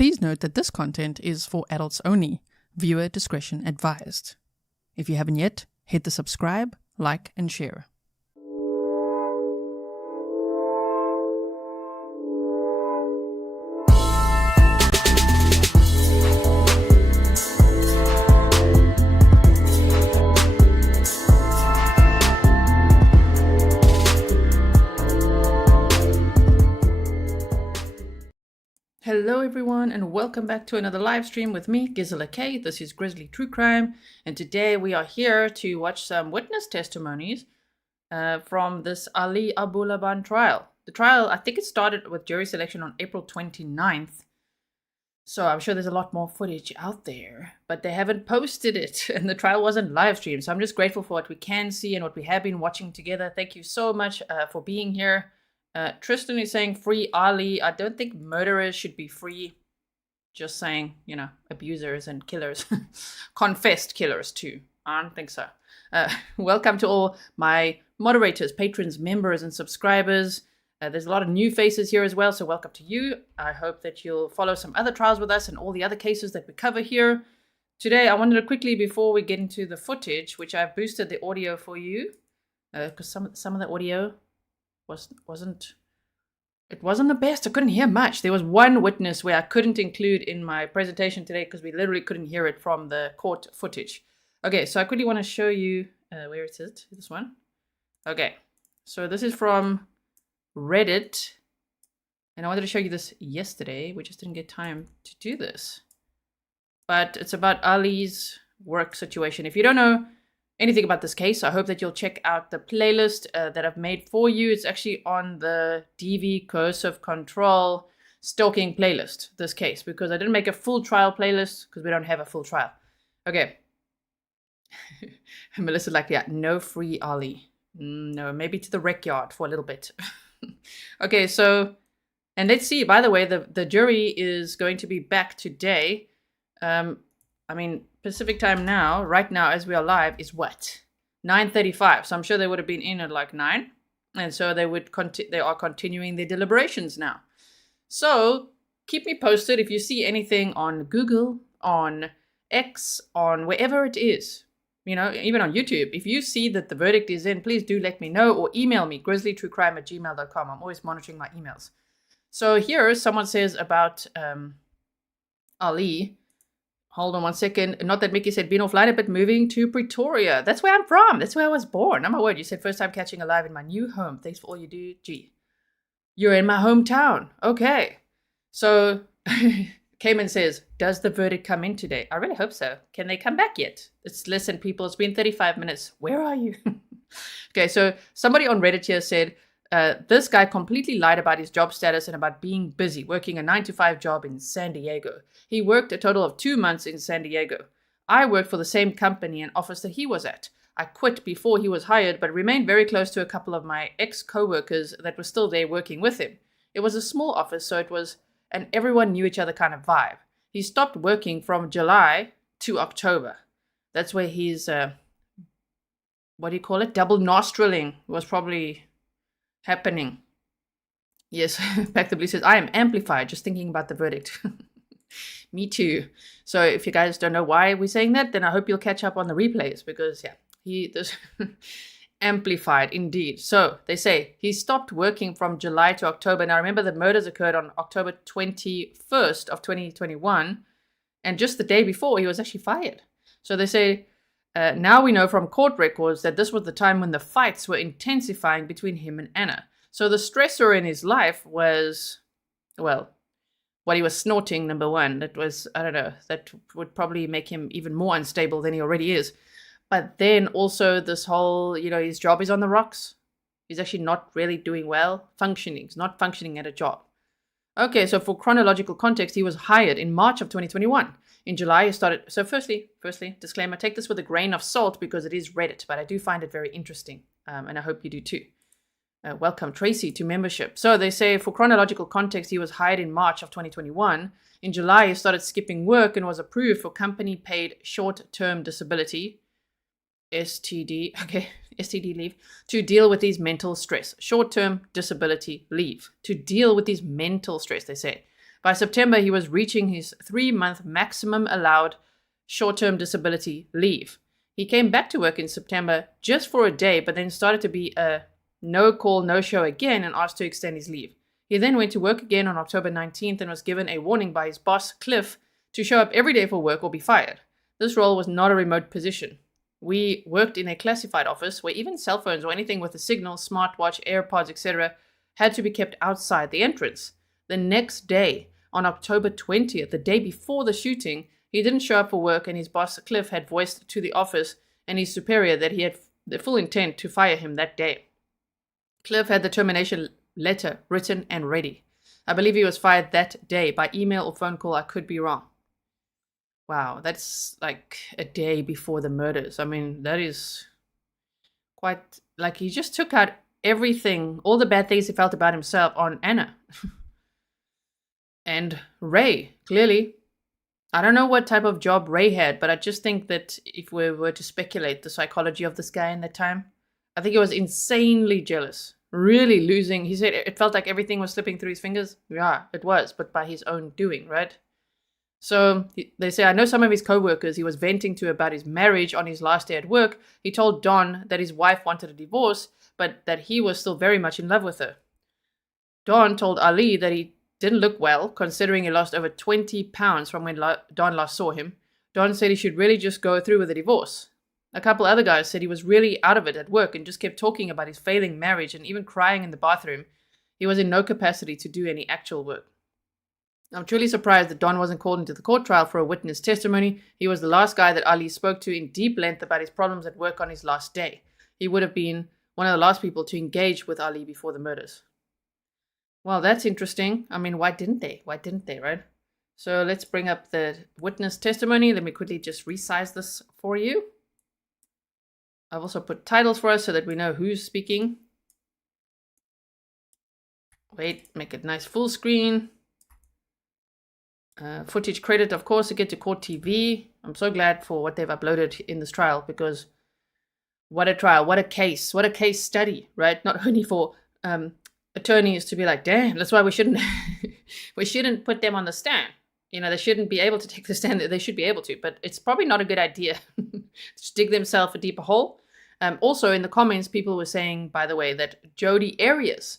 Please note that this content is for adults only. Viewer discretion advised. If you haven't yet, hit the subscribe, like, and share. Hello everyone and welcome back to another live stream with me, Gisela K. This is Grizzly True Crime, and today we are here to watch some witness testimonies from this Ana Abulaban trial. The trial, I think it started with jury selection on April 29th, so I'm sure there's a lot more footage out there, but they haven't posted it and the trial wasn't live streamed, so I'm just grateful for what we can see and what we have been watching together. Thank you so much for being here. Tristan is saying free Ali. I don't think murderers should be free. Just saying, you know, abusers and killers. Confessed killers too. I don't think so. Welcome to all my moderators, patrons, members, and subscribers. There's a lot of new faces here as well, so welcome to you. I hope that you'll follow some other trials with us and all the other cases that we cover here. Today, I wanted to quickly, before we get into the footage, which I've boosted the audio for you, because some of the audio wasn't the best. I couldn't hear much. There was one witness where I couldn't include in my presentation today because we literally couldn't hear it from the court footage. Okay, so I quickly want to show you where it is. This one. Okay, so this is from Reddit, and I wanted to show you this yesterday. We just didn't get time to do this, but it's about Ali's work situation. If you don't know anything about this case, I hope that you'll check out the playlist that I've made for you. It's actually on the DV coercive control stalking playlist, this case, because I didn't make a full trial playlist because we don't have a full trial. Okay. Melissa's like, yeah, no free Ali. No, maybe to the rec yard for a little bit. Okay, so, and let's see, by the way, the jury is going to be back today. I mean, Pacific time now, right now as we are live, is what? 9:35. So I'm sure they would have been in at like 9. And so they are continuing their deliberations now. So keep me posted if you see anything on Google, on X, on wherever it is. You know, even on YouTube. If you see that the verdict is in, please do let me know or email me, grizzlytruecrime@gmail.com. I'm always monitoring my emails. So here someone says about Ali. Hold on one second. Not that Mickey said been offline, but moving to Pretoria. That's where I'm from. That's where I was born. Oh my word. You said first time catching a live in my new home. Thanks for all you do. Gee. You're in my hometown. Okay. So Cayman says, does the verdict come in today? I really hope so. Can they come back yet? Listen, people, it's been 35 minutes. Where are you? Okay, so somebody on Reddit here said, this guy completely lied about his job status and about being busy, working a 9-to-5 job in San Diego. He worked a total of 2 months in San Diego. I worked for the same company and office that he was at. I quit before he was hired, but remained very close to a couple of my ex-co-workers that were still there working with him. It was a small office, so it was an everyone knew each other kind of vibe. He stopped working from July to October. That's where his, what do you call it? Double nostrilling was probably happening. Yes, Back the Blue says, I am amplified just thinking about the verdict. Me too. So if you guys don't know why we're saying that, then I hope you'll catch up on the replays because, yeah, this amplified indeed. So they say he stopped working from July to October. Now remember the murders occurred on October 21st of 2021, and just the day before he was actually fired. So they say, now we know from court records that this was the time when the fights were intensifying between him and Ana. So the stressor in his life was, well, what he was snorting, number one. That was, I don't know, that would probably make him even more unstable than he already is. But then also this whole, you know, his job is on the rocks. He's actually not really doing well, functioning. He's not functioning at a job. Okay, so for chronological context, he was hired in March of 2021. In July, he started. So firstly, disclaimer, take this with a grain of salt because it is Reddit, but I do find it very interesting, and I hope you do too. Welcome, Tracy, to membership. So they say for chronological context, he was hired in March of 2021. In July, he started skipping work and was approved for company-paid short-term disability, STD leave, to deal with his mental stress. Short-term disability leave, to deal with his mental stress, they say. By September, he was reaching his 3-month maximum allowed short-term disability leave. He came back to work in September just for a day, but then started to be a no-call, no-show again and asked to extend his leave. He then went to work again on October 19th and was given a warning by his boss, Cliff, to show up every day for work or be fired. This role was not a remote position. We worked in a classified office where even cell phones or anything with a signal, smartwatch, AirPods, etc., had to be kept outside the entrance. The next day, on October 20th, the day before the shooting, he didn't show up for work, and his boss, Cliff, had voiced to the office and his superior that he had the full intent to fire him that day. Cliff had the termination letter written and ready. I believe he was fired that day by email or phone call. I could be wrong. Wow, that's like a day before the murders. I mean, that is quite, like, he just took out everything, all the bad things he felt about himself on Ana. And Ray, clearly, I don't know what type of job Ray had, but I just think that if we were to speculate the psychology of this guy in that time, I think he was insanely jealous, really losing. He said it felt like everything was slipping through his fingers. Yeah, it was, but by his own doing, right? So they say, I know some of his co-workers he was venting to about his marriage on his last day at work. He told Don that his wife wanted a divorce, but that he was still very much in love with her. Don told Ali that he didn't look well, considering he lost over 20 pounds from when Don last saw him. Don said he should really just go through with the divorce. A couple other guys said he was really out of it at work and just kept talking about his failing marriage and even crying in the bathroom. He was in no capacity to do any actual work. I'm truly surprised that Don wasn't called into the court trial for a witness testimony. He was the last guy that Ali spoke to in deep length about his problems at work on his last day. He would have been one of the last people to engage with Ali before the murders. Well, that's interesting. I mean, why didn't they? Why didn't they, right? So let's bring up the witness testimony. Let me quickly just resize this for you. I've also put titles for us so that we know who's speaking. Wait, make it nice full screen. Footage credit, of course, to get to court TV. I'm so glad for what they've uploaded in this trial, because what a trial, what a case study, right? Not only for attorneys to be like, damn, that's why we shouldn't we shouldn't put them on the stand. You know, they shouldn't be able to take the stand. They should be able to, but it's probably not a good idea to dig themselves a deeper hole. Also, in the comments, people were saying, by the way, that Jodi Arias.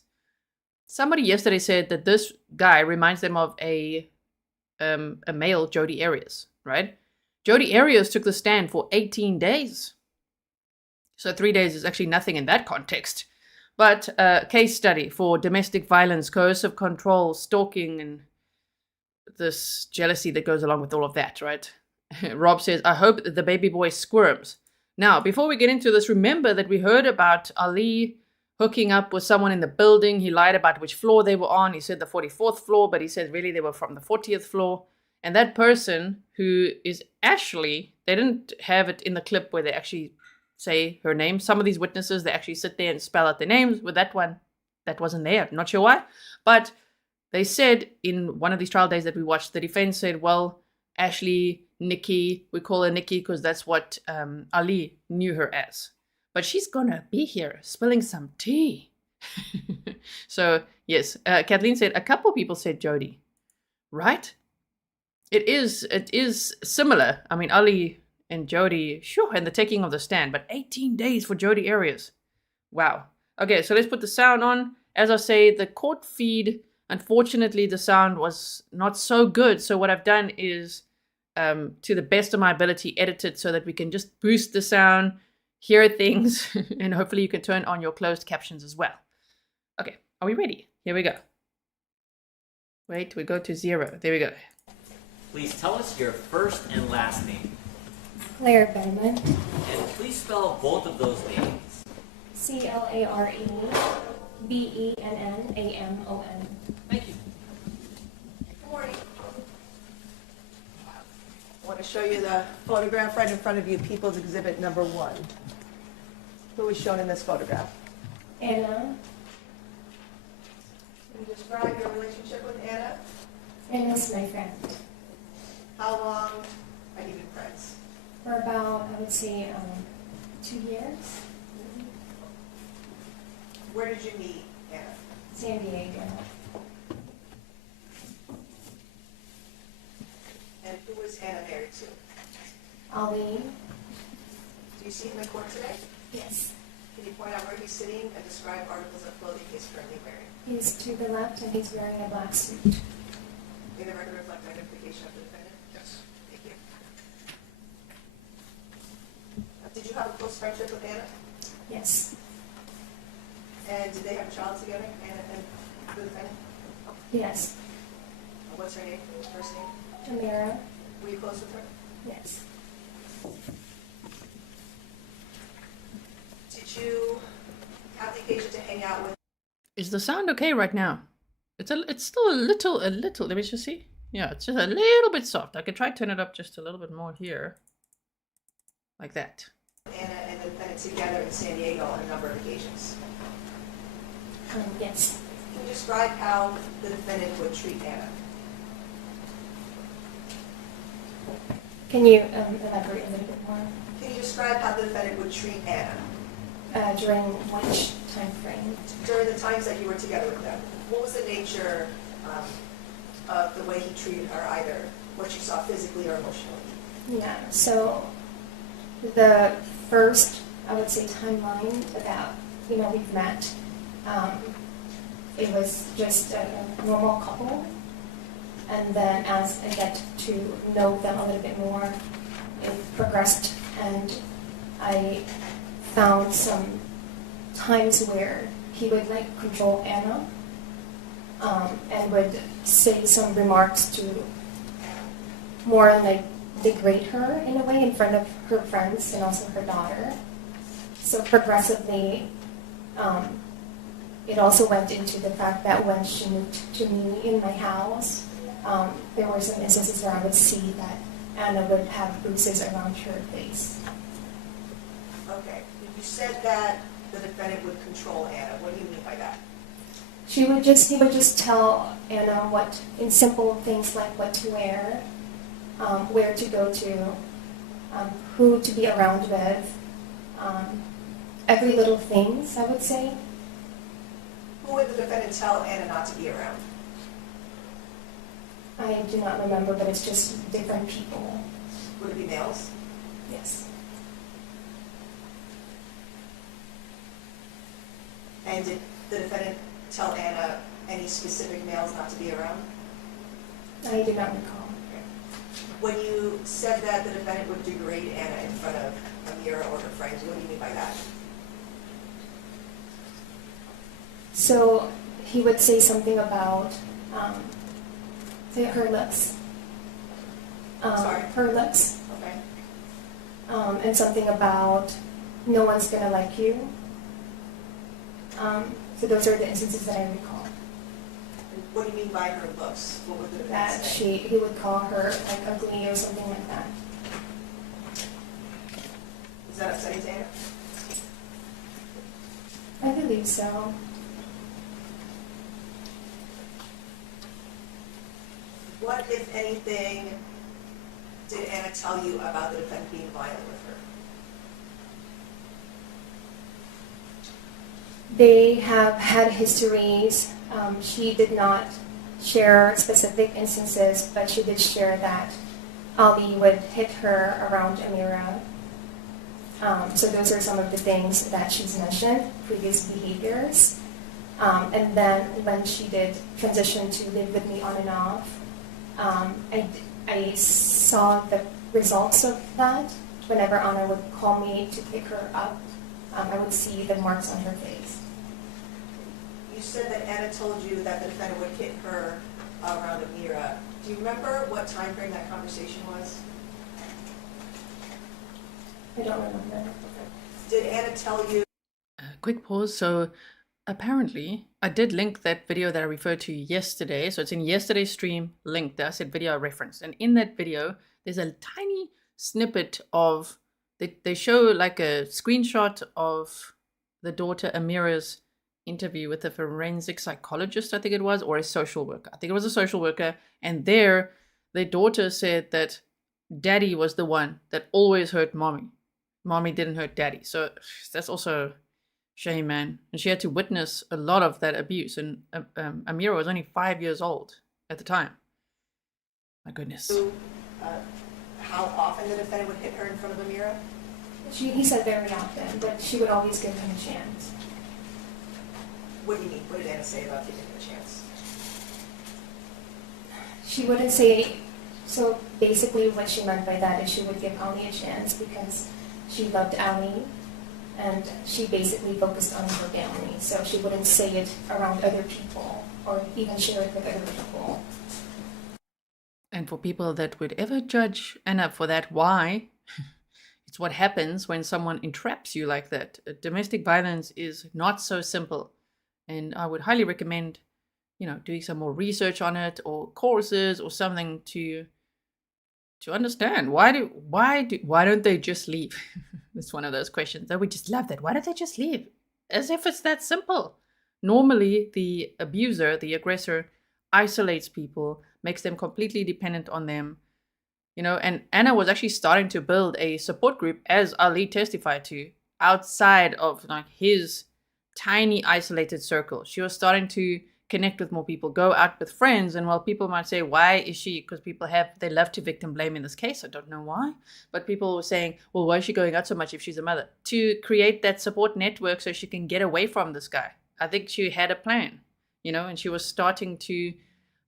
Somebody yesterday said that this guy reminds them of a male Jodi Arias, right? Jodi Arias took the stand for 18 days. So 3 days is actually nothing in that context. But case study for domestic violence, coercive control, stalking, and this jealousy that goes along with all of that, right? Rob says, I hope the baby boy squirms. Now, before we get into this, remember that we heard about Ali hooking up with someone in the building. He lied about which floor they were on. He said the 44th floor, but he said really they were from the 40th floor. And that person who is Ashley, they didn't have it in the clip where they actually say her name. Some of these witnesses, they actually sit there and spell out their names. With that one, that wasn't there. Not sure why. But they said in one of these trial days that we watched, the defense said, well, Ashley, Nikki, we call her Nikki because that's what Ali knew her as. But she's gonna be here spilling some tea. So, yes, Kathleen said, a couple people said Jodi. Right? It is similar. I mean, Ali and Jodi, sure, and the taking of the stand, but 18 days for Jodi Arias. Wow. Okay, so let's put the sound on. As I say, the court feed, unfortunately, the sound was not so good. So what I've done is, to the best of my ability, edit it so that we can just boost the sound, hear things, and hopefully you can turn on your closed captions as well. Okay, are we ready? Here we go. Wait, we go to 0. There we go. Please tell us your first and last name. Clare Bennamon. And please spell both of those names. ClareBennamon. Thank you. Good morning. I want to show you the photograph right in front of you, People's Exhibit number 1. Who is shown in this photograph? Ana. Can you describe your relationship with Ana? Ana's my friend. How long have you been friends? For about, I would say, 2 years. Where did you meet Ana? San Diego. And who was Ana married to? Ali. Do you see him in court today? Yes. Can you point out where he's sitting and describe articles of clothing he's currently wearing? He's to the left and he's wearing a black suit. May the record reflect identification of the defendant? Yes. Thank you. Did you have a close friendship with Ana? Yes. And did they have a child together, Ana and the defendant? Yes. What's her name? First name? Amira. Were you close with her? Yes. Did you have the occasion to hang out with? Is the sound okay right now? It's still a little. Let me just see. Yeah, it's just a little bit soft. I could try to turn it up just a little bit more here. Like that. Ana and the defendant together in San Diego on a number of occasions. Yes. Can you describe how the defendant would treat Ana? Can you elaborate a little bit more? Can you describe how the defendant would treat Ana? During which time frame? During the times that you were together with them, what was the nature of the way he treated her, either what you saw physically or emotionally? Yeah, so the first, I would say, timeline about, we've met, it was just a normal couple. And then as I get to know them a little bit more, it progressed, and I found some times where he would control Ana, and would say some remarks to more degrade her in a way in front of her friends and also her daughter. So progressively, it also went into the fact that when she moved to me in my house, there were some instances where I would see that Ana would have bruises around her face. Okay. You said that the defendant would control Ana. What do you mean by that? He would just tell Ana in simple things like what to wear, where to go to, who to be around with, every little things, I would say. Who would the defendant tell Ana not to be around? I do not remember, but it's just different people. Would it be males? Yes. And did the defendant tell Ana any specific males not to be around? I do not recall. When you said that the defendant would degrade Ana in front of Amira or her friends, what do you mean by that? So he would say something about her lips. Sorry? Her lips. Okay. And something about no one's gonna like you. So those are the instances that I recall. What do you mean by her looks? What would the defendant That say? he would call her ugly or something like that. Is that upsetting to Ana? I believe so. What, if anything, did Ana tell you about the defendant being violent with her? They have had histories. She did not share specific instances, but she did share that Ali would hit her around Amira. So those are some of the things that she's mentioned, previous behaviors. And then when she did transition to live with me on and off, I saw the results of that. Whenever Ana would call me to pick her up, I would see the marks on her face. You said that Ana told you that the defendant would hit her around Amira. Do you remember what time frame that conversation was? I don't remember. Did Ana tell you? Quick pause. So apparently, I did link that video that I referred to yesterday. So it's in yesterday's stream link that I said video reference. And in that video, there's a tiny snippet of, they show like a screenshot of the daughter Amira's interview with a forensic psychologist, I think it was, or a social worker. I think it was a social worker. And there, their daughter said that daddy was the one that always hurt mommy. Mommy didn't hurt daddy. So that's also shame, man. And she had to witness a lot of that abuse. And Amira was only 5 years old at the time. My goodness. how often the defendant would hit her in front of a mirror? He said very often, but she would always give him a chance. What do you mean? What did Ana say about giving him a chance? She wouldn't say, so basically what she meant by that is she would give Ali a chance because she loved Ali and she basically focused on her family. So she wouldn't say it around other people or even share it with other people. And for people that would ever judge Anna for that, why? It's what happens when someone entraps you like that. Domestic violence is not so simple. And I would highly recommend, doing some more research on it or courses or something to understand. Why don't they just leave? It's one of those questions that we just love that. Why don't they just leave? As if it's that simple. Normally, the abuser, the aggressor, isolates people, makes them completely dependent on them. And Anna was actually starting to build a support group, as Ali testified to, outside of his tiny isolated circle. She was starting to connect with more people, go out with friends. And while people might say, why is she? Because they love to victim blame in this case. I don't know why. But people were saying, well, why is she going out so much if she's a mother? To create that support network so she can get away from this guy. I think she had a plan, and she was starting to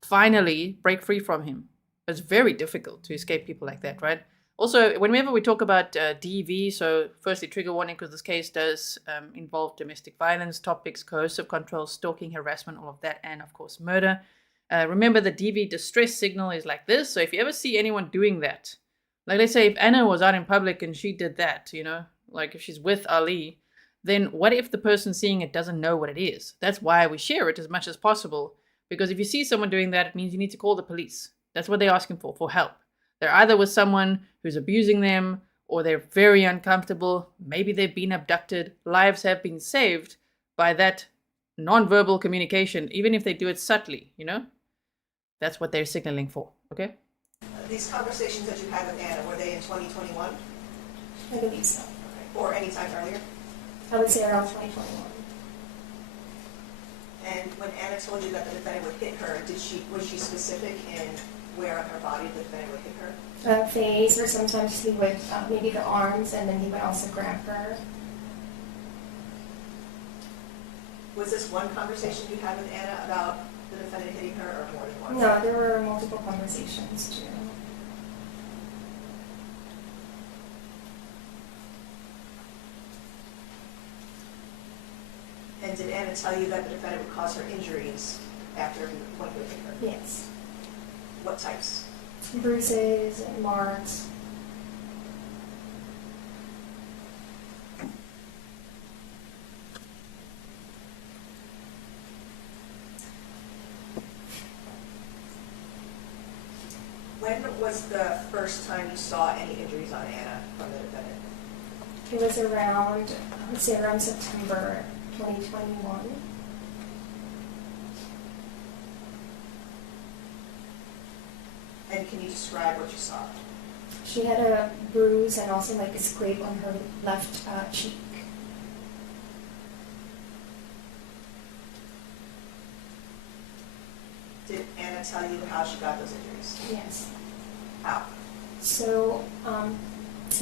finally break free from him. It's very difficult to escape people like that, right? Also, whenever we talk about DV, so firstly, trigger warning, because this case does involve domestic violence topics, coercive control, stalking, harassment, all of that, and of course, murder. Remember, the DV distress signal is like this. So if you ever see anyone doing that, like let's say if Anna was out in public and she did that, like if she's with Ali, then what if the person seeing it doesn't know what it is? That's why we share it as much as possible. Because if you see someone doing that, it means you need to call the police. That's what they're asking for help. They're either with someone who's abusing them, or they're very uncomfortable. Maybe they've been abducted. Lives have been saved by that non-verbal communication, even if they do it subtly, That's what they're signaling for, okay? These conversations that you had with Ana, were they in 2021? I believe so. Or any time earlier? I would say around 2021. And when Ana told you that the defendant would hit her, was she specific in where on her body the defendant would hit her? Face, or sometimes he would maybe the arms, and then he would also grab her. Was this one conversation you had with Ana about the defendant hitting her, or more than one? No, there were multiple conversations too. And did Ana tell you that the defendant would cause her injuries after one would hit her? Yes. What types? Bruises and marks. When was the first time you saw any injuries on Ana from the defendant? It was around, I would say around September 2021. And can you describe what you saw? She had a bruise and also like a scrape on her left cheek. Did Ana tell you how she got those injuries? Yes. How? So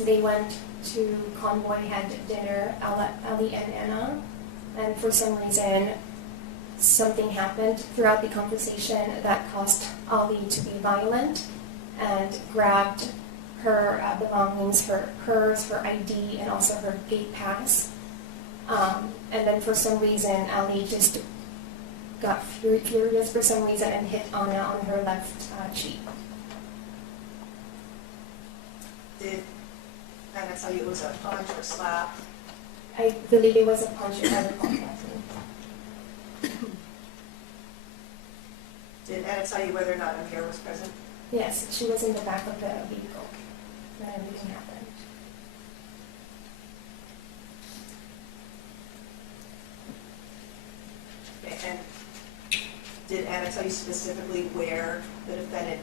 they went to Convoy, had dinner, Ali and Anna, and for some reason something happened throughout the conversation that caused Ali to be violent and grabbed her belongings, her purse, her ID, and also her gate pass. And then for some reason, Ali just got furious for some reason and hit Ana on her left cheek. Did Ana tell you it was a punch or slap? I believe it was a punch, if I recall correctly. Did Ana tell you whether or not Amir was present? Yes, she was in the back of the vehicle when everything happened. Okay, and did Ana tell you specifically where the defendant,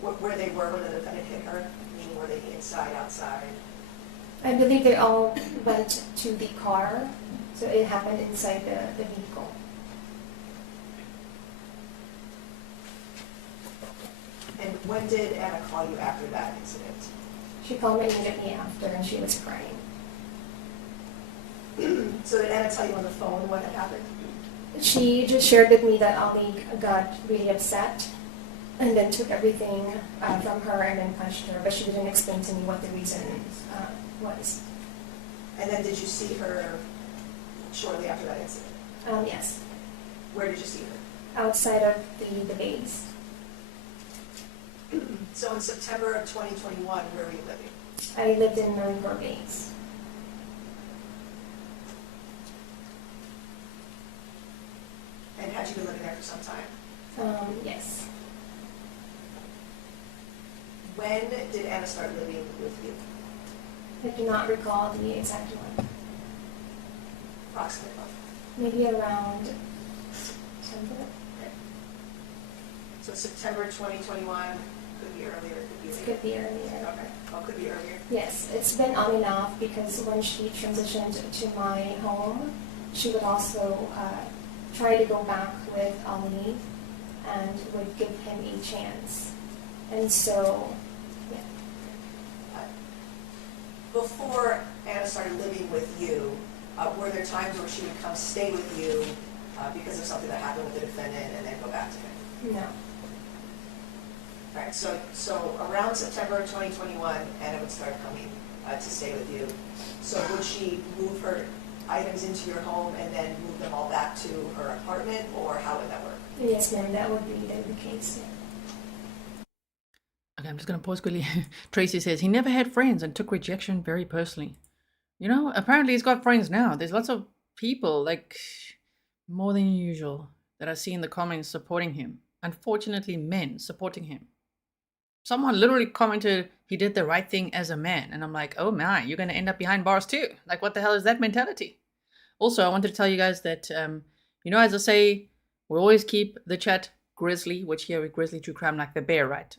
where they were when the defendant hit her? Meaning, were they inside, outside? I believe they all went to the car, so it happened inside the vehicle. And when did Ana call you after that incident? She called me immediately after, and she was crying. So did Ana tell you on the phone what had happened? She just shared with me that Ali got really upset and then took everything from her and then punched her, but she didn't explain to me what the reason was. And then did you see her shortly after that incident? Yes, Where did you see her? outside of the base. So in September of 2021, where were you living? I lived in Rayburn base. And had you been living there for some time? Yes, When did Ana start living with you? I do not recall the exact one. Approximately. Maybe around September. So September 2021, could be earlier, could be It later. could be earlier. Okay, well, could be earlier. Yes, it's been on and off because when she transitioned to my home, she would also try to go back with Ali and would give him a chance. And so, yeah. Before Ana started living with you, were there times where she would come stay with you because of something that happened with the defendant and then go back to him? No. All right, so around September of 2021, Ana would start coming to stay with you. So would she move her items into your home and then move them all back to her apartment, or how would that work? Yes, ma'am, that would be the case. Yeah. Okay, I'm just going to pause quickly. Tracy says, he never had friends and took rejection very personally. You know, apparently he's got friends now. There's lots of people, like more than usual, that I see in the comments supporting him. Unfortunately, men supporting him. Someone literally commented he did the right thing as a man. And I'm like, oh my, you're going to end up behind bars too. Like, what the hell is that mentality? Also, I wanted to tell you guys that, you know, as I say, we always keep the chat Grizzly, which here with Grizzly True Crime, like the bear, right?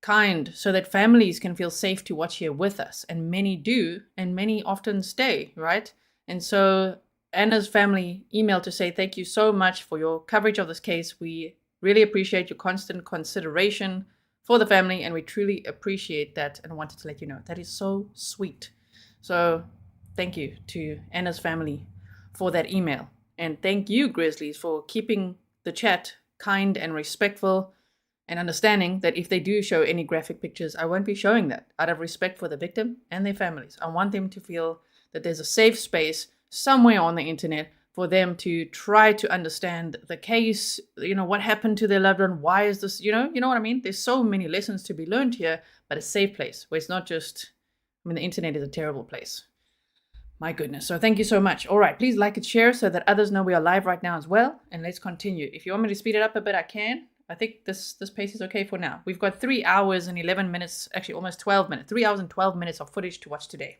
Kind, so that families can feel safe to watch here with us. And many do, and many often stay, right? And so Anna's family emailed to say, thank you so much for your coverage of this case. We really appreciate your constant consideration for the family, and we truly appreciate that and wanted to let you know. That is so sweet. So thank you to Anna's family for that email. And thank you, Grizzlies, for keeping the chat kind and respectful and understanding that if they do show any graphic pictures, I won't be showing that out of respect for the victim and their families. I want them to feel that there's a safe space somewhere on the internet for them to try to understand the case, you know, what happened to their loved one, why is this, you know what I mean? There's so many lessons to be learned here, but a safe place where it's not just, I mean, the internet is a terrible place. My goodness. So thank you so much. All right, please like and share so that others know we are live right now as well. And let's continue. If you want me to speed it up a bit, I can. I think this pace is okay for now. We've got 3 hours and 11 minutes, actually almost 12 minutes, 3 hours and 12 minutes of footage to watch today.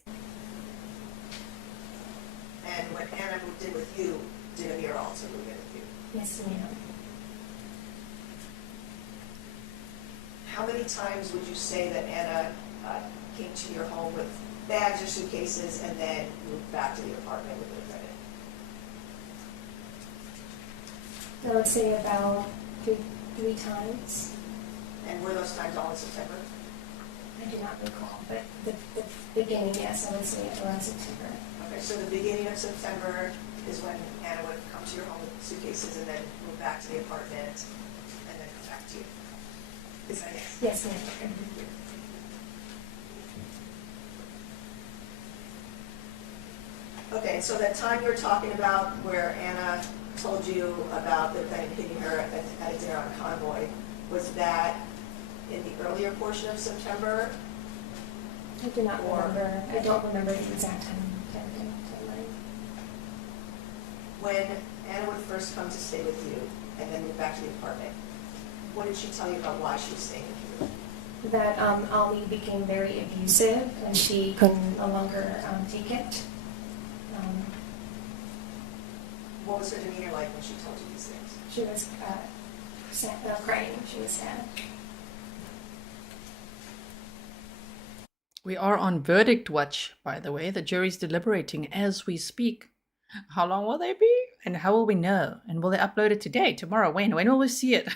And when Ana moved in with you, did Amir also move in with you? Yes, ma'am. How many times would you say that Ana came to your home with bags or suitcases and then moved back to the apartment with the defendant? I would say about three times. And were those times all in September? I do not recall, but the beginning, yes, I would say around September. Okay, so the beginning of September is when Ana would come to your home with suitcases and then move back to the apartment and then come back to you. Is that yes? Yes, ma'am. Okay, so that time you're talking about where Ana told you about the defendant hitting her at a dinner on a convoy, was that in the earlier portion of September? I do not remember. I don't remember the exact timeline. When Ana would first come to stay with you and then move back to the apartment, what did she tell you about why she was staying with you? That Ali became very abusive and she could no longer take it. What was her demeanor like when she told you these things? She was crying. She was sad. We are on verdict watch, by the way. The jury's deliberating as we speak. How long will they be? And how will we know? And will they upload it today, tomorrow? When? When will we see it?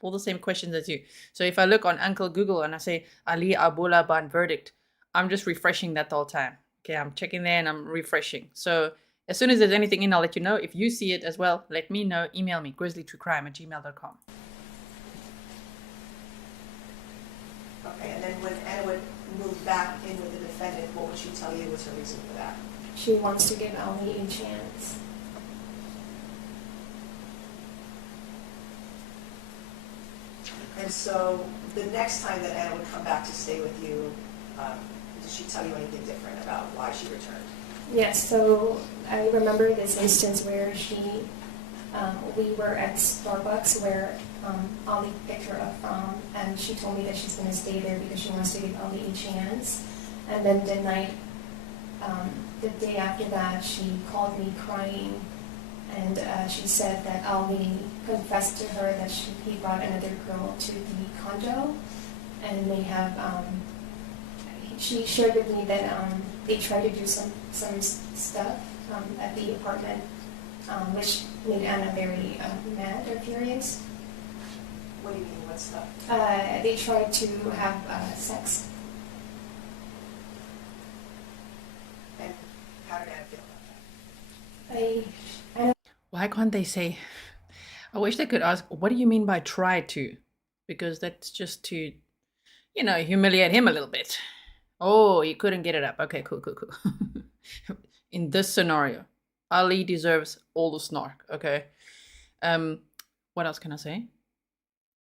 All the same questions as you. So if I look on Uncle Google and I say Ali Abulaban verdict, I'm just refreshing that the whole time. Okay, I'm checking there and I'm refreshing. So as soon as there's anything in, I'll let you know. If you see it as well, let me know. Email me, grizzlytruecrime@gmail.com. Okay, and then when Anna would move back in with the defendant, what would she tell you was her reason for that? She wants to give Ali a chance. And so the next time that Anna would come back to stay with you, did she tell you anything different about why she returned? Yes, so I remember this instance where we were at Starbucks where Ali picked her up from, and she told me that she's going to stay there because she wants to give Ali a chance. And then the day after that, she called me crying, and she said that Ali confessed to her that he brought another girl to the condo, and they have. She shared with me that they tried to do some stuff at the apartment, which made Anna very mad or furious. What do you mean, what stuff? They tried to have sex. And how did Anna feel about that? Why can't they say, I wish they could ask, what do you mean by try to? Because that's just to, humiliate him a little bit. Oh, you couldn't get it up. Okay, cool. In this scenario, Ali deserves all the snark, okay? What else can I say?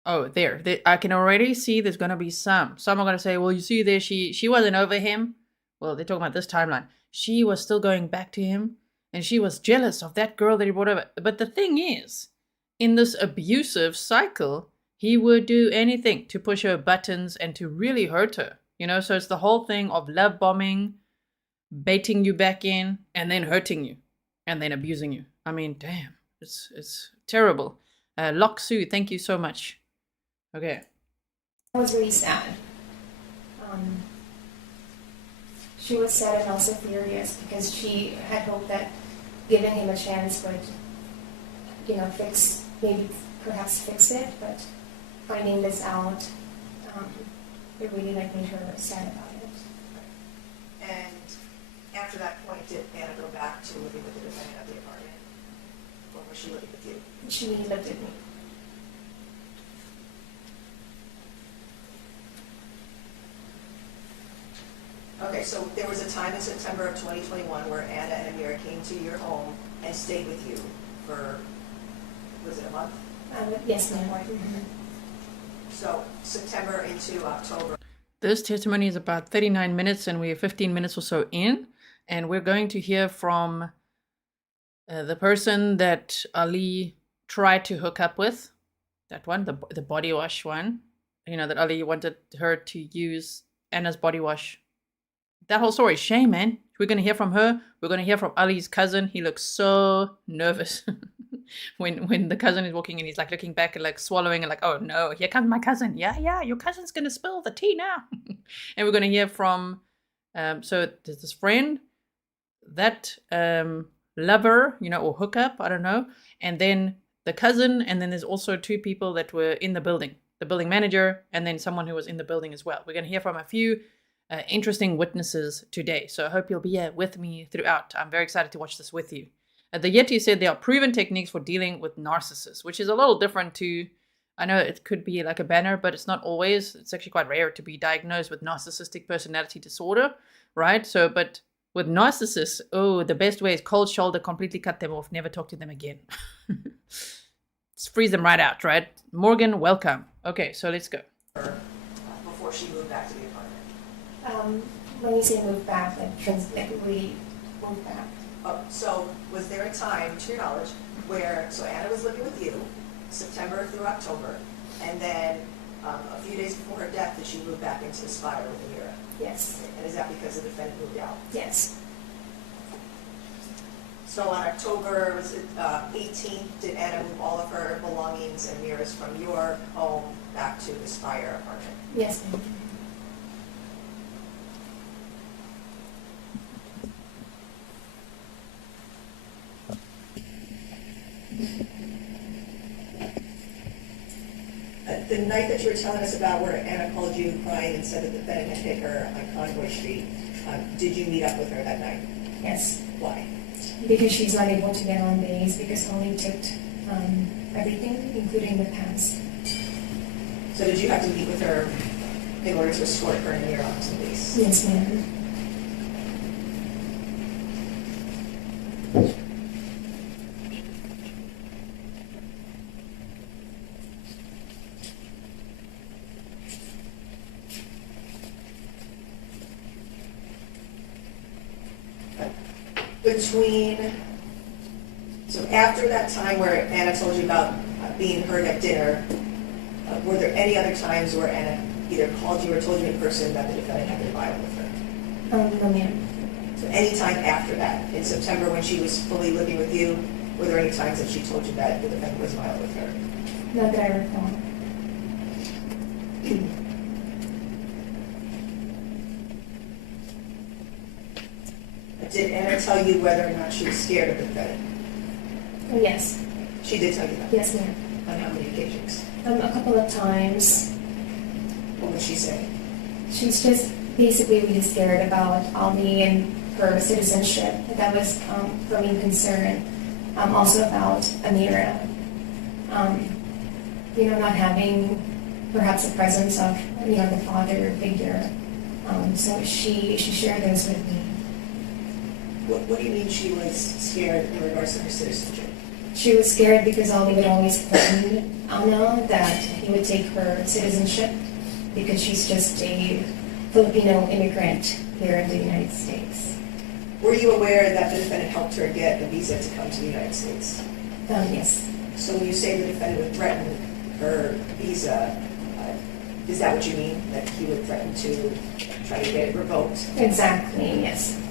Oh, there. I can already see there's going to be some. Some are going to say, well, you see there, she wasn't over him. Well, they're talking about this timeline. She was still going back to him, and she was jealous of that girl that he brought over. But the thing is, in this abusive cycle, he would do anything to push her buttons and to really hurt her. So it's the whole thing of love bombing, baiting you back in, and then hurting you, and then abusing you. I mean, damn, it's terrible. Lock Sue, thank you so much. Okay. I was really sad. She was sad and also furious because she had hoped that giving him a chance would, perhaps fix it, but finding this out, it really made her sad about it. And after that point, did Anna go back to living with the defendant at the apartment? Or was she living with you? She lived with me. Okay, so there was a time in September of 2021 where Anna and Amira came to your home and stayed with you for, was it a month? Yes, ma'am. Mm-hmm. So September into October. This testimony is about 39 minutes and we are 15 minutes or so in. And we're going to hear from the person that Ali tried to hook up with. That one, the body wash one. That Ali wanted her to use Anna's body wash. That whole story, shame, man. We're going to hear from her. We're going to hear from Ali's cousin. He looks so nervous when the cousin is walking in. He's like looking back and like swallowing and like, oh no, here comes my cousin. Yeah, your cousin's going to spill the tea now. And we're going to hear from, so there's this friend, that lover, or hookup, I don't know. And then the cousin, and then there's also two people that were in the building. The building manager, and then someone who was in the building as well. We're going to hear from a few interesting witnesses today. So I hope you'll be with me throughout. I'm very excited to watch this with you. The Yeti said there are proven techniques for dealing with narcissists, which is a little different to, I know it could be like a banner, but it's not always. It's actually quite rare to be diagnosed with narcissistic personality disorder, right? So, but with narcissists, the best way is cold shoulder, completely cut them off, never talk to them again. Just freeze them right out, right? Morgan, welcome. Okay, so let's go. Before she moved back to the apartment. When you say move back, we move back. Oh, so was there a time, to your knowledge, where, so Anna was living with you, September through October, and then a few days before her death, did she move back into the Spire with Amira? Yes. And is that because the defendant moved out? Yes. So on October, was it 18th, did Anna move all of her belongings and mirrors from your home back to the Spire apartment? Yes, ma'am. the night that you were telling us about where Ana called you crying and said that the defendant had hit her on Convoy Street, did you meet up with her that night? Yes, Why? because she's not able to get on base because Holly took everything, including the pass. So did you have to meet with her in order to escort her and your onto the base? Yes, ma'am. So after that time where Ana told you about being heard at dinner, were there any other times where Ana either called you or told you in person that the defendant had been violent with her? No, ma'am. So any time after that, in September when she was fully living with you, were there any times that she told you that the defendant was violent with her? Not that I recall. Did Ana tell you whether or not she was scared of the defendant? Oh, yes. She did tell you that? Yes, ma'am. On how many occasions? A couple of times. What would she say? She's just basically really scared about Ali and her citizenship. That was her main concern. Also about Amira. Not having perhaps a presence of, the father figure. So she shared those with me. What do you mean she was scared in regards to her citizenship? She was scared because Ali would always threaten Ana that he would take her citizenship because she's just a Filipino immigrant here in the United States. Were you aware that the defendant helped her get a visa to come to the United States? Yes. So when you say the defendant would threaten her visa, is that what you mean? That he would threaten to try to get it revoked? Exactly, yes.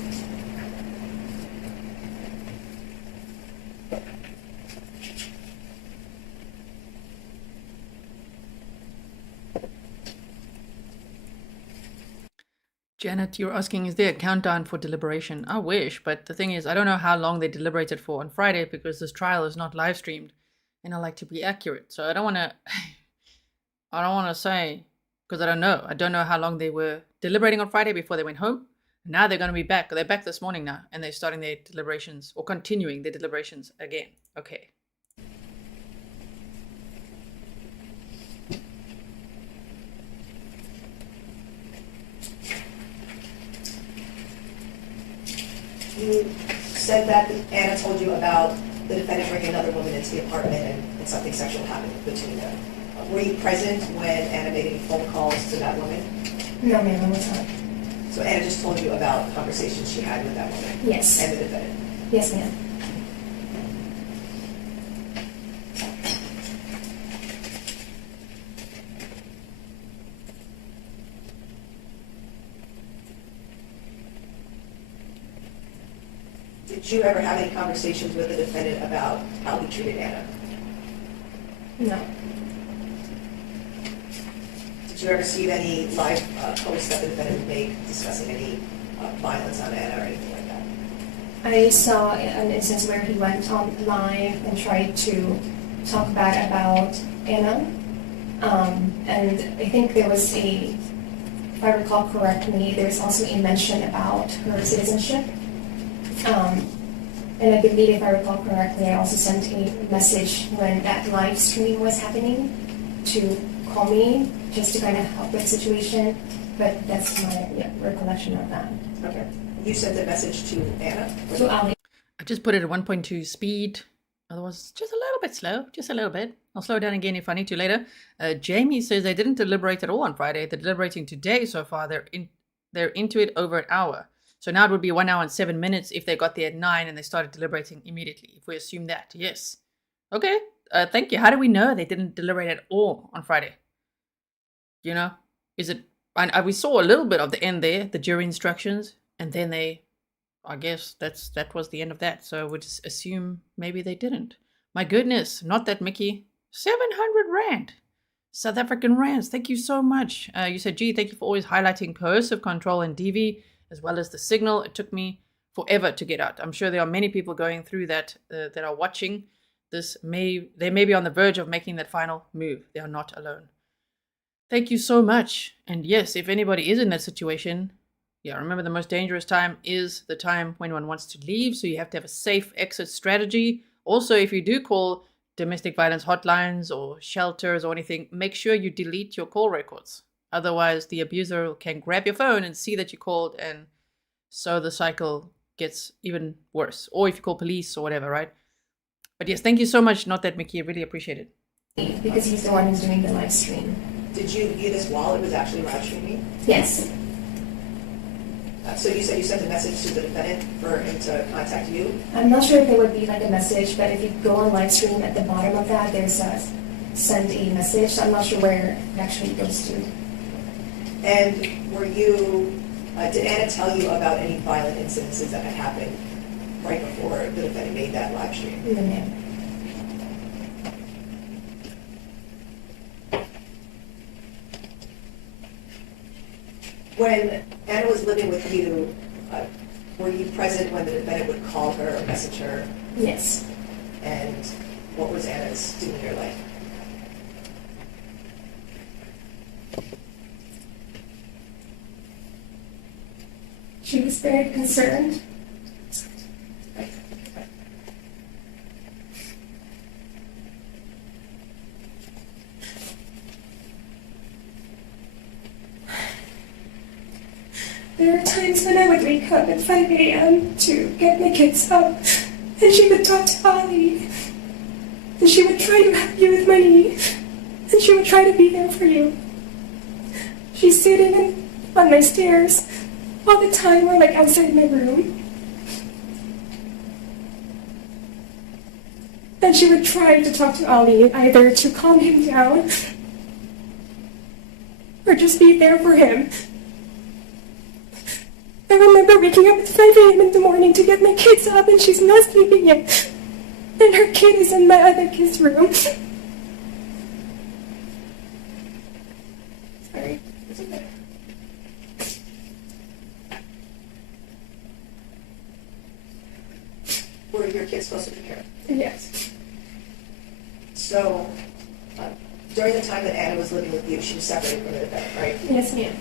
Janet, you're asking, is there a countdown for deliberation? I wish, but the thing is, I don't know how long they deliberated for on Friday because this trial is not live streamed, and I like to be accurate. So I don't want to say, because I don't know. I don't know how long they were deliberating on Friday before they went home. Now they're going to be back. They're back this morning now, and they're starting their deliberations or continuing their deliberations again. Okay. You said that Ana told you about the defendant bringing another woman into the apartment and something sexual happened between them. Were you present when Ana made any phone calls to that woman? No, ma'am, I was not. So Ana just told you about conversations she had with that woman? Yes. And the defendant? Yes, ma'am. Did you ever have any conversations with the defendant about how he treated Ana? No. Did you ever see any live posts that the defendant would make discussing any violence on Ana or anything like that? I saw an instance where he went on live and tried to talk bad about Ana. And I think there was if I recall correctly, there was also a mention about her citizenship. And I believe, if I recall correctly, I also sent a message when that live stream was happening to call me just to kind of help with the situation. But that's my recollection of that. Okay. You sent a message to Ana? To Ali. I just put it at 1.2 speed. Otherwise, just a little bit slow. Just a little bit. I'll slow down again if I need to later. Jamie says they didn't deliberate at all on Friday. They're deliberating today so far. They're into it over an hour. So now it would be 1 hour and 7 minutes if they got there at 9 and they started deliberating immediately. If we assume that, yes. Okay, thank you. How do we know they didn't deliberate at all on Friday? Is it? And we saw a little bit of the end there, the jury instructions, and then I guess that was the end of that. So we'll just assume maybe they didn't. My goodness, not that Mickey. 700 Rand. South African Rands. Thank you so much. You said, gee, thank you for always highlighting coercive control and DV, as well as the signal. It took me forever to get out. I'm sure there are many people going through that that are watching this. They may be on the verge of making that final move. They are not alone. Thank you so much. And yes, if anybody is in that situation, yeah, remember the most dangerous time is the time when one wants to leave. So you have to have a safe exit strategy. Also, if you do call domestic violence hotlines or shelters or anything, make sure you delete your call records. Otherwise, the abuser can grab your phone and see that you called, and so the cycle gets even worse. Or if you call police or whatever, right? But yes, thank you so much. Not that, Mickey. I really appreciate it. Because he's the one who's doing the live stream. Did you view this while it was actually live streaming? Yes. So you said you sent a message to the defendant for him to contact you? I'm not sure if it would be like a message, but if you go on live stream, at the bottom of that, there's a send a message. So I'm not sure where it actually goes to. And were you, did Ana tell you about any violent incidences that had happened right before the defendant made that live stream? No, ma'am. When Ana was living with you, were you present when the defendant would call her or message her? Yes. And what was Ana's demeanor like? She was very concerned. There are times when I would wake up at 5 a.m. to get my kids up, and she would talk to Ali, and she would try to help you with money, and she would try to be there for you. She's sitting on my stairs all the time, or like outside my room. And she would try to talk to Ali, either to calm him down, or just be there for him. I remember waking up at 5 a.m. in the morning to get my kids up, and she's not sleeping yet. And her kid is in my other kid's room. Sorry. Were your kids supposed to be here? Yes. So, during the time that Ana was living with you, she was separated from the defendant, right? Yes, ma'am.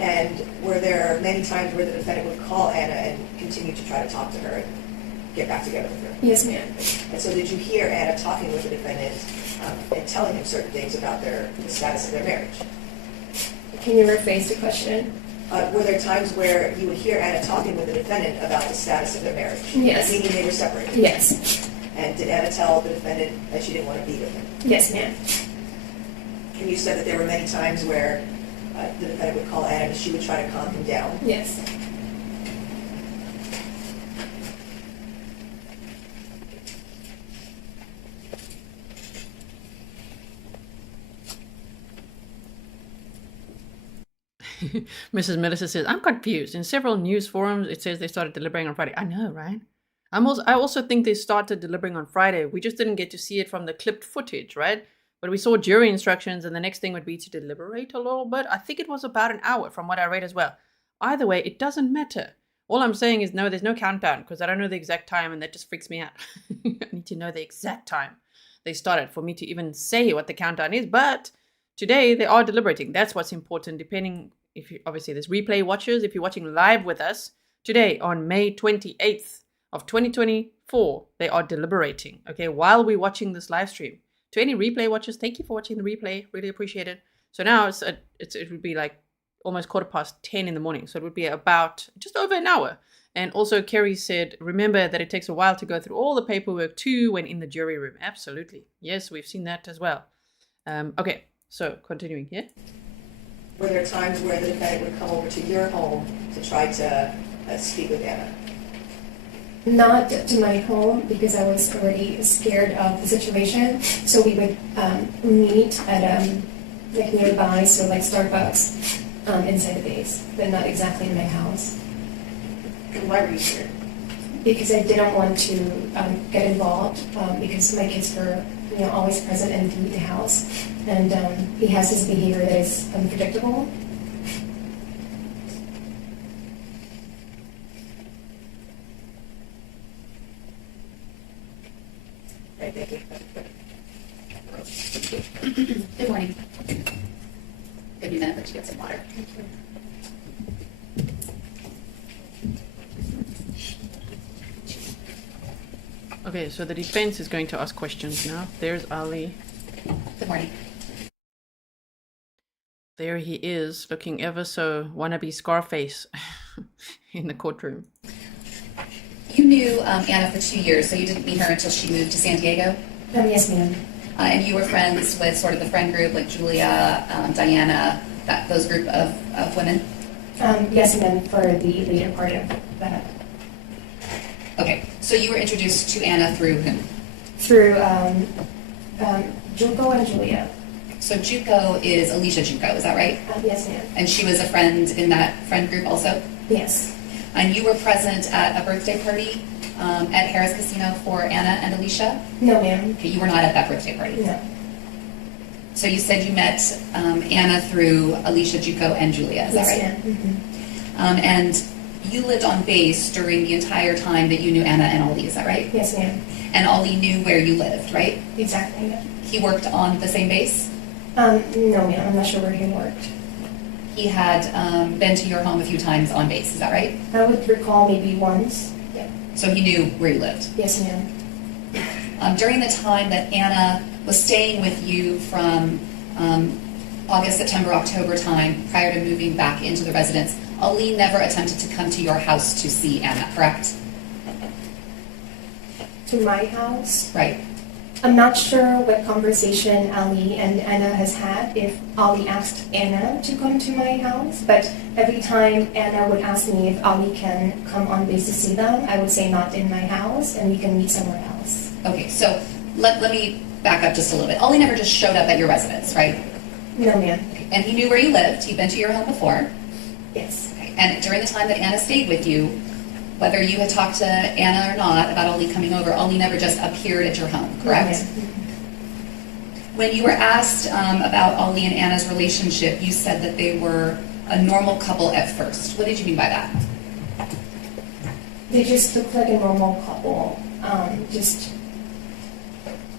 And were there many times where the defendant would call Ana and continue to try to talk to her and get back together with her? Yes, ma'am. And so did you hear Ana talking with the defendant and telling him certain things about the status of their marriage? Can you rephrase the question? Were there times where you would hear Ana talking with the defendant about the status of their marriage? Yes. Meaning they were separated? Yes. And did Ana tell the defendant that she didn't want to be with him? Yes, ma'am. And you said that there were many times where the defendant would call Ana and she would try to calm him down. Yes. Mrs. Melissa says, I'm confused. In several news forums, it says they started deliberating on Friday. I know, right? I also think they started deliberating on Friday. We just didn't get to see it from the clipped footage, right? But we saw jury instructions, and the next thing would be to deliberate a little bit. I think it was about an hour from what I read as well. Either way, it doesn't matter. All I'm saying is no, there's no countdown because I don't know the exact time, and that just freaks me out. I need to know the exact time they started for me to even say what the countdown is. But today they are deliberating. That's what's important. Depending if you, obviously there's replay watchers. If you're watching live with us today on May 28th of 2024, they are deliberating. Okay, while we're watching this live stream. To any replay watchers, thank you for watching the replay. Really appreciate it. So now it would be like almost 10:15 in the morning. So it would be about just over an hour. And also Kerry said, remember that it takes a while to go through all the paperwork too when in the jury room. Absolutely. Yes, we've seen that as well. Okay, so continuing here. Were there times where the defendant would come over to your home to try to speak with Ana? Not to my home because I was already scared of the situation. So we would meet at like nearby, so like Starbucks inside the base, but not exactly in my house. And why were you scared? Because I didn't want to get involved because my kids were always present and leave the house, and he has this behavior that is unpredictable. Right, thank you. Good morning. give you a minute to get some water. Okay, so the defense is going to ask questions now. There's Ali. Good morning. There he is, looking ever so wannabe Scarface in the courtroom. You knew Ana for 2 years, so you didn't meet her until she moved to San Diego? Yes, ma'am. And you were friends with sort of the friend group like Julia, Diana, those group of women? Yes, ma'am, for the later part of that. Okay, so you were introduced to Ana through whom? Through Juco and Julia. So Juco is Alicia Juco, is that right? Yes, ma'am. And she was a friend in that friend group also? Yes. And you were present at a birthday party at Harris Casino for Ana and Alicia? No, ma'am. Okay, you were not at that birthday party? No. So you said you met Ana through Alicia Juco and Julia, is that right? Yes, ma'am. Mm-hmm. And you lived on base during the entire time that you knew Ana and Ali, is that right? Yes, ma'am. And Ali knew where you lived, right? Exactly, yeah. He worked on the same base? No, ma'am. I'm not sure where he worked. He had been to your home a few times on base, is that right? I would recall maybe once. Yeah. So he knew where you lived? Yes, ma'am. During the time that Ana was staying with you from August, September, October time, prior to moving back into the residence, Ali never attempted to come to your house to see Ana, correct? To my house? Right. I'm not sure what conversation Ali and Ana has had, if Ali asked Ana to come to my house, but every time Ana would ask me if Ali can come on base to see them, I would say not in my house, and we can meet somewhere else. Okay, so let me back up just a little bit. Ali never just showed up at your residence, right? No, ma'am. And he knew where you lived. He'd been to your home before. Yes. Okay. And during the time that Ana stayed with you, whether you had talked to Ana or not about Ali coming over, Ali never just appeared at your home, correct? No, ma'am. When you were asked about Ali and Ana's relationship, you said that they were a normal couple at first. What did you mean by that? They just look like a normal couple. Just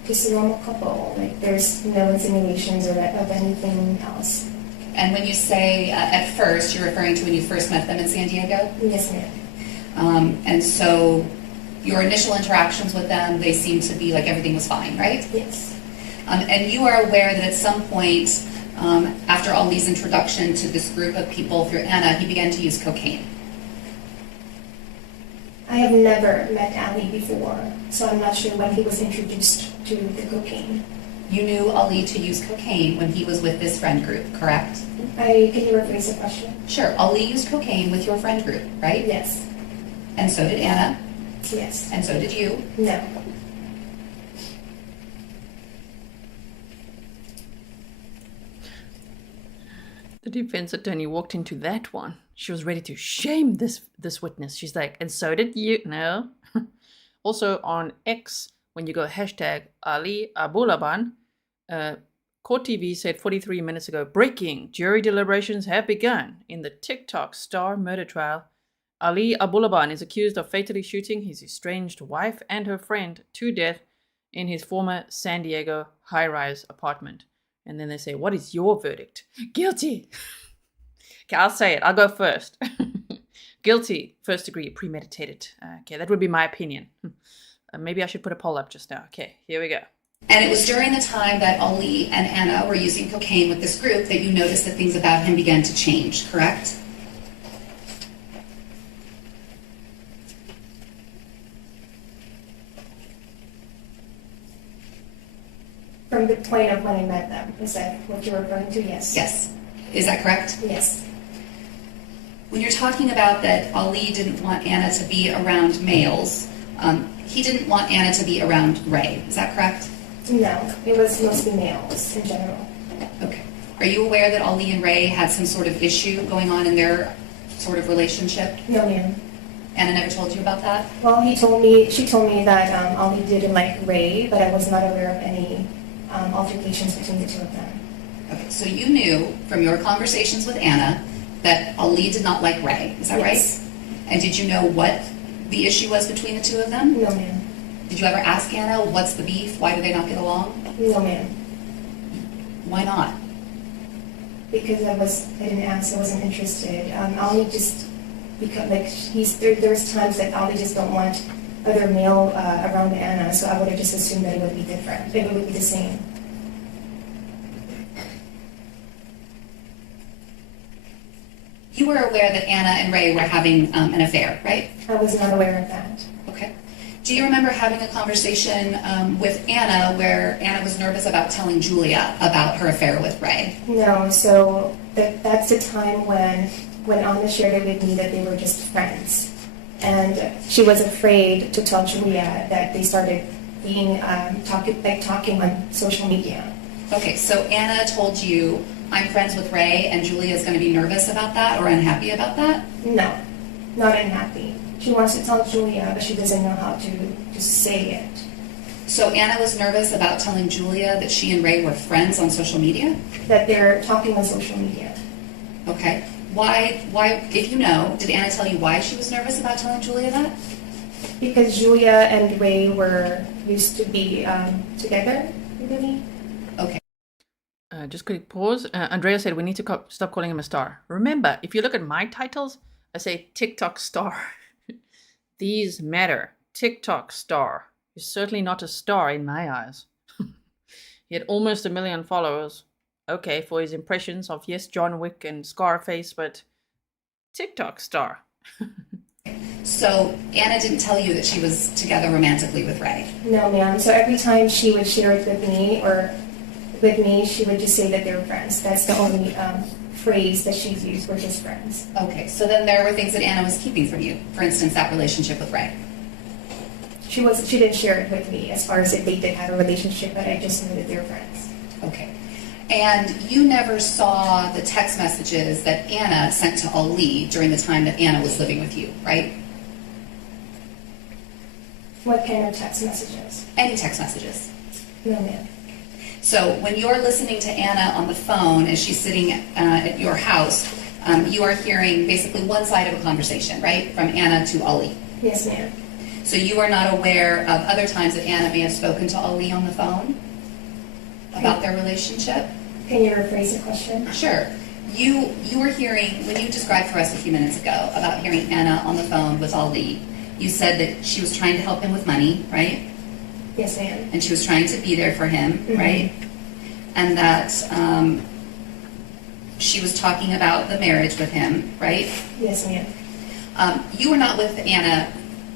a normal couple. Like there's no insinuations or of anything else. And when you say at first, you're referring to when you first met them in San Diego? Yes, ma'am. And so your initial interactions with them, they seemed to be like everything was fine, right? Yes. And you are aware that at some point, after Ali's introduction to this group of people through Ana, he began to use cocaine. I have never met Ali before, so I'm not sure when he was introduced to the cocaine. You knew Ali to use cocaine when he was with this friend group, correct? Can you rephrase the question? Sure. Ali used cocaine with your friend group, right? Yes. And so did Ana. Yes. And so did you. No. The defense attorney walked into that one. She was ready to shame this witness. She's like, and so did you. No. Also on X, when you go hashtag Ali Abulaban, Court TV said 43 minutes ago, breaking, jury deliberations have begun in the TikTok star murder trial. Ali Abulaban is accused of fatally shooting his estranged wife and her friend to death in his former San Diego high-rise apartment. And then they say, what is your verdict? Guilty. Okay, I'll say it. I'll go first. Guilty, first degree, premeditated. Okay, that would be my opinion. Maybe I should put a poll up just now. Okay, here we go. And it was during the time that Ali and Ana were using cocaine with this group that you noticed that things about him began to change, correct? From the point of when I met them, is that what you're referring to? Yes. Yes. Is that correct? Yes. When you're talking about that Ali didn't want Ana to be around males, he didn't want Ana to be around Ray. Is that correct? No, it was mostly males in general. Okay. Are you aware that Ali and Ray had some sort of issue going on in their sort of relationship? No, ma'am. Ana never told you about that? Well, she told me that Ali didn't like Ray, but I was not aware of any altercations between the two of them. Okay, so you knew from your conversations with Ana that Ali did not like Ray. Is that Yes. right? And did you know what the issue was between the two of them? No, ma'am. Did you ever ask Ana, what's the beef? Why do they not get along? No, ma'am. Why not? because I didn't ask, I wasn't interested. Ali just become like there's times that Ali just don't want other male around Ana, so I would have just assumed that it would be different. It would be the same. You were aware that Ana and Ray were having an affair, right? I was not aware of that. Okay. Do you remember having a conversation with Ana where Ana was nervous about telling Julia about her affair with Ray? No, so that's the time when Ana shared it with me that they were just friends. And she was afraid to tell Julia that they started being talking on social media. Okay, so Ana told you, I'm friends with Ray, and Julia's going to be nervous about that or unhappy about that? No, not unhappy. She wants to tell Julia, but she doesn't know how to say it. So Ana was nervous about telling Julia that she and Ray were friends on social media? That they're talking on social media. Okay. Why, if you know, did Ana tell you why she was nervous about telling Julia that? Because Julia and Ray were used to be together, really. Okay. Just quick pause. Andrea said we need to stop calling him a star. Remember, if you look at my titles, I say TikTok star. These matter. TikTok star. He's certainly not a star in my eyes. He had almost 1 million followers. Okay, for his impressions of, yes, John Wick and Scarface, but TikTok star. So Ana didn't tell you that she was together romantically with Ray? No, ma'am. So every time she would share it with me, she would just say that they were friends. That's the only phrase that she's used. We're just friends. Okay, so then there were things that Ana was keeping from you. For instance, that relationship with Ray. She didn't share it with me as far as if they did have a relationship, but I just knew that they were friends. Okay. And you never saw the text messages that Ana sent to Ali during the time that Ana was living with you, right? What kind of text messages? Any text messages. No, ma'am. So when you're listening to Ana on the phone as she's sitting at your house, you are hearing basically one side of a conversation, right? From Ana to Ali. Yes, ma'am. So you are not aware of other times that Ana may have spoken to Ali on the phone about their relationship? Can you rephrase the question? Sure. You were hearing, when you described for us a few minutes ago about hearing Ana on the phone with Ali, you said that she was trying to help him with money, right? Yes, ma'am. And she was trying to be there for him, right? And that she was talking about the marriage with him, right? Yes, ma'am. You were not with Ana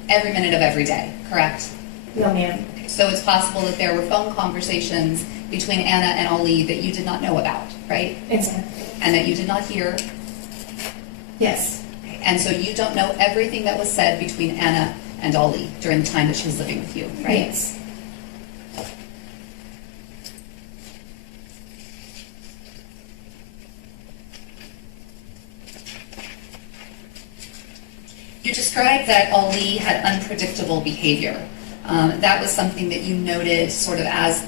every minute of every day, correct? No, ma'am. So it's possible that there were phone conversations between Ana and Ali that you did not know about, right? Exactly. And that you did not hear. Yes. And so you don't know everything that was said between Ana and Ali during the time that she was living with you, right? Yes. You described that Ali had unpredictable behavior. That was something that you noted sort of as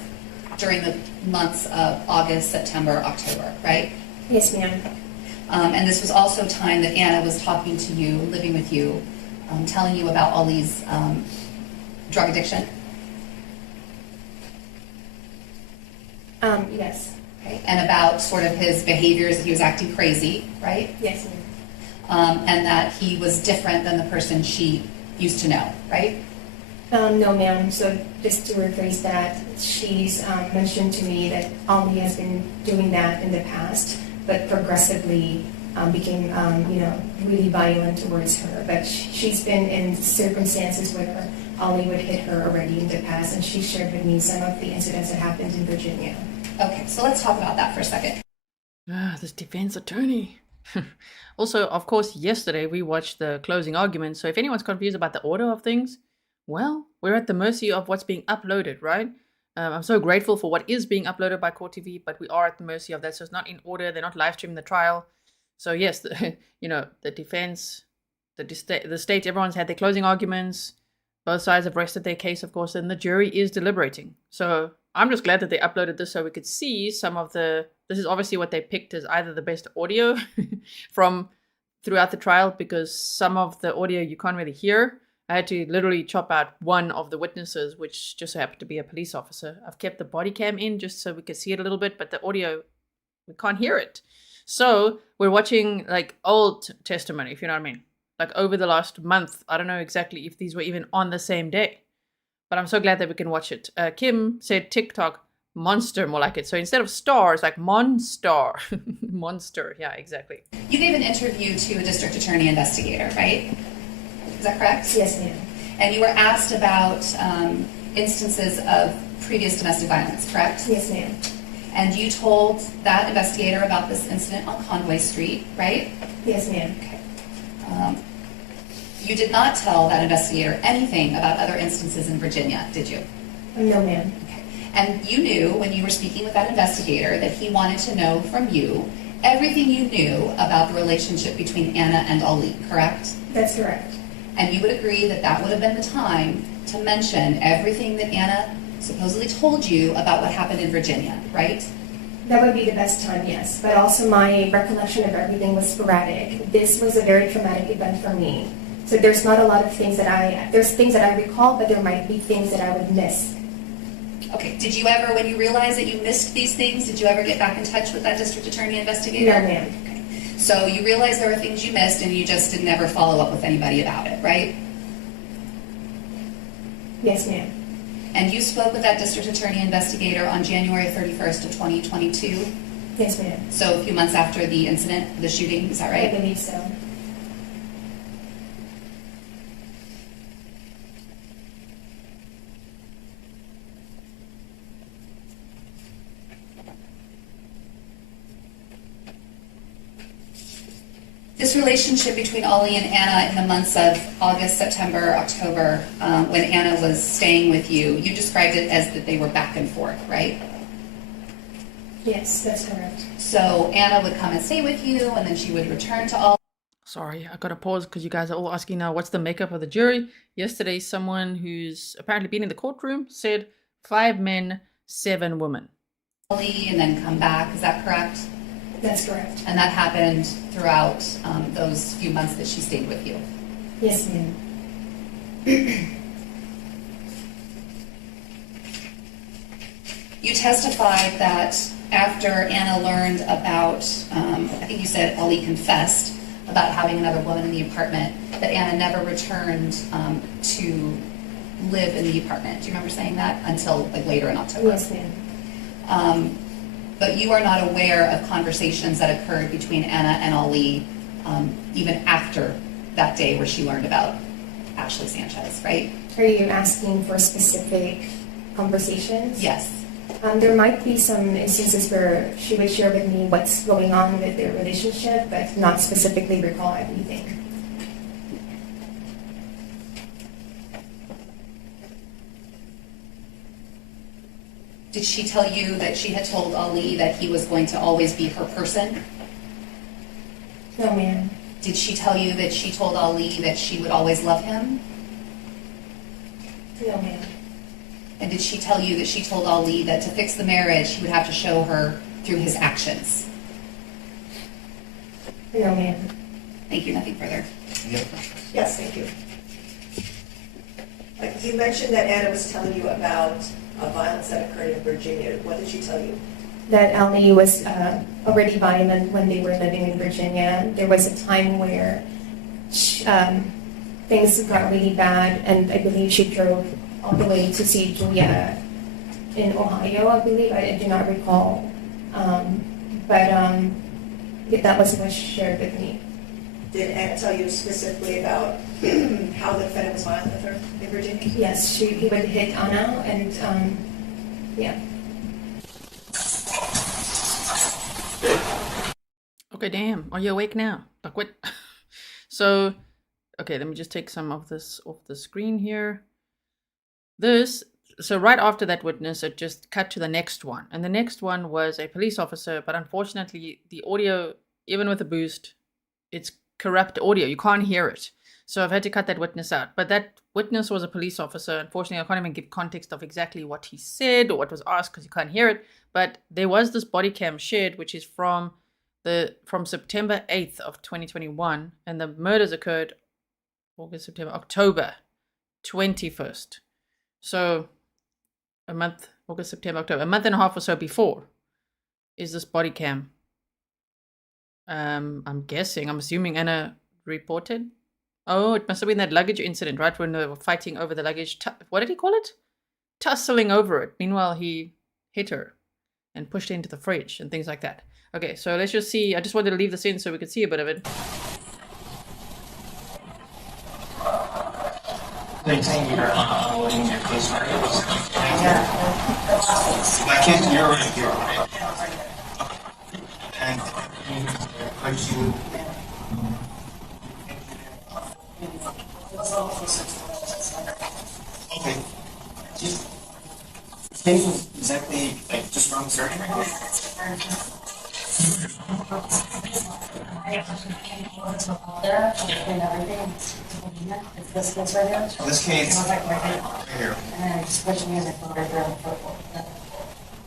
during the months of August, September, October, right? Yes, ma'am. And this was also time that Ana was talking to you, living with you, telling you about Ali's drug addiction. Yes. Okay. And about sort of his behaviors, that he was acting crazy, right? Yes, ma'am. And that he was different than the person she used to know, right? No, ma'am. So just to rephrase that, she's mentioned to me that Ali has been doing that in the past, but progressively became, really violent towards her. But she's been in circumstances where Ali would hit her already in the past, and she shared with me some of the incidents that happened in Virginia. Okay, so let's talk about that for a second. This defense attorney. Also, of course, yesterday we watched the closing argument, so if anyone's confused about the order of things, well, we're at the mercy of what's being uploaded, right? I'm so grateful for what is being uploaded by Court TV, but we are at the mercy of that, so it's not in order. They're not live streaming the trial. So yes, the defense, the state, everyone's had their closing arguments. Both sides have rested their case, of course, and the jury is deliberating. So I'm just glad that they uploaded this so we could see some of this is obviously what they picked as either the best audio from throughout the trial, because some of the audio you can't really hear. I had to literally chop out one of the witnesses, which just happened to be a police officer. I've kept the body cam in just so we could see it a little bit, but the audio We can't hear it. So we're watching like old testimony, if you know what I mean. Like over the last month. I don't know exactly if these were even on the same day. But I'm so glad that we can watch it. Kim said TikTok monster, more like it. So instead of star, it's like monster. Monster, yeah, exactly. You gave an interview to a district attorney investigator, right? Is that correct? Yes, ma'am. And you were asked about instances of previous domestic violence, correct? Yes, ma'am. And you told that investigator about this incident on Conway Street, right? Yes, ma'am. Okay. You did not tell that investigator anything about other instances in Virginia, did you? No, ma'am. Okay. And you knew when you were speaking with that investigator that he wanted to know from you everything you knew about the relationship between Ana and Ali, correct? That's correct. And you would agree that that would have been the time to mention everything that Ana supposedly told you about what happened in Virginia, right? That would be the best time, yes. But also my recollection of everything was sporadic. This was a very traumatic event for me. So there's not a lot of things there's things that I recall, but there might be things that I would miss. Okay, did you ever, when you realized that you missed these things, did you ever get back in touch with that district attorney investigator? No, ma'am. Okay. So you realized there were things you missed and you just did never follow up with anybody about it, right? Yes, ma'am. And you spoke with that district attorney investigator on January 31st of 2022? Yes, ma'am. So a few months after the incident, the shooting, is that right? I believe so. This relationship between Ali and Ana in the months of August, September, October, when Ana was staying with you, you described it as that they were back and forth, right? Yes, that's correct. So Ana would come and stay with you, and then she would return to Ali. Sorry, I gotta pause because you guys are all asking now what's the makeup of the jury. Yesterday, someone who's apparently been in the courtroom said 5 men, 7 women. And then come back, is that correct? That's correct. And that happened throughout those few months that she stayed with you. Yes, ma'am. You testified that after Ana learned about, I think you said Ali confessed about having another woman in the apartment, that Ana never returned to live in the apartment. Do you remember saying that? Until like later in October? Yes, ma'am. But you are not aware of conversations that occurred between Ana and Ali even after that day where she learned about Ashley Sanchez, right? Are you asking for specific conversations? Yes. There might be some instances where she would share with me what's going on with their relationship, but not specifically recall everything. Did she tell you that she had told Ali that he was going to always be her person? No, ma'am. Did she tell you that she told Ali that she would always love him? No, ma'am. And did she tell you that she told Ali that to fix the marriage, he would have to show her through his actions? No, ma'am. Thank you. Nothing further. Yes, thank you. You mentioned that Ana was telling you about violence that occurred in Virginia. What did she tell you? That Ali was already violent when they were living in Virginia. There was a time where things got really bad, and I believe she drove all the way to see Julia in Ohio, I believe. I do not recall. But that was what she shared with me. Did Ana tell you specifically about how the defendant was violent with her in Virginia? Yes, he would hit Ana, and yeah. Okay, damn. Are you awake now? Like what? So, okay, let me just take some of this off the screen here. So right after that witness, it just cut to the next one. And the next one was a police officer, but unfortunately the audio, even with a boost, it's corrupt audio. You can't hear it. So I've had to cut that witness out. But that witness was a police officer. Unfortunately, I can't even give context of exactly what he said or what was asked because you can't hear it. But there was this body cam shared, which is from September 8th of 2021. And the murders occurred October 21st. So a month, August, September, October, a month and a half or so before is this body cam I'm guessing. I'm assuming Ana reported. Oh, it must have been that luggage incident, right? When they were fighting over the luggage. What did he call it? Tussling over it. Meanwhile, he hit her and pushed her into the fridge and things like that. Okay, so let's just see. I just wanted to leave this in so we could see a bit of it. They think you're unloading your case, right? Like you're right here, right? And but you. Okay. Exactly, like just from surgery. This case right here. This case right here. And just switch music from right there on the football.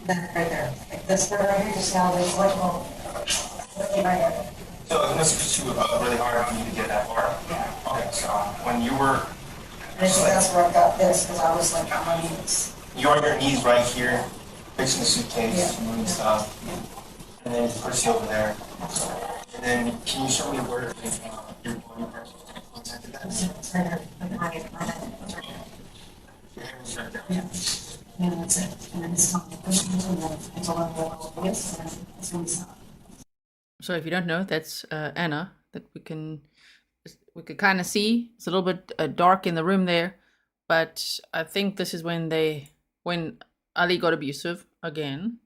That right there. Like this part right here, just now there's like right here. So it must be really hard for you to get that far. Yeah. Okay, so when you were, And I think that's where I got this, because I was like on my knees. you're on your knees right here, fixing the suitcase, Yeah. moving stuff, and then you push you over there. And then can you show me where your body parts contacted that? It's right there. Like my head. It's right here. Your hair is right there. Yeah. And that's it. And then it's not pushing me, and then it's all over this, and then it's going to stop. So if you don't know, that's Ana that we could kind of see. It's a little bit dark in the room there, but I think this is when Ali got abusive again,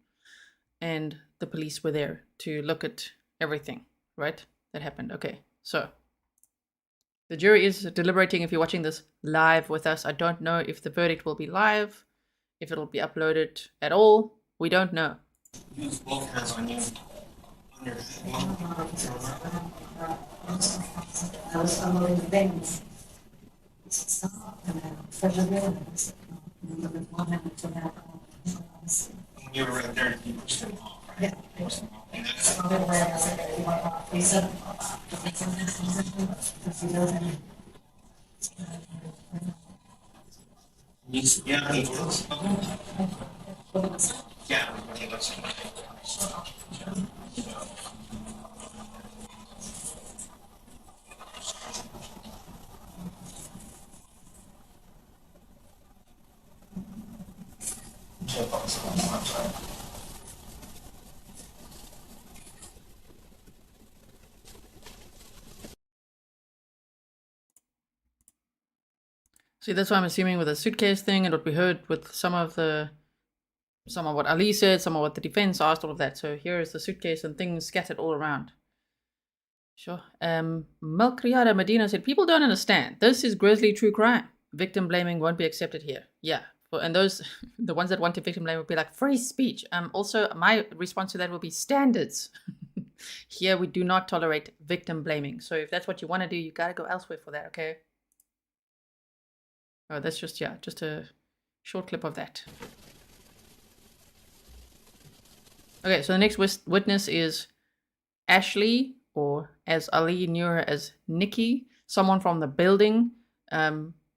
and the police were there to look at everything, right? That happened. Okay, so the jury is deliberating. If you're watching this live with us, I don't know if the verdict will be live, if it'll be uploaded at all. We don't know. Use both hands on you. On your head. I was unloading the things. Stop, and then further in, and then the one minute to that. When you were right there, you pushed them off, right? Yeah. You pushed them off. And that's I'm gonna wear it as you want. He said, yeah, he was. Yeah, okay, let's see. See, that's why I'm assuming with the suitcase thing and what we heard with some of what Ali said, some of what the defense asked, all of that. So here is the suitcase and things scattered all around. Sure. Malcriada Medina said, people don't understand. This is Grizzly true crime. Victim blaming won't be accepted here. Yeah. And those, the ones that want to victim blame would be like free speech. Also, my response to that will be standards. Here, we do not tolerate victim blaming. So if that's what you want to do, you got to go elsewhere for that, okay? Oh, that's just a short clip of that. Okay, so the next witness is Ashley, or as Ali knew her as Nikki, someone from the building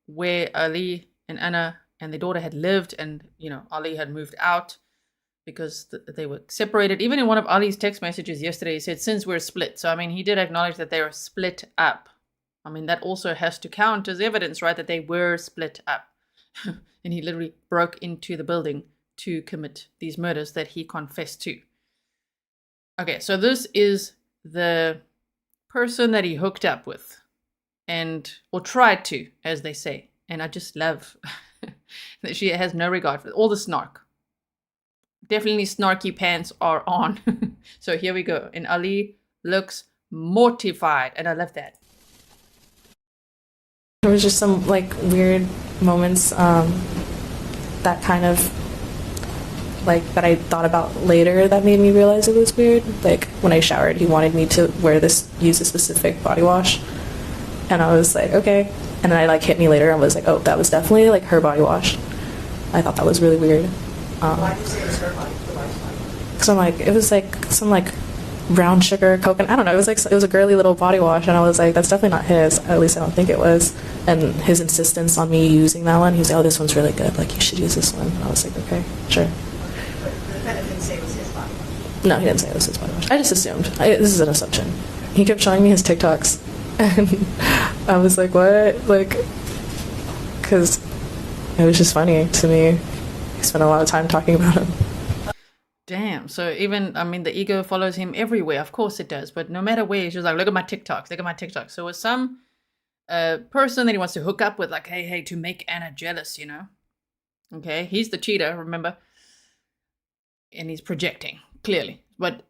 where Ali and Ana and their daughter had lived, and Ali had moved out because they were separated. Even in one of Ali's text messages yesterday, he said, since we're split. So, I mean, he did acknowledge that they were split up. I mean, that also has to count as evidence, right, that they were split up. And he literally broke into the building to commit these murders that he confessed to. Okay, so this is the person that he hooked up with, or tried to, as they say. And I just love that she has no regard for all the snark. Definitely snarky pants are on. So here we go. And Ali looks mortified, and I love that. There was just some weird moments that kind of that I thought about later that made me realize it was weird. Like when I showered, he wanted me to use a specific body wash, and I was like, okay. And then I hit me later and was like, oh, that was definitely her body wash. I thought that was really weird. Why did you say it was her body? Because it was some brown sugar coconut. I don't know. It was a girly little body wash, and I was like, that's definitely not his. At least I don't think it was. And his insistence on me using that one, he was like, oh, this one's really good. You should use this one. And I was like, okay, sure. The defendant didn't say it was his body. No, he didn't say it was his body wash. I just assumed. This is an assumption. He kept showing me his TikToks, and I was like, what? Like, because it was just funny to me. He spent a lot of time talking about him. Damn. So even, I mean, the ego follows him everywhere. Of course it does. But no matter where, he's just like, look at my TikToks. Look at my TikToks. So with some person that he wants to hook up with, like, hey, to make Ana jealous, you know? Okay, he's the cheater, remember? And he's projecting, clearly. But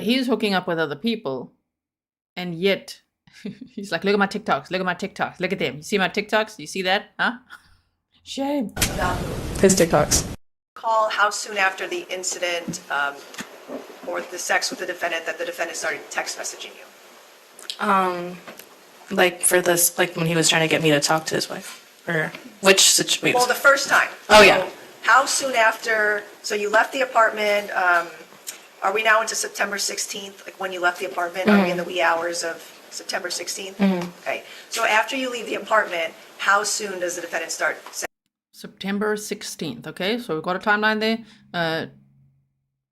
he's hooking up with other people. And yet, he's like, look at my TikToks. Look at my TikToks. Look at them. You see my TikToks? You see that? Huh? Shame. His TikToks. Call how soon after the incident or the sex with the defendant that the defendant started text messaging you? Like for this, like when he was trying to get me to talk to his wife, or which situation? Well, the first time. Oh, yeah. So how soon after? So you left the apartment. Are we now into September 16th? Like when you left the apartment? Are we in the wee hours of September 16th? Okay. So after you leave the apartment, how soon does the defendant start? September 16th, okay? So we've got a timeline there.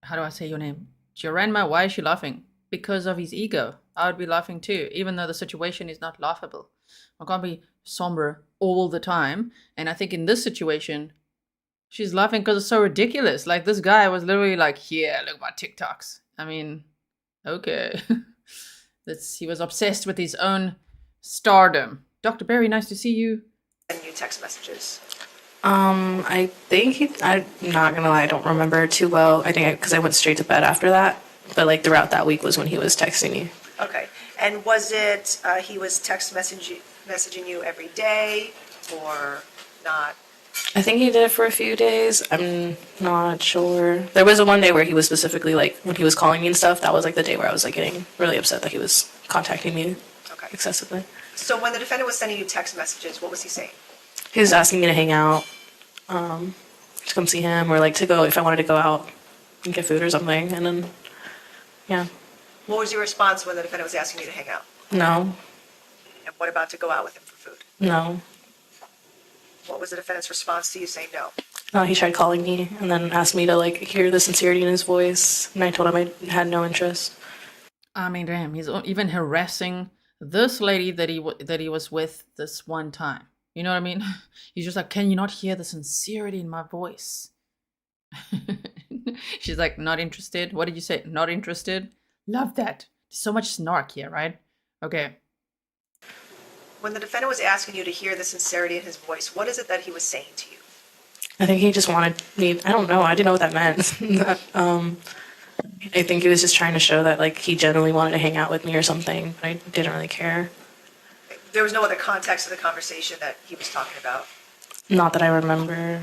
How do I say your name? Joranma, why is she laughing? Because of his ego. I would be laughing too, even though the situation is not laughable. I can't be somber all the time. And I think in this situation, she's laughing because it's so ridiculous. Like this guy was literally like, yeah, look at my TikToks. I mean, okay. He was obsessed with his own stardom. Dr. Berry, nice to see you. And you text messages. I think I'm not gonna lie, I don't remember too well. I think because I went straight to bed after that. But like throughout that week was when he was texting me. Okay. And was it he was text messaging you every day or not? I think he did it for a few days. I'm not sure. There was one day where he was specifically like when he was calling me and stuff. That was like the day where I was like getting really upset that he was contacting me excessively. So when the defendant was sending you text messages, what was he saying? He was asking me to hang out, to come see him, or like to go if I wanted to go out and get food or something. And then, yeah. What was your response when the defendant was asking you to hang out? No. And what about to go out with him for food? No. What was the defendant's response to you saying no? No, he tried calling me and then asked me to like hear the sincerity in his voice, and I told him I had no interest. I mean, damn, he's even harassing this lady that he was with this one time. You know what I mean? He's just like, can you not hear the sincerity in my voice? She's like, not interested. What did you say? Not interested? Love that. There's so much snark here, right? Okay. When the defendant was asking you to hear the sincerity in his voice, what is it that he was saying to you? I think he just wanted me. I don't know. I didn't know what that meant. I think he was just trying to show that like he genuinely wanted to hang out with me or something. But I didn't really care. There was no other context of the conversation that he was talking about? Not that I remember.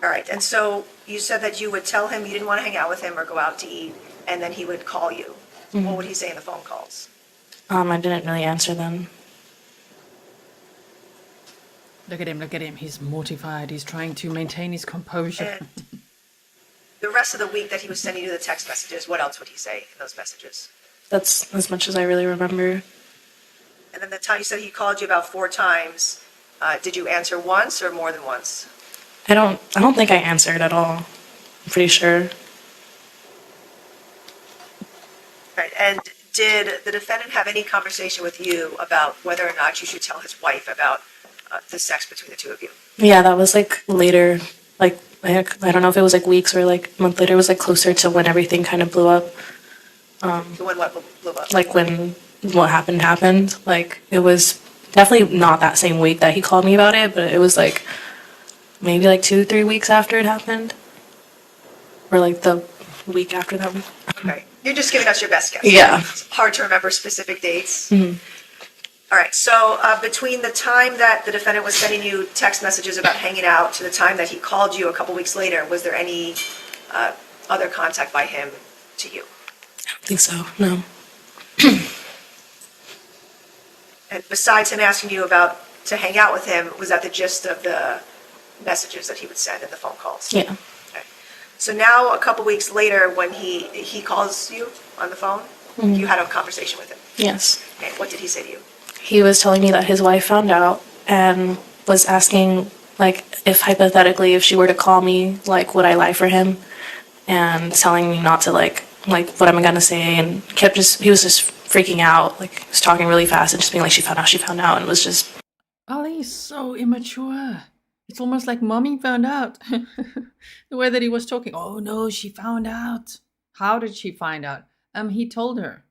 All right. And so you said that you would tell him you didn't want to hang out with him or go out to eat, and then he would call you. Mm-hmm. What would he say in the phone calls? I didn't really answer them. Look at him, look at him. He's mortified. He's trying to maintain his composure. And the rest of the week that he was sending you the text messages, what else would he say in those messages? That's as much as I really remember. And then the time you said he called you about 4 times, did you answer once or more than once? I don't think I answered at all. I'm pretty sure. Right. And did the defendant have any conversation with you about whether or not you should tell his wife about the sex between the two of you? Yeah, that was like later. Like I don't know if it was like weeks or like a month later. It was like closer to when everything kind of blew up. When what blew up? Like when what happened. Like it was definitely not that same week that he called me about it, but it was like maybe like 2-3 weeks after it happened, or like the week after that one. Okay, you're just giving us your best guess. Yeah. It's hard to remember specific dates. Mm-hmm. All right, so between the time that the defendant was sending you text messages about hanging out to the time that he called you a couple weeks later, was there any other contact by him to you? I don't think so, no. And besides him asking you about to hang out with him, was that the gist of the messages that he would send in the phone calls? Yeah. Okay. So now a couple weeks later when he calls you on the phone, Mm-hmm. you had a conversation with him. Yes. Okay, what did he say to you? He was telling me that his wife found out and was asking, like, if hypothetically, if she were to call me, like, would I lie for him? and telling me not to like what am I gonna say, and he was just freaking out, like he was talking really fast and just being like she found out, and it was just Ali is so immature. It's almost like mommy found out. The way that he was talking. Oh no, she found out. How did she find out? He told her.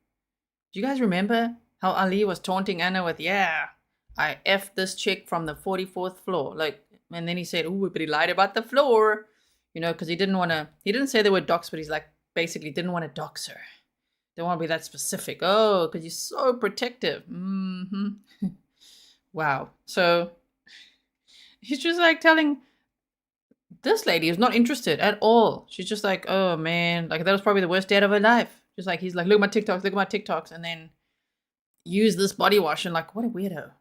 Do you guys remember how Ali was taunting Ana with, yeah, I effed this chick from the 44th floor. Like, and then he said, ooh, but he lied about the floor. You know, because he didn't say the word dox, but he's like, basically didn't want to dox her. Don't want to be that specific. Oh, because you're so protective. Mm-hmm. Wow. So he's just like telling this lady who's not interested at all. She's just like, oh man, like that was probably the worst date of her life. Just like, he's like, look at my TikToks, and then use this body wash, and like, what a weirdo.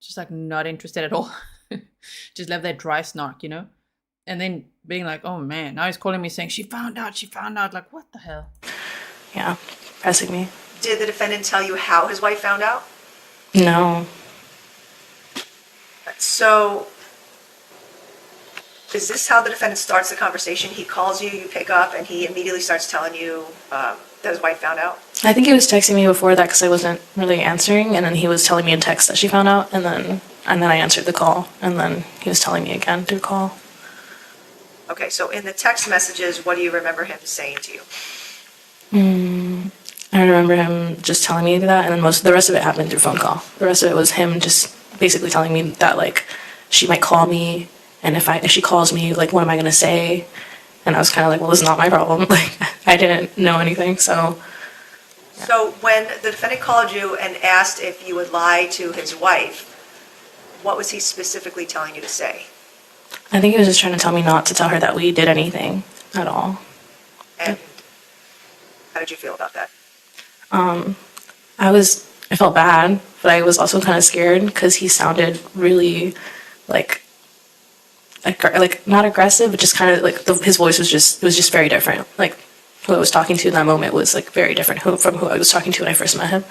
Just like not interested at all. Just left that dry snark, you know? And then being like, oh man, now he's calling me saying, she found out. Like, what the hell? yeah, pressing me. Did the defendant tell you how his wife found out? No. So, is this how the defendant starts the conversation? He calls you, you pick up, and he immediately starts telling you that his wife found out? I think he was texting me before that because I wasn't really answering, and then he was telling me in text that she found out, and then I answered the call, and then he was telling me again through call. Okay, so in the text messages, what do you remember him saying to you? I remember him just telling me that, and then the rest of it happened through phone call. The rest of it was him just basically telling me that like she might call me, and if she calls me, like what am I gonna say? And I was kind of like, well, this is not my problem. Like I didn't know anything, so. Yeah. So when the defendant called you and asked if you would lie to his wife, what was he specifically telling you to say? I think he was just trying to tell me not to tell her that we did anything at all. And how did you feel about that? I felt bad, but I was also kind of scared because he sounded really like not aggressive, but just kind of like his voice was just very different. Like who I was talking to in that moment was like very different from who I was talking to when I first met him.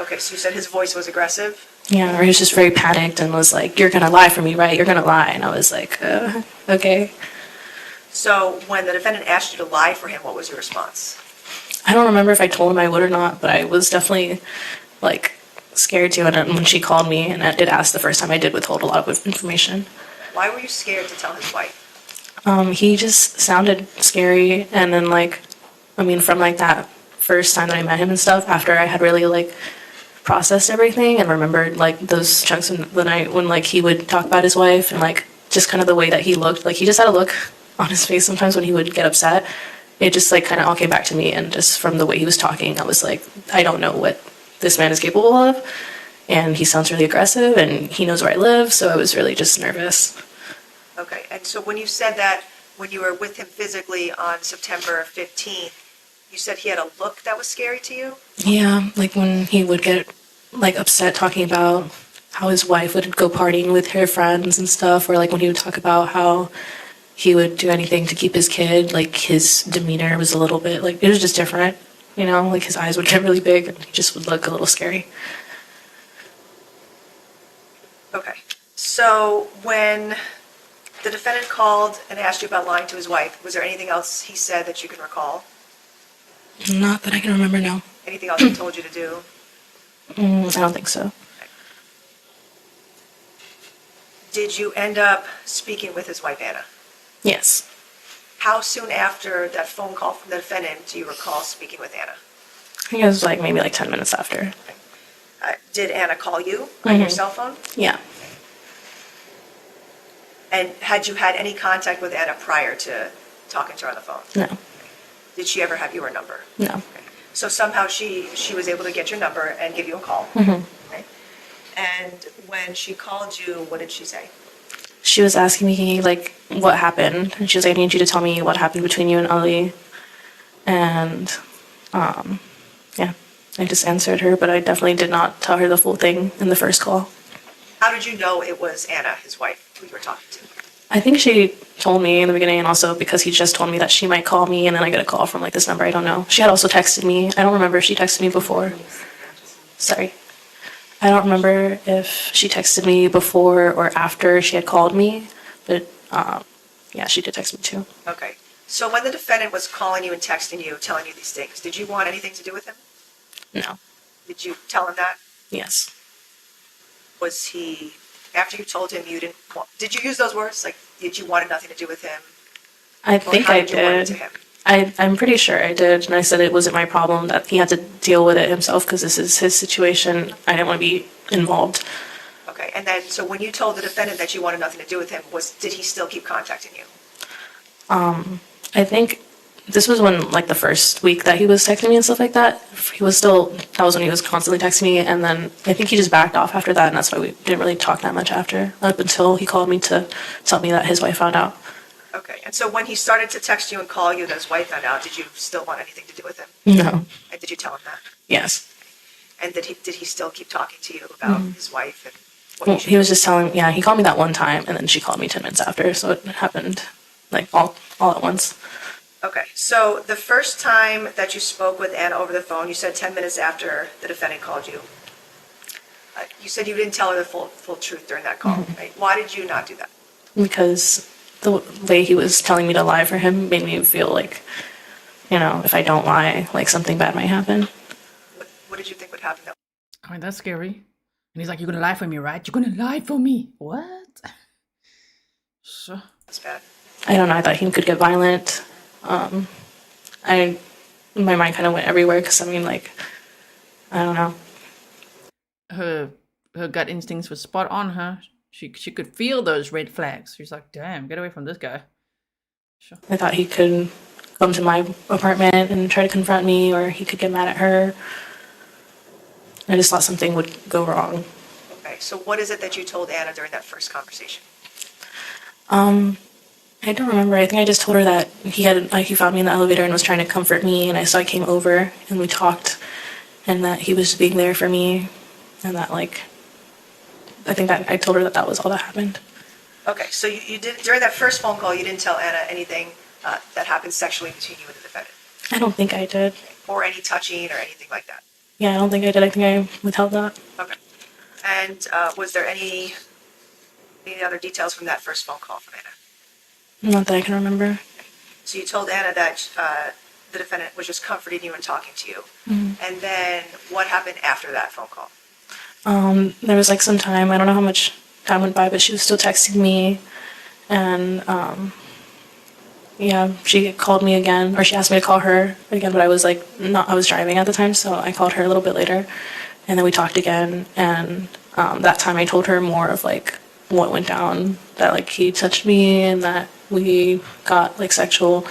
Okay, so you said his voice was aggressive? Yeah, or he was just very panicked and was like, you're gonna lie for me, right? You're gonna lie. And I was like, okay. So when the defendant asked you to lie for him, what was your response? I don't remember if I told him I would or not, but I was definitely like scared to. And when she called me and I did ask the first time, I did withhold a lot of information. Why were you scared to tell his wife? He just sounded scary. And then from like that first time that I met him and stuff, after I had really like processed everything and remembered like those chunks in the night when like he would talk about his wife and like just kind of the way that he looked, like he just had a look on his face sometimes when he would get upset. It just like kind of all came back to me, and just from the way he was talking, I was like, I don't know what this man is capable of, and he sounds really aggressive and he knows where I live, so I was really just nervous. Okay, and so when you said that when you were with him physically on September 15th, you said he had a look that was scary to you? Yeah, like when he would get like upset talking about how his wife would go partying with her friends and stuff, or like when he would talk about how he would do anything to keep his kid, like his demeanor was a little bit like, it was just different, you know, like his eyes would get really big and he just would look a little scary. Okay, so when the defendant called and asked you about lying to his wife, was there anything else he said that you can recall? Not that I can remember, no. Anything else he told you to do? I don't think so. Okay. Did you end up speaking with his wife, Ana? Yes. How soon after that phone call from the defendant do you recall speaking with Ana? I think it was like maybe like 10 minutes after. Did Ana call you on your cell phone? Yeah. And had you had any contact with Ana prior to talking to her on the phone? No. Did she ever have your number? No. Okay. So somehow she was able to get your number and give you a call? Okay. And when she called you, what did she say? She was asking me like what happened, and she was like, I need you to tell me what happened between you and Ali. And yeah, I just answered her, but I definitely did not tell her the full thing in the first call. How did you know it was Ana, his wife, who you were talking to? I think she told me in the beginning, and also because he just told me that she might call me, and then I get a call from like this number, I don't know. She had also texted me. I don't remember if she texted me before. Sorry. I don't remember if she texted me before or after she had called me, but yeah, she did text me too. Okay. So when the defendant was calling you and texting you, telling you these things, did you want anything to do with him? No. Did you tell him that? Yes. Was he, after you told him you didn't want, did you use those words? Like, did you want nothing to do with him? I think how I did you word it did. to him? I'm pretty sure I did, and I said it wasn't my problem, that he had to deal with it himself because this is his situation. I didn't want to be involved. Okay, and then, so when you told the defendant that you wanted nothing to do with him, did he still keep contacting you? I think this was when, like, the first week that he was texting me and stuff like that. He was still, that was when he was constantly texting me, and then I think he just backed off after that, and that's why we didn't really talk that much after, up until he called me to tell me that his wife found out. Okay, and so when he started to text you and call you that his wife found out, did you still want anything to do with him? No. And did you tell him that? Yes. And did he still keep talking to you about his wife and what Well, you should he was just telling, yeah, he called me that one time, and then she called me 10 minutes after, so it happened, like, all at once. Okay, so the first time that you spoke with Anna over the phone, you said 10 minutes after the defendant called you. You said you didn't tell her the full truth during that call, right? Why did you not do that? Because the way he was telling me to lie for him made me feel like, you know, if I don't lie, like, something bad might happen. What did you think would happen though? I mean, that's scary. And he's like, "You're gonna lie for me, right? You're gonna lie for me." What? So, That's bad. I don't know, I thought he could get violent. My mind kind of went everywhere because, I mean, like, I don't know. her gut instincts were spot on, huh? She could feel those red flags. She's like, "Damn, get away from this guy." Sure. I thought he could come to my apartment and try to confront me, or he could get mad at her. I just thought something would go wrong. Okay, so what is it that you told Anna during that first conversation? I don't remember. I think I just told her that he found me in the elevator and was trying to comfort me, and I came over and we talked, and that he was being there for me, and that, like, I think that I told her that was all that happened. Okay, so you did, during that first phone call, you didn't tell Anna anything that happened sexually between you and the defendant? I don't think I did. Or any touching or anything like that? Yeah, I don't think I did. I think I withheld that. Okay. And was there any other details from that first phone call from Anna? Not that I can remember. So you told Anna that the defendant was just comforting you and talking to you. And then what happened after that phone call? There was, like, some time, I don't know how much time went by, but she was still texting me, and yeah, she called me again, or she asked me to call her again, but I was, like, I was driving at the time, so I called her a little bit later, and then we talked again, and that time I told her more of, like, what went down, that, like, he touched me and that we got, like, sexual.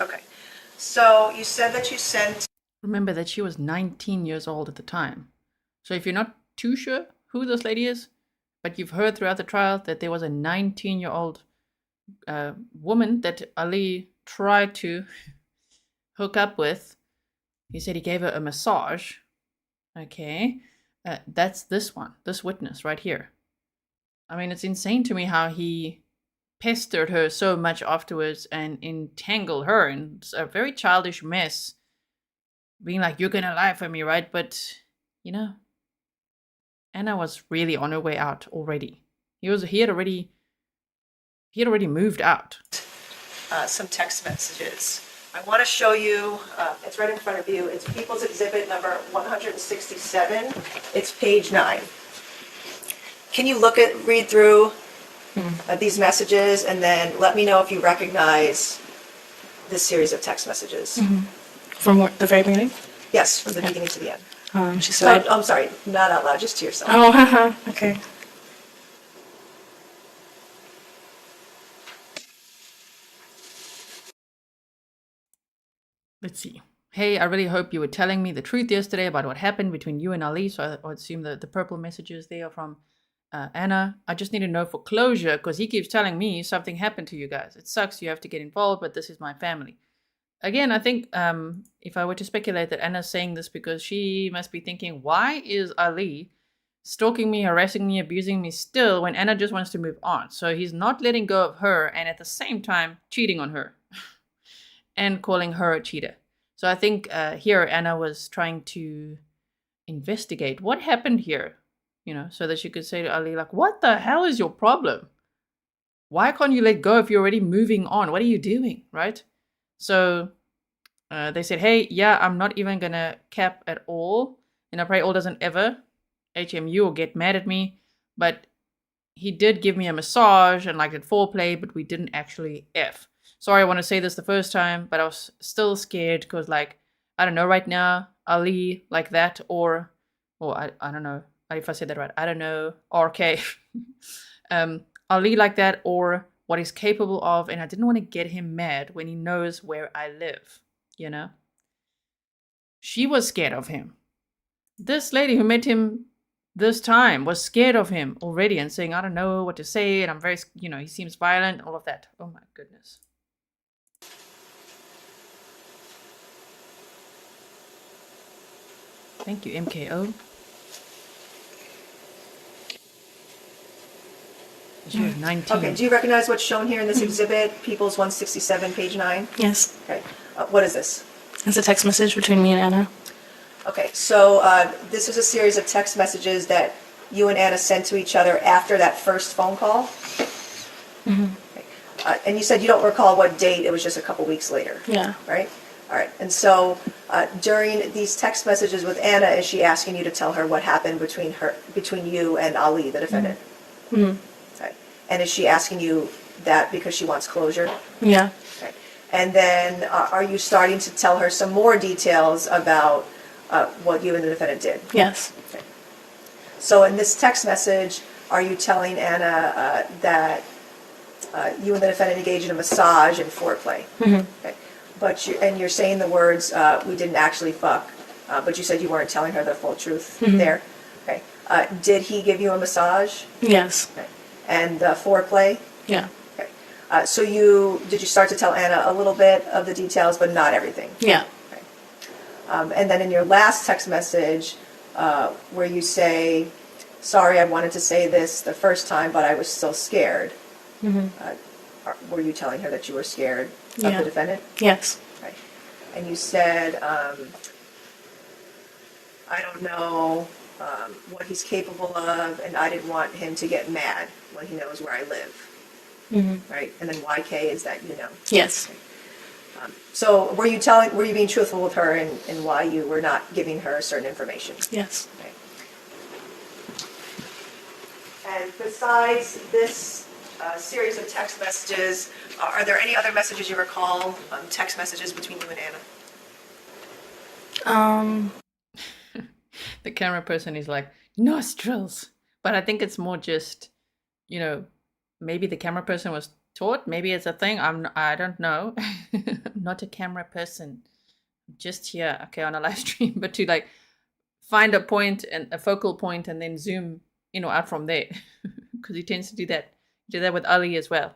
Okay. So you said that you sent... Remember that she was 19 years old at the time. So if you're not too sure who this lady is, but you've heard throughout the trial that there was a 19-year-old woman that Ali tried to hook up with. He said he gave her a massage. Okay. That's this one, this witness right here. I mean, it's insane to me how he pestered her so much afterwards and entangled her in a very childish mess. Being like, "You're gonna lie for me, right?" But, you know, Anna was really on her way out already. He had already moved out. Some text messages. I want to show you, it's right in front of you. It's People's Exhibit number 167. It's page 9. Can you read through these messages and then let me know if you recognize this series of text messages? From the very beginning? Yes, from the beginning to the end. She said... I'm sorry, not out loud, just to yourself. Oh, haha, okay. Let's see. "Hey, I really hope you were telling me the truth yesterday about what happened between you and Ali." So I assume the purple messages there are from Anna. "I just need to know for closure because he keeps telling me something happened to you guys. It sucks you have to get involved, but this is my family." Again, I think if I were to speculate that Anna's saying this because she must be thinking, why is Ali stalking me, harassing me, abusing me still when Anna just wants to move on? So he's not letting go of her and at the same time cheating on her and calling her a cheater. So I think here Anna was trying to investigate what happened here, you know, so that she could say to Ali, like, "What the hell is your problem? why can't you let go if you're already moving on? What are you doing, right? So they said, hey, yeah, I'm not even gonna cap at all. And I pray all doesn't ever HMU or get mad at me. But he did give me a massage and like did foreplay, but we didn't actually F. Sorry, I want to say this the first time, but I was still scared because, like, I don't know right now, Ali like that, or I don't know if I said that right. I don't know, RK. Ali like that, or what he's capable of, and I didn't want to get him mad when he knows where I live, you know? She was scared of him. This lady who met him this time was scared of him already and saying, I don't know what to say, and I'm very, he seems violent, all of that. Oh my goodness. Thank you, MKO. She was 19. Okay, do you recognize what's shown here in this exhibit, People's 167, page 9? Yes. Okay, what is this? It's a text message between me and Anna. Okay, so this was a series of text messages that you and Anna sent to each other after that first phone call? Mm-hmm. Okay. And you said you don't recall what date, it was just a couple weeks later? Yeah. Right? All right, and so during these text messages with Anna, is she asking you to tell her what happened between you and Ali, the defendant? Mm-hmm. Okay. And is she asking you that because she wants closure? Yeah. Okay. And then are you starting to tell her some more details about what you and the defendant did? Yes. Okay. So in this text message, are you telling Anna that you and the defendant engaged in a massage and foreplay? Mm-hmm. Okay. But you're saying the words, we didn't actually fuck, but you said you weren't telling her the full truth there. Okay. Did he give you a massage? Yes. Okay. And foreplay? Yeah. Okay. So did you start to tell Anna a little bit of the details, but not everything? Yeah. Okay. And then in your last text message, where you say, sorry, I wanted to say this the first time, but I was still scared. Mm-hmm. Were you telling her that you were scared of Yeah. the defendant? Yes. Right. And you said, I don't know what he's capable of, and I didn't want him to get mad when he knows where I live. Mm-hmm. Right? And then YK is that you know. Yes. Okay. So were you being truthful with her in why you were not giving her certain information? Yes. Okay. And besides this series of text messages, are there any other messages you recall, text messages between you and Anna? The camera person is like, nostrils. But I think it's more just, maybe the camera person was taught. Maybe it's a thing. I don't know. I'm not a camera person. Just here, okay, on a live stream. But to like find a point and a focal point and then zoom, out from there. Because he tends to do that. He did that with Ali as well.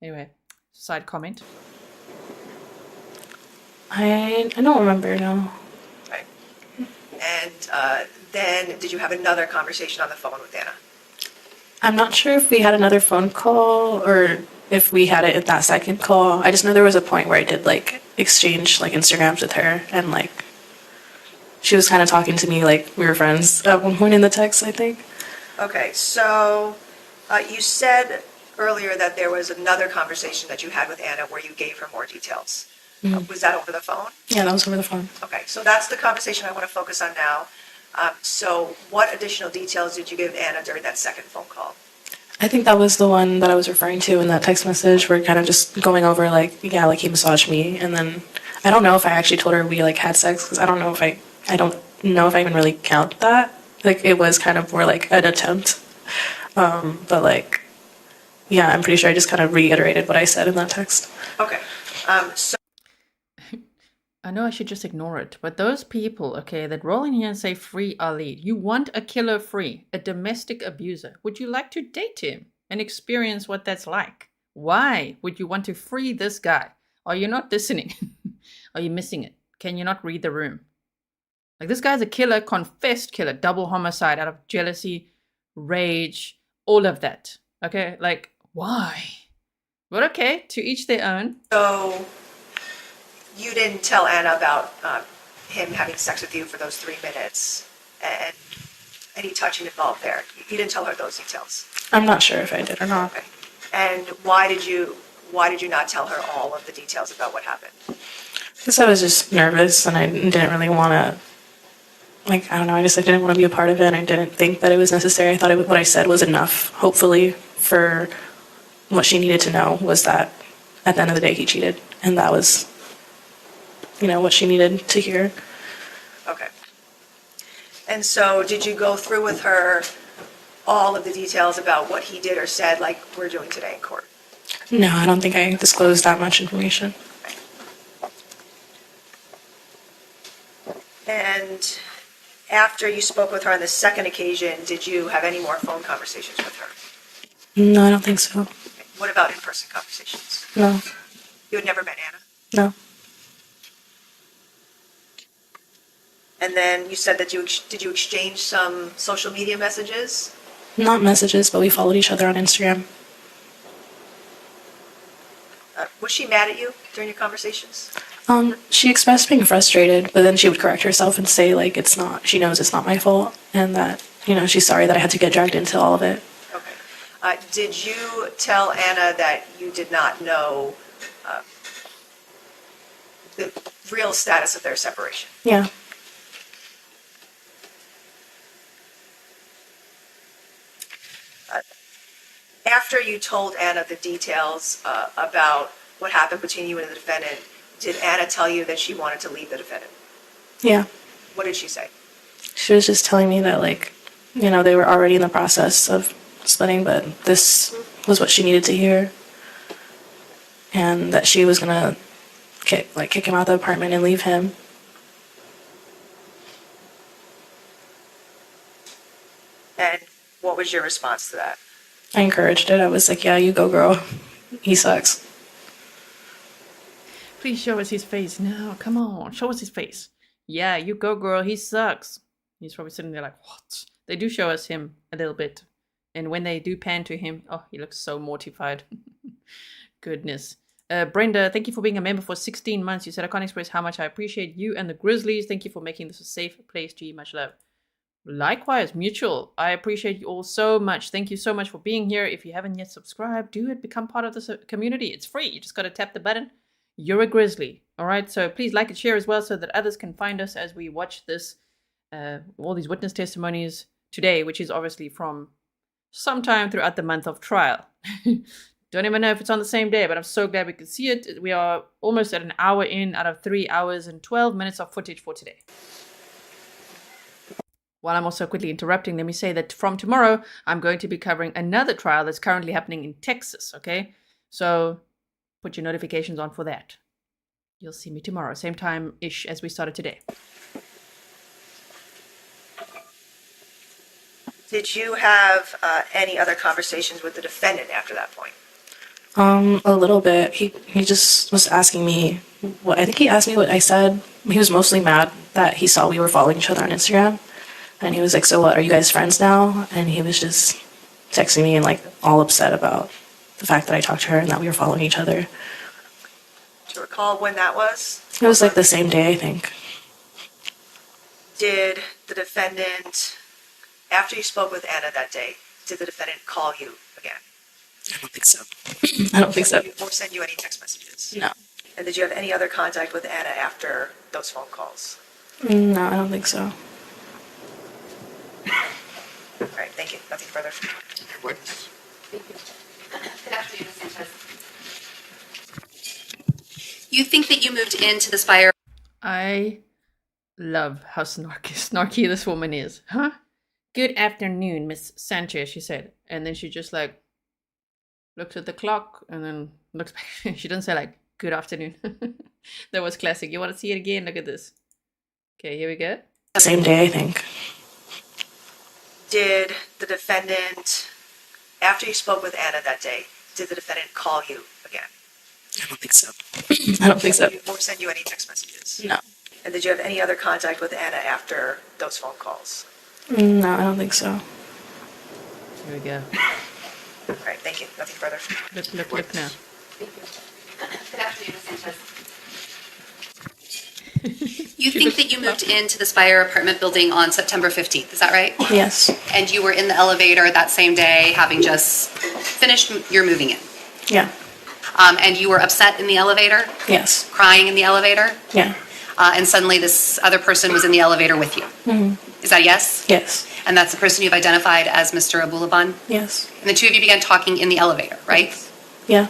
Anyway, side comment. I don't remember, no. Right. And then did you have another conversation on the phone with Anna? I'm not sure if we had another phone call or if we had it at that second call. I just know there was a point where I did like exchange like Instagrams with her and like she was kind of talking to me like we were friends at one point in the text, I think. Okay, so you said earlier that there was another conversation that you had with Anna where you gave her more details. Was that over the phone? Yeah, that was over the phone. Okay, so that's the conversation I want to focus on now. So what additional details did you give Anna during that second phone call? I think that was the one that I was referring to in that text message. We're kind of just going over like, yeah, like he massaged me. And then I don't know if I actually told her we like had sex because I don't know if I even really count that. Like it was kind of more like an attempt. But like, yeah, I'm pretty sure I just kind of reiterated what I said in that text. Okay, so I know I should just ignore it, but those people, okay, that roll in here and say free Ali, you want a killer free, a domestic abuser. Would you like to date him and experience what that's like? Why would you want to free this guy? Are you not listening? Are you missing it? Can you not read the room? Like this guy's a killer, confessed killer, double homicide out of jealousy, rage, all of that. Okay, like why? But okay, to each their own. So you didn't tell Anna about him having sex with you for those 3 minutes and any touching involved there. You didn't tell her those details. I'm not sure if I did or not. Okay. And why did you not tell her all of the details about what happened? Because I was just nervous and I didn't really want to, like, I don't know, I didn't want to be a part of it and I didn't think that it was necessary. I thought what I said was enough, hopefully, for what she needed to know was that at the end of the day he cheated. And that was, what she needed to hear. Okay. And so did you go through with her all of the details about what he did or said like we're doing today in court? No, I don't think I disclosed that much information. And after you spoke with her on the second occasion, did you have any more phone conversations with her? No, I don't think so. What about in-person conversations? No. You had never met Ana? No. And then you said that did you exchange some social media messages? Not messages, but we followed each other on Instagram. Was she mad at you during your conversations? She expressed being frustrated, but then she would correct herself and say, like, she knows it's not my fault, and that, she's sorry that I had to get dragged into all of it. Okay. Did you tell Ana that you did not know the real status of their separation? Yeah. After you told Ana the details about what happened between you and the defendant, did Ana tell you that she wanted to leave the defendant? Yeah. What did she say? She was just telling me that, like, they were already in the process of splitting, but this was what she needed to hear. And that she was gonna kick him out of the apartment and leave him. And what was your response to that? I encouraged it. I was like, yeah, you go, girl. He sucks. Please show us his face now. Come on, show us his face. Yeah, you go, girl. He sucks. He's probably sitting there like, what? They do show us him a little bit. And when they do pan to him, oh, he looks so mortified. Goodness. Brenda, thank you for being a member for 16 months. You said, I can't express how much I appreciate you and the Grizzlies. Thank you for making this a safe place. G, much love. Likewise, mutual. I appreciate you all so much. Thank you so much for being here. If you haven't yet subscribed, do it. Become part of this community. It's free. You just got to tap the button. You're a Grizzly. All right. So please like and share as well so that others can find us as we watch this, all these witness testimonies today, which is obviously from sometime throughout the month of trial. Don't even know if it's on the same day, but I'm so glad we could see it. We are almost at an hour in out of 3 hours and 12 minutes of footage for today. While I'm also quickly interrupting, let me say that from tomorrow, I'm going to be covering another trial that's currently happening in Texas, okay? So put your notifications on for that. You'll see me tomorrow, same time-ish as we started today. Did you have any other conversations with the defendant after that point? A little bit. He just was asking me I think he asked me what I said. He was mostly mad that he saw we were following each other on Instagram. And he was like, so what, are you guys friends now? And he was just texting me and like all upset about the fact that I talked to her and that we were following each other. Do you recall when that was? It was like the same day, I think. Did the defendant, after you spoke with Ana that day, did the defendant call you again? I don't think so. I don't think so. Or send you any text messages? No. And did you have any other contact with Ana after those phone calls? No, I don't think so. All right, thank you. Nothing further. Witness. Good afternoon, Sanchez. You think that you moved into the Spire? I love how snarky this woman is. Huh? Good afternoon, Miss Sanchez, she said. And then she just like looks at the clock and then looks back. She doesn't say like, good afternoon. That was classic. You want to see it again? Look at this. Okay, here we go. Same day, I think. Did the defendant, after you spoke with Ana that day, did the defendant call you again? I don't think so. I don't think so. Or send you any text messages? No. And did you have any other contact with Ana after those phone calls? No, I don't think so. Here we go. All right, thank you. Nothing further. Look now. Good afternoon, Sanchez. You think that you moved into the Spire apartment building on September 15th, is that right? Yes. And you were in the elevator that same day, having just finished your moving in? Yeah. And you were upset in the elevator, Yes. crying in the elevator, Yeah. and suddenly this other person was in the elevator with you. Is that a yes? Yes. And that's the person you've identified as Mr. Abulaban? Yes. And the two of you began talking in the elevator, right? Yeah.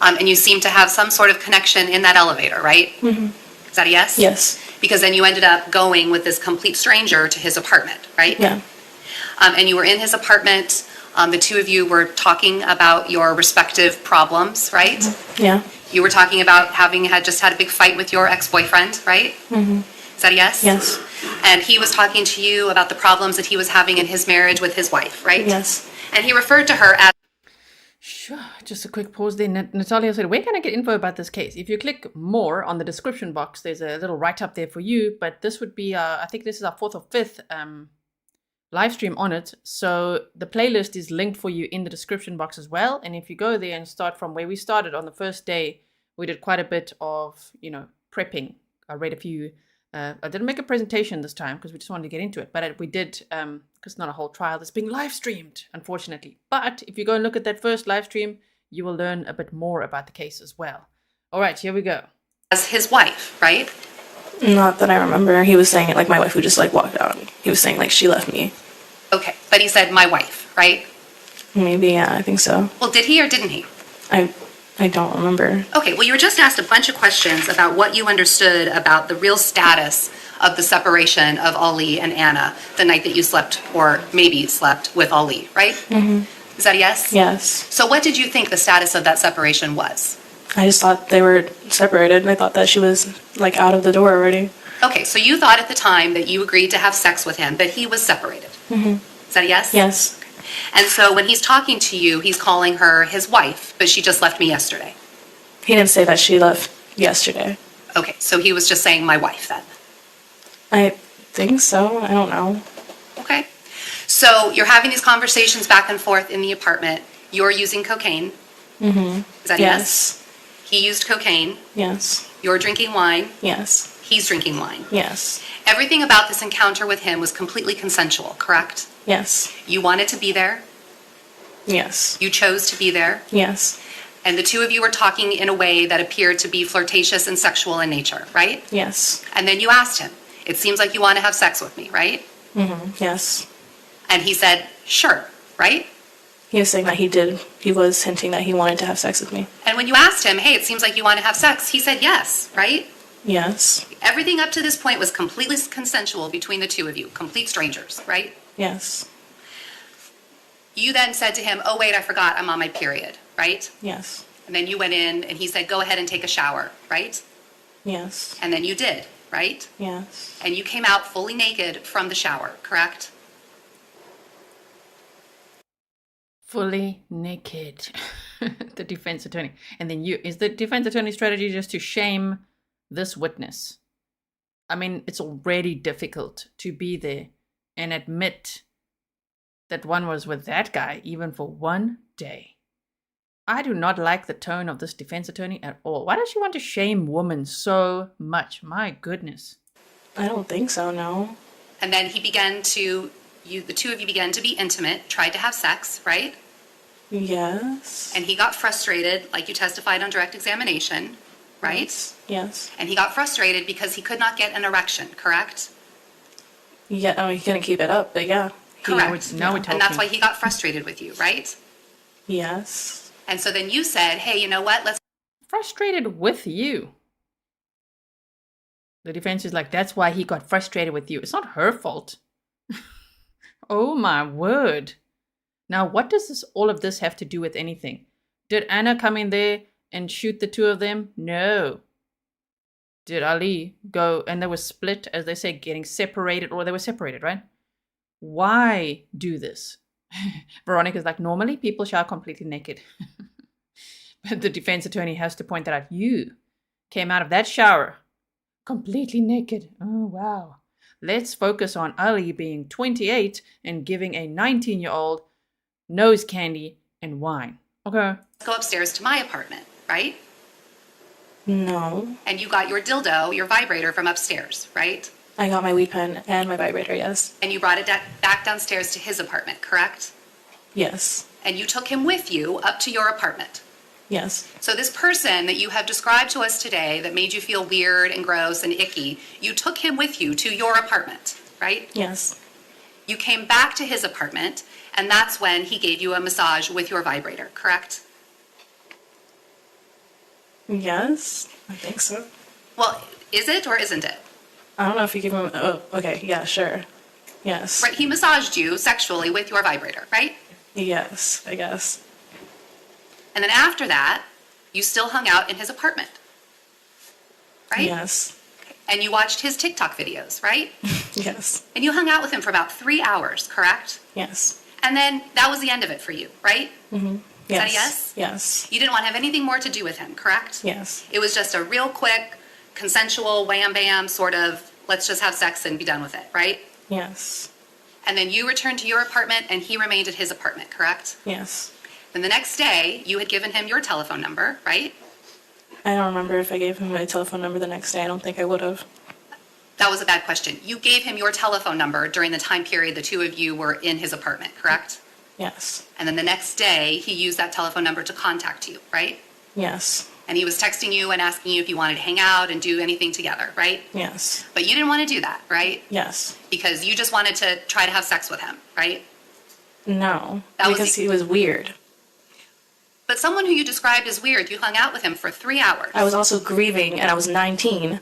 And you seem to have some sort of connection in that elevator, right? Is that a yes? Yes. Because then you ended up going with this complete stranger to his apartment, right? Yeah. And you were in his apartment. The two of you were talking about your respective problems, right? Yeah. You were talking about having just had a big fight with your ex-boyfriend, right? Is that a yes? Yes. And he was talking to you about the problems that he was having in his marriage with his wife, right? Yes. And he referred to her as... Sure. Just a quick pause there. Natalia said, where can I get info about this case? If you click more on the description box, there's a little write-up there for you. But this would be, I think this is our 4th or 5th live stream on it. So the playlist is linked for you in the description box as well. And if you go there and start from where we started on the first day, we did quite a bit of, prepping. I read a few... I didn't make a presentation this time because we just wanted to get into it. But we did, because it's not a whole trial that's being live streamed, unfortunately. But if you go and look at that first live stream, you will learn a bit more about the case as well. All right, here we go. As his wife, right? Not that I remember. He was saying it like my wife who just like walked out. He was saying like she left me. Okay, but he said my wife, right? Maybe, yeah, I think so. Well, did he or didn't he? I don't remember. Okay, well, you were just asked a bunch of questions about what you understood about the real status of the separation of Ali and Ana the night that you slept, or maybe slept, with Ali, right? Is that a yes? Yes. So what did you think the status of that separation was? I just thought they were separated and I thought that she was like out of the door already. Okay, so you thought at the time that you agreed to have sex with him, but he was separated. Is that a yes? Yes. And so when he's talking to you, he's calling her his wife, but she just left me yesterday. He didn't say that she left yesterday. Okay, so he was just saying my wife then. I think so. I don't know. Okay. So you're having these conversations back and forth in the apartment. You're using cocaine. Is that a yes? He used cocaine. Yes. You're drinking wine. Yes. He's drinking wine. Yes. Everything about this encounter with him was completely consensual, correct? Yes. You wanted to be there. Yes. You chose to be there. Yes. And the two of you were talking in a way that appeared to be flirtatious and sexual in nature, right? Yes. And then you asked him, it seems like you want to have sex with me, right? Yes. And he said, sure, right? He was saying that he was hinting that he wanted to have sex with me. And when you asked him, hey, it seems like you want to have sex, he said yes, right? Yes. Everything up to this point was completely consensual between the two of you, complete strangers, right? Yes. You then said to him, oh, wait, I forgot, I'm on my period, right? Yes. And then you went in and he said, go ahead and take a shower, right? Yes. And then you did, right? Yes. And you came out fully naked from the shower, correct? Fully naked. The defense attorney. And then is the defense attorney strategy just to shame this witness? I mean, it's already difficult to be there and admit that one was with that guy even for one day. I do not like the tone of this defense attorney at all. Why does she want to shame women so much? My goodness. I don't think so, no. And then he began to, the two of you began to be intimate, tried to have sex, right? Yes. And he got frustrated, like you testified on direct examination, right? Yes. And he got frustrated because he could not get an erection, correct? Yeah, I mean, he couldn't keep it up, but yeah. Correct. Now we're talking. And that's why he got frustrated with you, right? Yes. And so then you said, hey, you know what, let's... Frustrated with you. The defense is like, that's why he got frustrated with you. It's not her fault. Oh my word. Now, what does all of this have to do with anything? Did Ana come in there and shoot the two of them? No. Did Ali go and they were split, as they say, getting separated, or they were separated, right? Why do this? Veronica's like, normally people shower completely naked. But the defense attorney has to point that out. You came out of that shower completely naked. Oh, wow. Let's focus on Ali being 28 and giving a 19-year-old nose candy and wine. Okay. go upstairs to my apartment, right? No. And you got your dildo, your vibrator from upstairs, right? I got my weed pen and my vibrator, yes. And you brought it back downstairs to his apartment, correct? Yes. And you took him with you up to your apartment. Yes. So this person that you have described to us today that made you feel weird and gross and icky, you took him with you to your apartment, right? Yes. You came back to his apartment, and that's when he gave you a massage with your vibrator, correct? Yes. I think so. Well, is it or isn't it? I don't know if you give him. Oh, okay. Yeah, sure. Yes. Right, he massaged you sexually with your vibrator, right? Yes, I guess. And then after that, you still hung out in his apartment, right? Yes. And you watched his TikTok videos, right? Yes. And you hung out with him for about 3 hours, correct? Yes. And then that was the end of it for you, right? Mm-hmm. Is that a yes? Yes. You didn't want to have anything more to do with him, correct? Yes. It was just a real quick, consensual, wham bam sort of, let's just have sex and be done with it, right? Yes. And then you returned to your apartment and he remained at his apartment, correct? Yes. Then the next day, you had given him your telephone number, right? I don't remember if I gave him my telephone number the next day. I don't think I would have. That was a bad question. You gave him your telephone number during the time period the two of you were in his apartment, correct? Yes. And then the next day, he used that telephone number to contact you, right? Yes. And he was texting you and asking you if you wanted to hang out and do anything together, right? Yes. But you didn't want to do that, right? Yes. Because you just wanted to try to have sex with him, right? No. That was because the- he was weird. But someone who you described as weird, you hung out with him for 3 hours. I was also grieving and I was 19.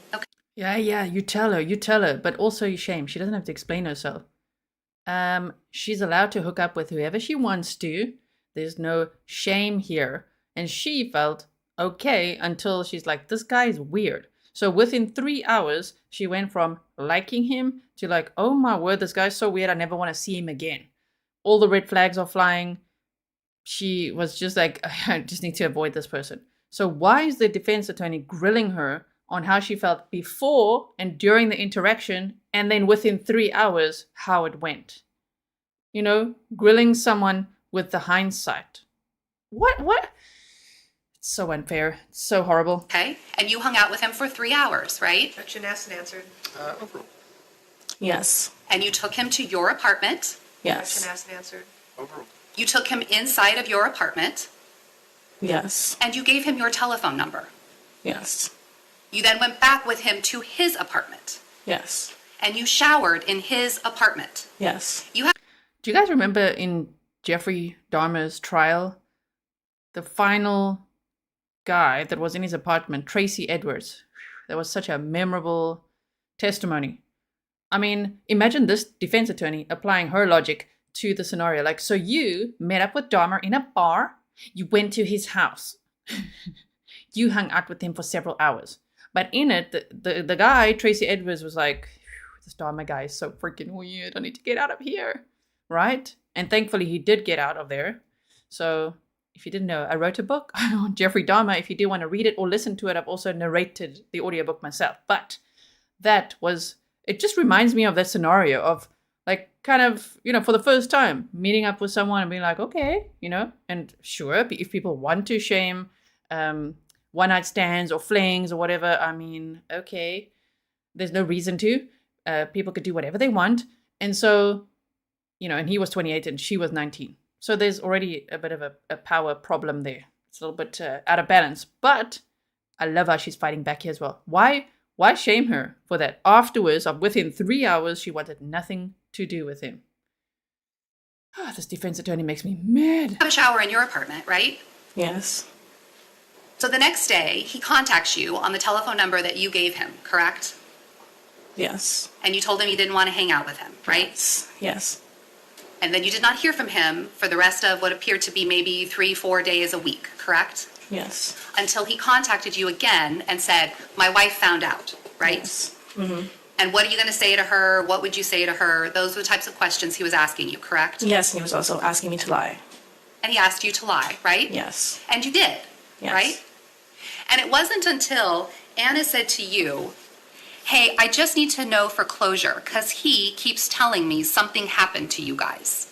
Yeah, you tell her, but also you shame. She doesn't have to explain herself. She's allowed to hook up with whoever she wants to. There's no shame here. And she felt okay until she's like, this guy is weird. So within 3 hours, she went from liking him to like, oh my word, this guy's so weird, I never want to see him again. All the red flags are flying. She was just like, I just need to avoid this person. So why is the defense attorney grilling her on how she felt before and during the interaction, and then within 3 hours, how it went? You know, grilling someone with the hindsight. What? It's so unfair. It's so horrible. Okay? And you hung out with him for 3 hours, right? Objection asked and answered. Overruled. Yes. And you took him to your apartment. Yes. Objection asked and answered. Overruled. You took him inside of your apartment. Yes. And you gave him your telephone number. Yes. You then went back with him to his apartment. Yes. And you showered in his apartment. Yes. You had Do you guys remember in Jeffrey Dahmer's trial, the final guy that was in his apartment, Tracy Edwards? That was such a memorable testimony. I mean, imagine this defense attorney applying her logic to the scenario. Like, so you met up with Dahmer in a bar, you went to his house, you hung out with him for several hours. But in it, the guy, Tracy Edwards, was like, this Dahmer guy is so freaking weird, I need to get out of here, right? And thankfully he did get out of there. So if you didn't know, I wrote a book on Jeffrey Dahmer. If you do want to read it or listen to it, I've also narrated the audiobook myself. But that was, it just reminds me of that scenario of like kind of, you know, for the first time, meeting up with someone and being like, okay, you know, and sure, if people want to shame one night stands or flings or whatever, I mean, okay, there's no reason to. People could do whatever they want. And so, you know, and he was 28 and she was 19. So there's already a bit of a power problem there. It's a little bit out of balance. But I love how she's fighting back here as well. Why shame her for that? Afterwards, within 3 hours, she wanted nothing to do with him. This defense attorney makes me mad. a shower in your apartment, right? Yes. So the next day, he contacts you on the telephone number that you gave him, correct? Yes. And you told him you didn't want to hang out with him, right? Yes. And then you did not hear from him for the rest of what appeared to be maybe 3-4 days a week, correct? Yes. Until he contacted you again and said, my wife found out, right? Yes. Mm-hmm. And what are you going to say to her? What would you say to her? Those were the types of questions he was asking you, correct? Yes, and he was also asking me to lie. And he asked you to lie, right? Yes. And you did, Yes. right? And it wasn't until Anna said to you, hey, I just need to know for closure because he keeps telling me something happened to you guys,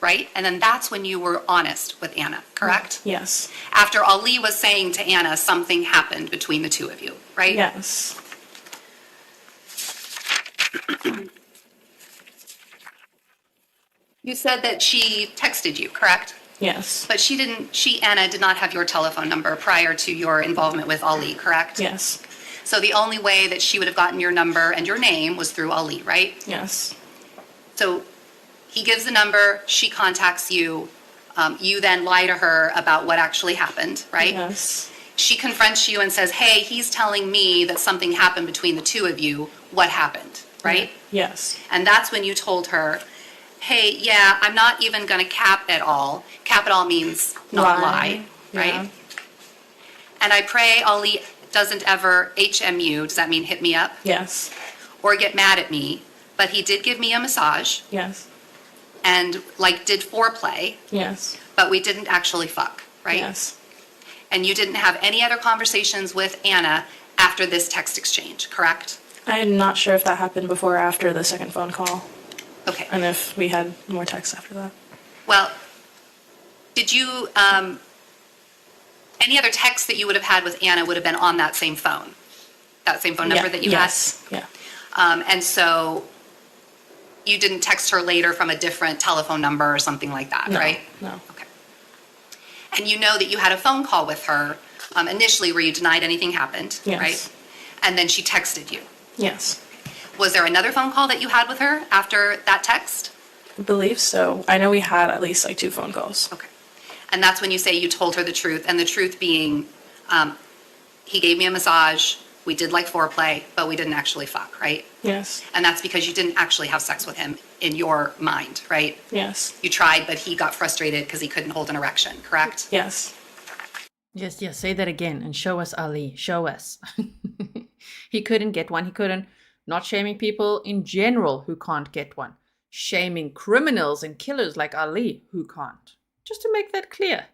right? And then that's when you were honest with Anna, correct? Yes. After Ali was saying to Anna something happened between the two of you, right? Yes. You said that she texted you, correct? Yes. But Anna did not have your telephone number prior to your involvement with Ali, correct? Yes. So the only way that she would have gotten your number and your name was through Ali, right? Yes. So he gives the number, she contacts you, you then lie to her about what actually happened, right? Yes. She confronts you and says, hey, he's telling me that something happened between the two of you. What happened, right? Yes. And that's when you told her, hey, yeah, I'm not even going to cap at all. Cap at all means not lie, right? Yeah. And I pray Ali doesn't ever HMU, does that mean hit me up? Yes. Or get mad at me. But he did give me a massage Yes. and did foreplay, Yes. but we didn't actually fuck, right? Yes. And you didn't have any other conversations with Anna after this text exchange, correct? I'm not sure if that happened before or after the second phone call, Okay. and if we had more texts after that. Well, did you, any other text that you would have had with Anna would have been on that same phone number that you yes. Yeah. had? And so you didn't text her later from a different telephone number or something like that, No. right? No. Okay. And you know that you had a phone call with her initially where you denied anything happened, Yes. right? And then she texted you. Yes. Was there another phone call that you had with her after that text? I believe so. I know we had at least 2 phone calls. Okay. And that's when you say you told her the truth, and the truth being, he gave me a massage, we did foreplay, but we didn't actually fuck, right? Yes. And that's because you didn't actually have sex with him in your mind, right? Yes. You tried, but he got frustrated because he couldn't hold an erection, correct? Yes. Yes, yes, say that again and show us, Ali. Show us. He couldn't get one. He couldn't. Not shaming people in general who can't get one. Shaming criminals and killers like Ali who can't. Just to make that clear.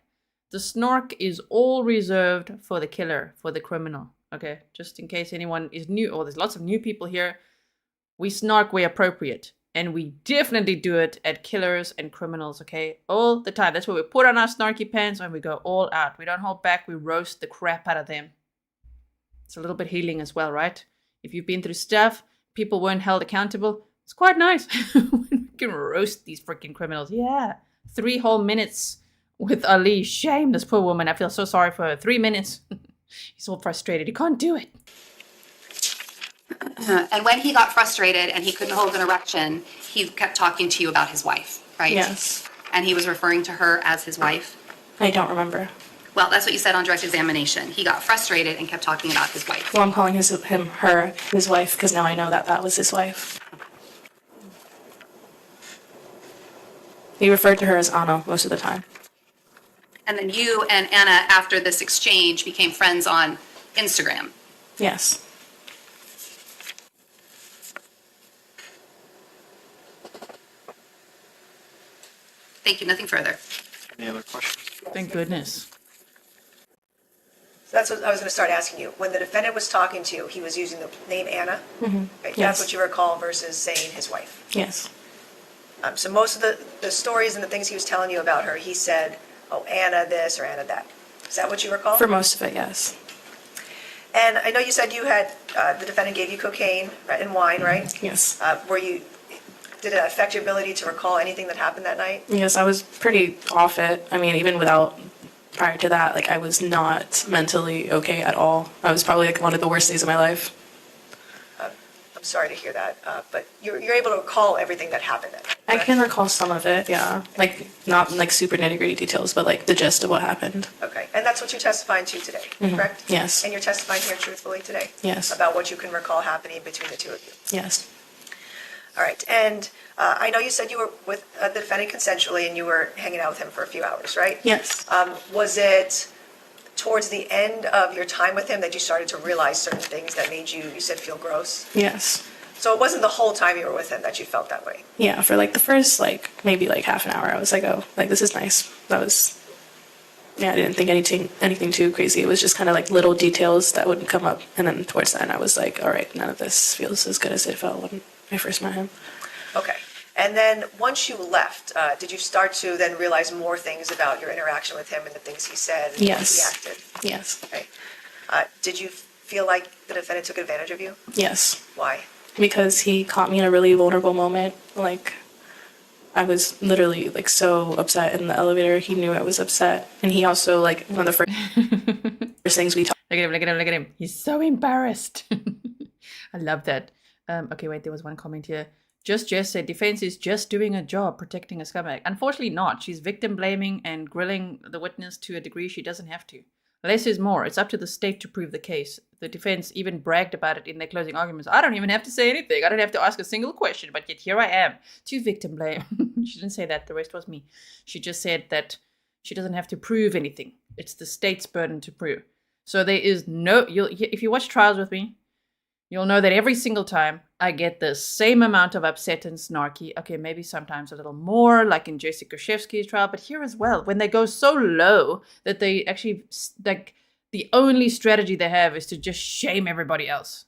The snark is all reserved for the killer, for the criminal. Okay, just in case anyone is new, or there's lots of new people here. We snark where appropriate. And we definitely do it at killers and criminals, okay? All the time. That's where we put on our snarky pants and we go all out. We don't hold back. We roast the crap out of them. It's a little bit healing as well, right? If you've been through stuff, people weren't held accountable. It's quite nice when we can roast these freaking criminals. Yeah. 3 whole minutes with Ali. Shame this poor woman. I feel so sorry for her. 3 minutes. He's all frustrated. He can't do it. And when he got frustrated and he couldn't hold an erection, he kept talking to you about his wife, right? Yes. And he was referring to her as his wife? I don't remember. Well, that's what you said on direct examination. He got frustrated and kept talking about his wife. Well, I'm calling her, his wife, because now I know that was his wife. He referred to her as Ana most of the time. And then you and Anna, after this exchange, became friends on Instagram. Yes. Thank you. Nothing further. Any other questions? Thank goodness. So that's what I was gonna start asking you. When the defendant was talking to you, he was using the name Anna? Mm-hmm. Right? Yes. That's what you recall versus saying his wife. Yes. So most of the stories and the things he was telling you about her, he said, oh, Anna this or Anna that. Is that what you recall? For most of it, yes. And I know you said you had, the defendant gave you cocaine and wine, right? Yes. Did it affect your ability to recall anything that happened that night? Yes, I was pretty off it. I mean, even prior to that, I was not mentally okay at all. I was probably one of the worst days of my life. I'm sorry to hear that, but you're able to recall everything that happened that night, I correct? can recall some of it, yeah. Not super nitty-gritty details, but the gist of what happened. Okay, and that's what you're testifying to today, correct? Yes. And you're testifying here truthfully today? Yes. About what you can recall happening between the two of you? Yes. All right, and I know you said you were with the defendant consensually and you were hanging out with him for a few hours, right? Yes. Was it towards the end of your time with him that you started to realize certain things that made you said feel gross? Yes. So it wasn't the whole time you were with him that you felt that way? Yeah, for the first maybe half an hour, I was oh, this is nice. That was, yeah, I didn't think anything too crazy. It was just kind of little details that would come up, and then towards the end I was all right, none of this feels as good as it felt when I first met him. Okay, and then once you left, did you start to then realize more things about your interaction with him and the things he said and Yes. how he acted? Yes. Okay. Did you feel like the defendant took advantage of you? Yes. Why? Because he caught me in a really vulnerable moment. I was literally like so upset in the elevator. He knew I was upset, and he also like one of the first things we talked. Look at him, look at him, look at him. He's so embarrassed. I love that. Okay, wait, there was one comment here. Jess said, defense is just doing a job protecting a scumbag. Unfortunately not. She's victim blaming and grilling the witness to a degree she doesn't have to. Less is more. It's up to the state to prove the case. The defense even bragged about it in their closing arguments. I don't even have to say anything. I don't have to ask a single question, but yet here I am to victim blame. She didn't say that. The rest was me. She just said that she doesn't have to prove anything. It's the state's burden to prove. So there is no... if you watch trials with me, you'll know that every single time I get the same amount of upset and snarky. Okay, maybe sometimes a little more, like in Jessica Koshevsky's trial, but here as well, when they go so low that they actually, like, the only strategy they have is to just shame everybody else.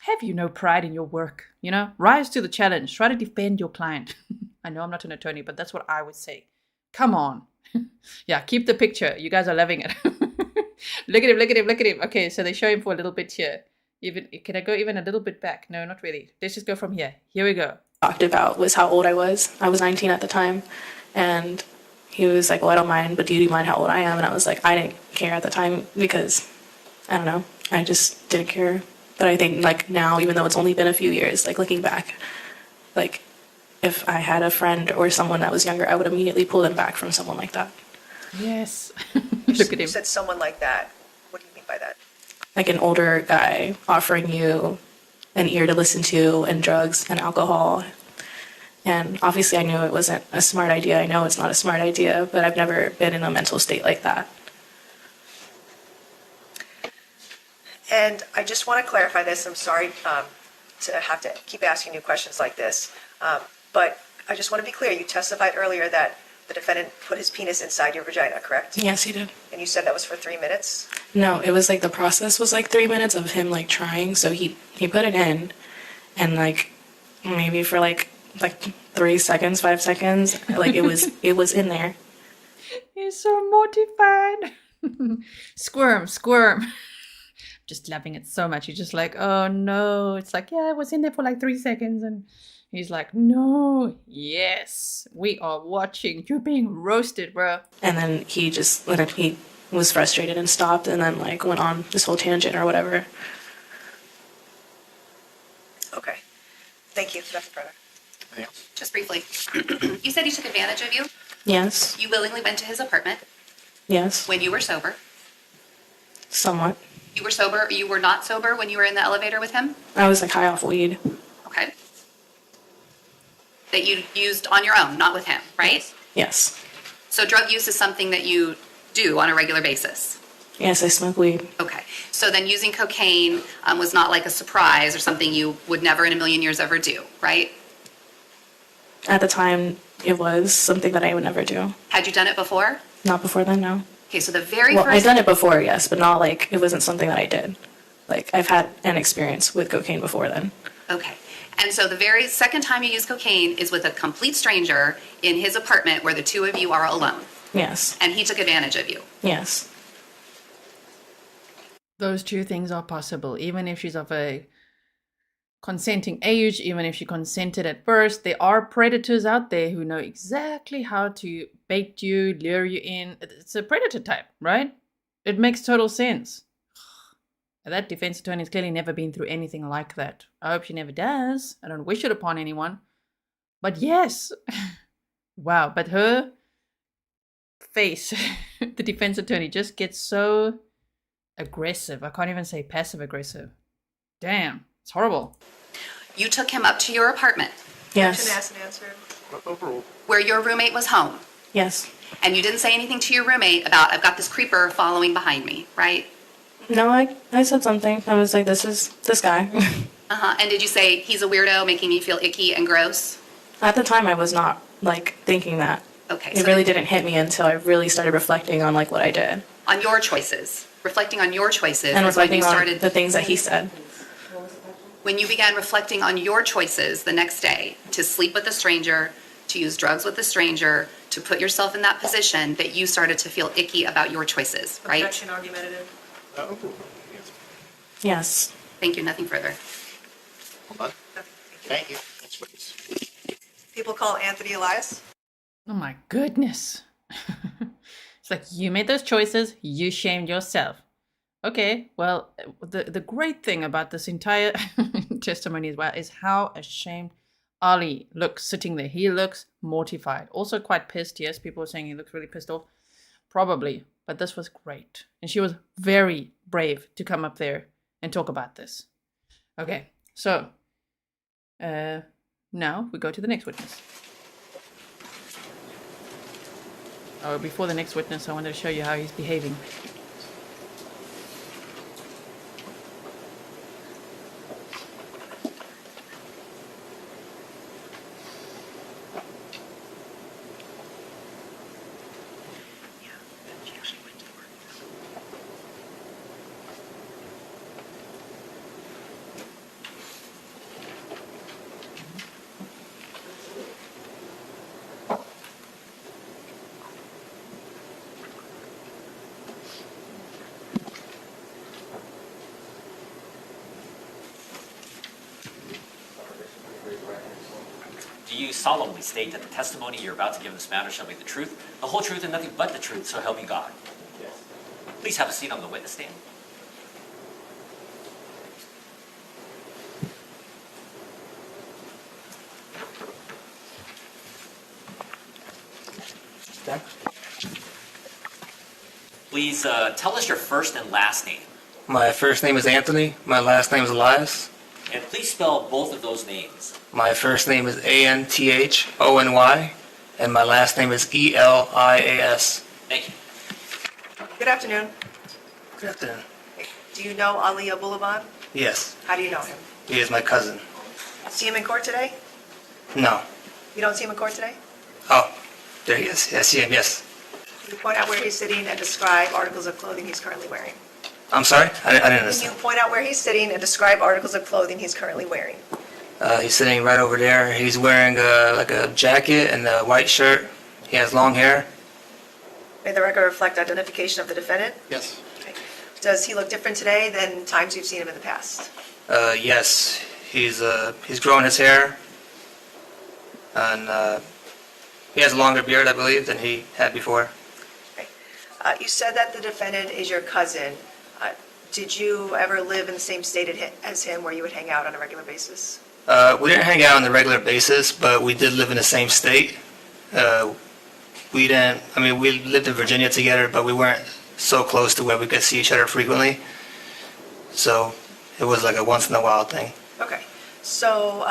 Have you no pride in your work? You know, rise to the challenge. Try to defend your client. I know I'm not an attorney, but that's what I would say. Come on. Yeah, keep the picture. You guys are loving it. Look at him, look at him, look at him. Okay, so they show him for a little bit here. Can I go even a little bit back? No, not really. Let's just go from here. Here we go. Talked about was how old I was. I was 19 at the time, and he was like, well, I don't mind, but do you mind how old I am? And I was like, I didn't care at the time because, I don't know, I just didn't care. But I think like now, even though it's only been a few years, like looking back, like if I had a friend or someone that was younger, I would immediately pull them back from someone like that. Yes. Look at him. You said someone like that. What do you mean by that? Like an older guy offering you an ear to listen to and drugs and alcohol. And obviously I knew it wasn't a smart idea. I know it's not a smart idea, but I've never been in a mental state like that. And I just want to clarify this. I'm sorry to have to keep asking you questions like this. But I just want to be clear. You testified earlier that the defendant put his penis inside your vagina, correct? Yes, he did. And you said that was for 3 minutes? No, it was like the process was like 3 minutes of him like trying. So he put it in, and like maybe for like 3 seconds, 5 seconds, like it was in there. He's so mortified. Squirm. Just loving it so much. He's just like, oh no. It's like, yeah, it was in there for like 3 seconds, and he's like, no, yes, we are watching. You're being roasted, bro. And then he was frustrated and stopped, and then like went on this whole tangent or whatever. Okay. Thank you. Nothing further. Just briefly, you said he took advantage of you. Yes. You willingly went to his apartment Yes. when you were sober. Somewhat. You were sober. You were not sober when you were in the elevator with him. I was like high off weed. Okay. That you used on your own, not with him, right? Yes. So drug use is something that you do on a regular basis. Yes, I smoke weed. Okay. So then using cocaine was not like a surprise or something you would never in a million years ever do, right? At the time, it was something that I would never do. Had you done it before? Not before then, no. Okay, so the very Well, first... I've done it before, yes, but not like, it wasn't something that I did. Like, I've had an experience with cocaine before then. Okay. And so the very second time you use cocaine is with a complete stranger in his apartment where the two of you are alone. Yes. And he took advantage of you. Yes. Those two things are possible, even if she's of a consenting age, even if she consented at first. There are predators out there who know exactly how to bait you, lure you in. It's a predator type, right? It makes total sense. That defense attorney's clearly never been through anything like that. I hope she never does. I don't wish it upon anyone. But yes. Wow, but her face, the defense attorney, just gets so aggressive. I can't even say passive aggressive. Damn, it's horrible. You took him up to your apartment. Yes. Question asked and answered. Where your roommate was home. Yes. And you didn't say anything to your roommate about, I've got this creeper following behind me, right? No, I said something. I was like, this is this guy. Uh-huh. And did you say, he's a weirdo making me feel icky and gross? At the time, I was not like thinking that. Okay. It really didn't hit me until I really started reflecting on like what I did. On your choices. Reflecting on your choices. And is when reflecting you on started, the things that he said. when you began reflecting on your choices the next day to sleep with a stranger, to use drugs with a stranger, to put yourself in that position, that you started to feel icky about your choices, right? Objection, argumentative. Yes. Thank you. Nothing further. Hold on. Thank you. Next witness. people call Anthony Elias? Oh my goodness. It's like you made those choices, you shamed yourself. Okay, well, the great thing about this entire testimony as well is how ashamed Ali looks sitting there. He looks mortified. Also quite pissed. Yes, people are saying he looks really pissed off. Probably, but this was great. And she was very brave to come up there and talk about this. Okay, so now we go to the next witness. Oh, before the next witness, I wanted to show you how he's behaving. Do you solemnly state that the testimony you're about to give in this matter shall be the truth, the whole truth, and nothing but the truth, so help you God? Yes. Please have a seat on the witness stand. Please tell us your first and last name. My first name is Anthony. My last name is Elias. And please spell both of those names. My first name is Anthony, and my last name is Elias. Thank you. Good afternoon. Good afternoon. Do you know Ana Abulaban? Yes, How do you know him? he is my cousin. See him in court today? No. You don't see him in court today? Oh, there he is. I see him, yes. Can you point out where he's sitting and describe articles of clothing he's currently wearing? I'm sorry? I didn't Can you understand. point out where he's sitting and describe articles of clothing he's currently wearing? He's sitting right over there. He's wearing like a jacket and a white shirt. He has long hair. May the record reflect identification of the defendant? Yes. Okay. Does he look different today than times you've seen him in the past? Yes. He's growing his hair. And he has a longer beard, I believe, than he had before. Okay. You said that the defendant is your cousin. Did you ever live in the same state as him where you would hang out on a regular basis? We didn't hang out on a regular basis, but we did live in the same state. We lived in Virginia together, but we weren't so close to where we could see each other frequently. So it was like a once in a while thing. Okay. So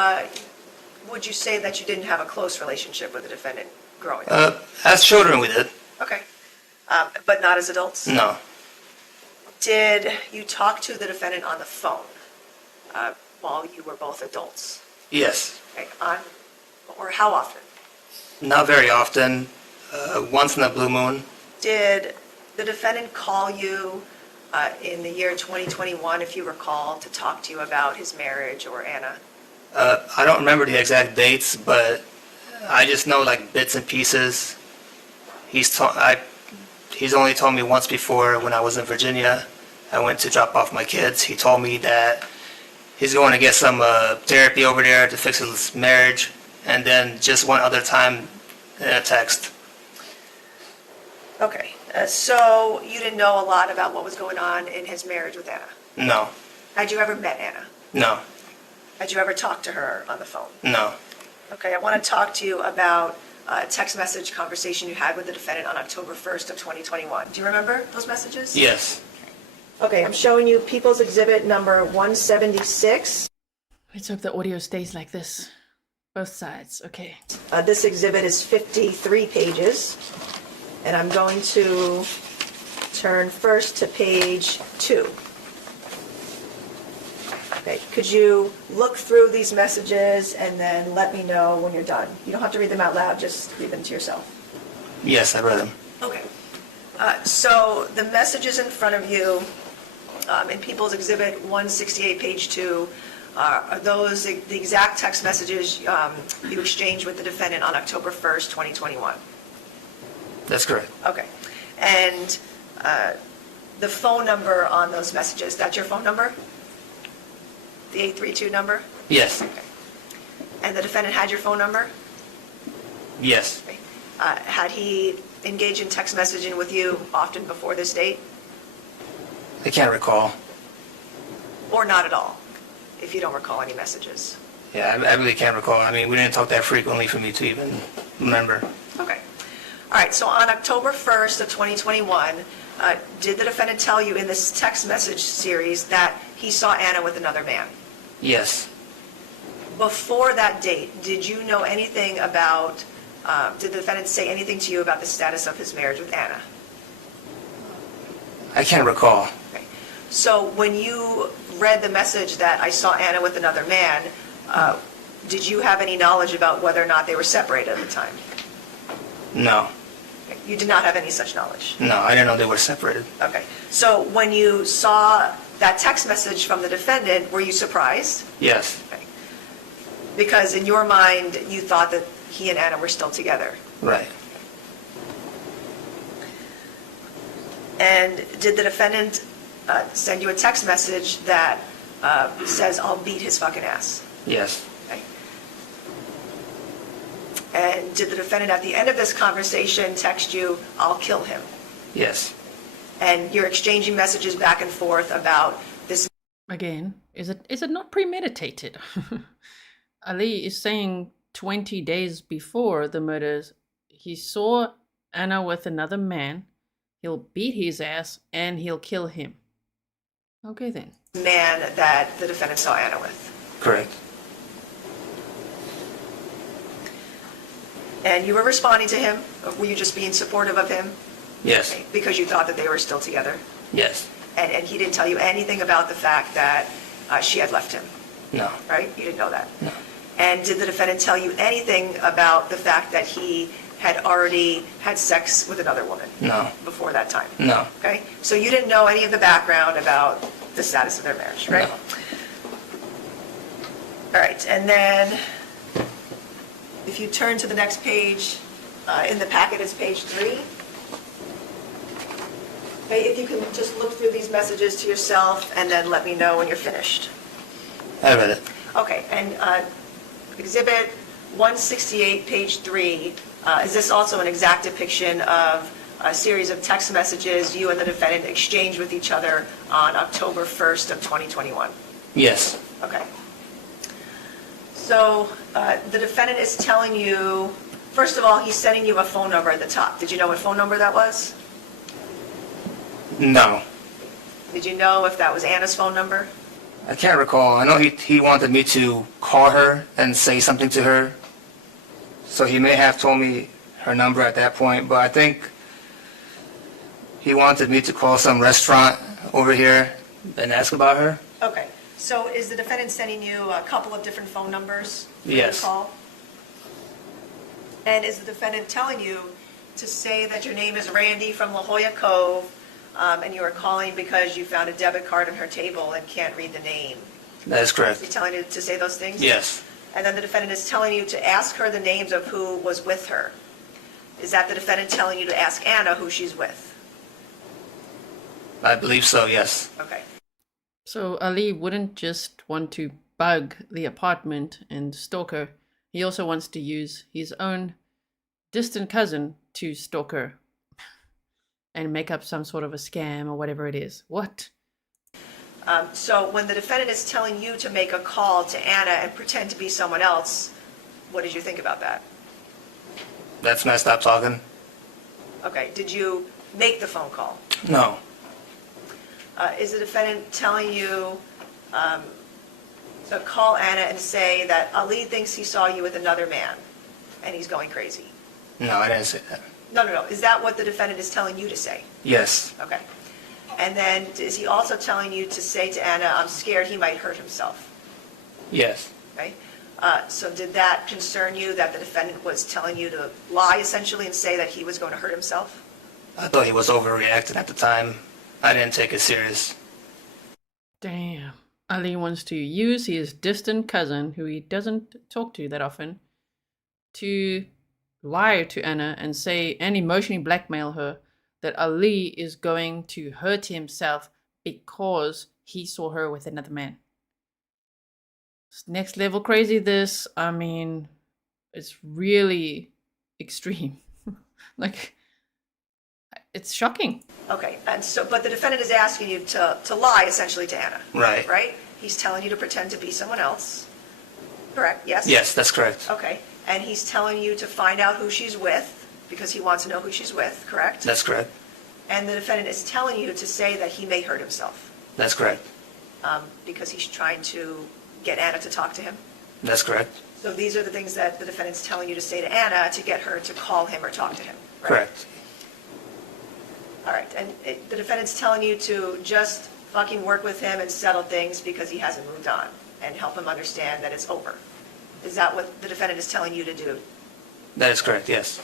would you say that you didn't have a close relationship with the defendant growing up? As children, we did. Okay. But not as adults? No. Did you talk to the defendant on the phone while you were both adults? Yes. Okay. Or how often? Not very often. Once in a blue moon. Did the defendant call you in the year 2021, if you recall, to talk to you about his marriage or Ana? I don't remember the exact dates, but I just know like bits and pieces. He's only told me once before when I was in Virginia. I went to drop off my kids. He told me that he's going to get some therapy over there to fix his marriage, and then just one other time in a text. Okay. So you didn't know a lot about what was going on in his marriage with Ana? No. Had you ever met Ana? No. Had you ever talked to her on the phone? No. Okay, I want to talk to you about a text message conversation you had with the defendant on October 1st of 2021. Do you remember those messages? Yes. Okay, I'm showing you People's Exhibit number 176. Let's hope the audio stays like this. Both sides, okay. This exhibit is 53 pages, and I'm going to turn first to page 2. Okay, could you look through these messages and then let me know when you're done? You don't have to read them out loud, just read them to yourself. Yes, I read them. Okay. So the messages in front of you in People's Exhibit 168, page 2, are those the exact text messages you exchanged with the defendant on October 1st, 2021? That's correct. Okay. And the phone number on those messages, that's your phone number? The 832 number? Yes. Okay. And the defendant had your phone number? Yes. Had he engaged in text messaging with you often before this date, I can't recall. or not at all, if you don't recall any messages? Yeah, I really can't recall. I mean, we didn't talk that frequently for me to even remember. Okay. All right, so on October 1st of 2021, did the defendant tell you in this text message series that he saw Ana with another man? Yes. Before that date, did you know anything about, did the defendant say anything to you about the status of his marriage with Ana? I can't recall. Okay. So when you read the message that I saw Ana with another man, did you have any knowledge about whether or not they were separated at the time? No. Okay. You did not have any such knowledge? No, I didn't know they were separated. Okay. So when you saw that text message from the defendant, were you surprised? Yes. Okay. Because in your mind, you thought that he and Ana were still together. Right. And did the defendant send you a text message that says, "I'll beat his fucking ass"? Yes. Okay. And did the defendant at the end of this conversation text you, "I'll kill him"? Yes. And you're exchanging messages back and forth about this. Again, is it not premeditated? Ali is saying 20 days before the murders, he saw Ana with another man, he'll beat his ass, and he'll kill him. Okay then. Man that the defendant saw Ana with. Correct. And you were responding to him? Were you just being supportive of him? Yes. Okay, because you thought that they were still together? Yes. And he didn't tell you anything about the fact that she had left him, No. right? You didn't know that? No. And did the defendant tell you anything about the fact that he had already had sex with another woman? No. Before that time? No. Okay, so you didn't know any of the background about the status of their marriage, right? No. All right, and then if you turn to the next page, in the packet is page 3. Okay, if you can just look through these messages to yourself and then let me know when you're finished. I read it. Okay, and Exhibit 168, page 3, is this also an exact depiction of a series of text messages you and the defendant exchanged with each other on October 1st of 2021? Yes. Okay. So the defendant is telling you, first of all, he's sending you a phone number at the top. Did you know what phone number that was? No. Did you know if that was Ana's phone number? I can't recall. I know he wanted me to call her and say something to her. So he may have told me her number at that point, but I think he wanted me to call some restaurant over here and ask about her. Okay. So is the defendant sending you a couple of different phone numbers for you Yes. to call? And is the defendant telling you to say that your name is Randy from La Jolla Cove, and you are calling because you found a debit card on her table and can't read the name? That is Is he correct. telling you to say those things? Yes. And then the defendant is telling you to ask her the names of who was with her. Is that the defendant telling you to ask Ana who she's with? I believe so, yes. Okay. So Ali wouldn't just want to bug the apartment and stalk her. He also wants to use his own distant cousin to stalk her and make up some sort of a scam or whatever it is. What? So when the defendant is telling you to make a call to Ana and pretend to be someone else, what did you think about that? That's when I stopped talking. Okay. Did you make the phone call? No. Is the defendant telling you to call Ana and say that Ali thinks he saw you with another man and he's going crazy? No, I didn't say that. No. Is that what the defendant is telling you to say? Yes. Okay. And then is he also telling you to say to Ana, "I'm scared he might hurt himself"? Yes. Okay. So did that concern you that the defendant was telling you to lie essentially and say that he was going to hurt himself? I thought he was overreacting at the time. I didn't take it serious. Damn. Ali wants to use his distant cousin, who he doesn't talk to that often, to lie to Ana and say and emotionally blackmail her that Ali is going to hurt himself because he saw her with another man. It's next level crazy, this. I mean, it's really extreme. Like, it's shocking. Okay, and so, but the defendant is asking you to lie essentially to Ana. Right. Right? He's telling you to pretend to be someone else. Correct, yes? Yes, that's correct. Okay, and he's telling you to find out who she's with, because he wants to know who she's with, correct? That's correct. And the defendant is telling you to say that he may hurt himself, That's correct. because he's trying to get Ana to talk to him. That's correct. So these are the things that the defendant's telling you to say to Ana to get her to call him or talk to him, right? Correct. All right, and the defendant's telling you to just fucking work with him and settle things because he hasn't moved on, and help him understand that it's over. Is that what the defendant is telling you to do? That is correct, yes.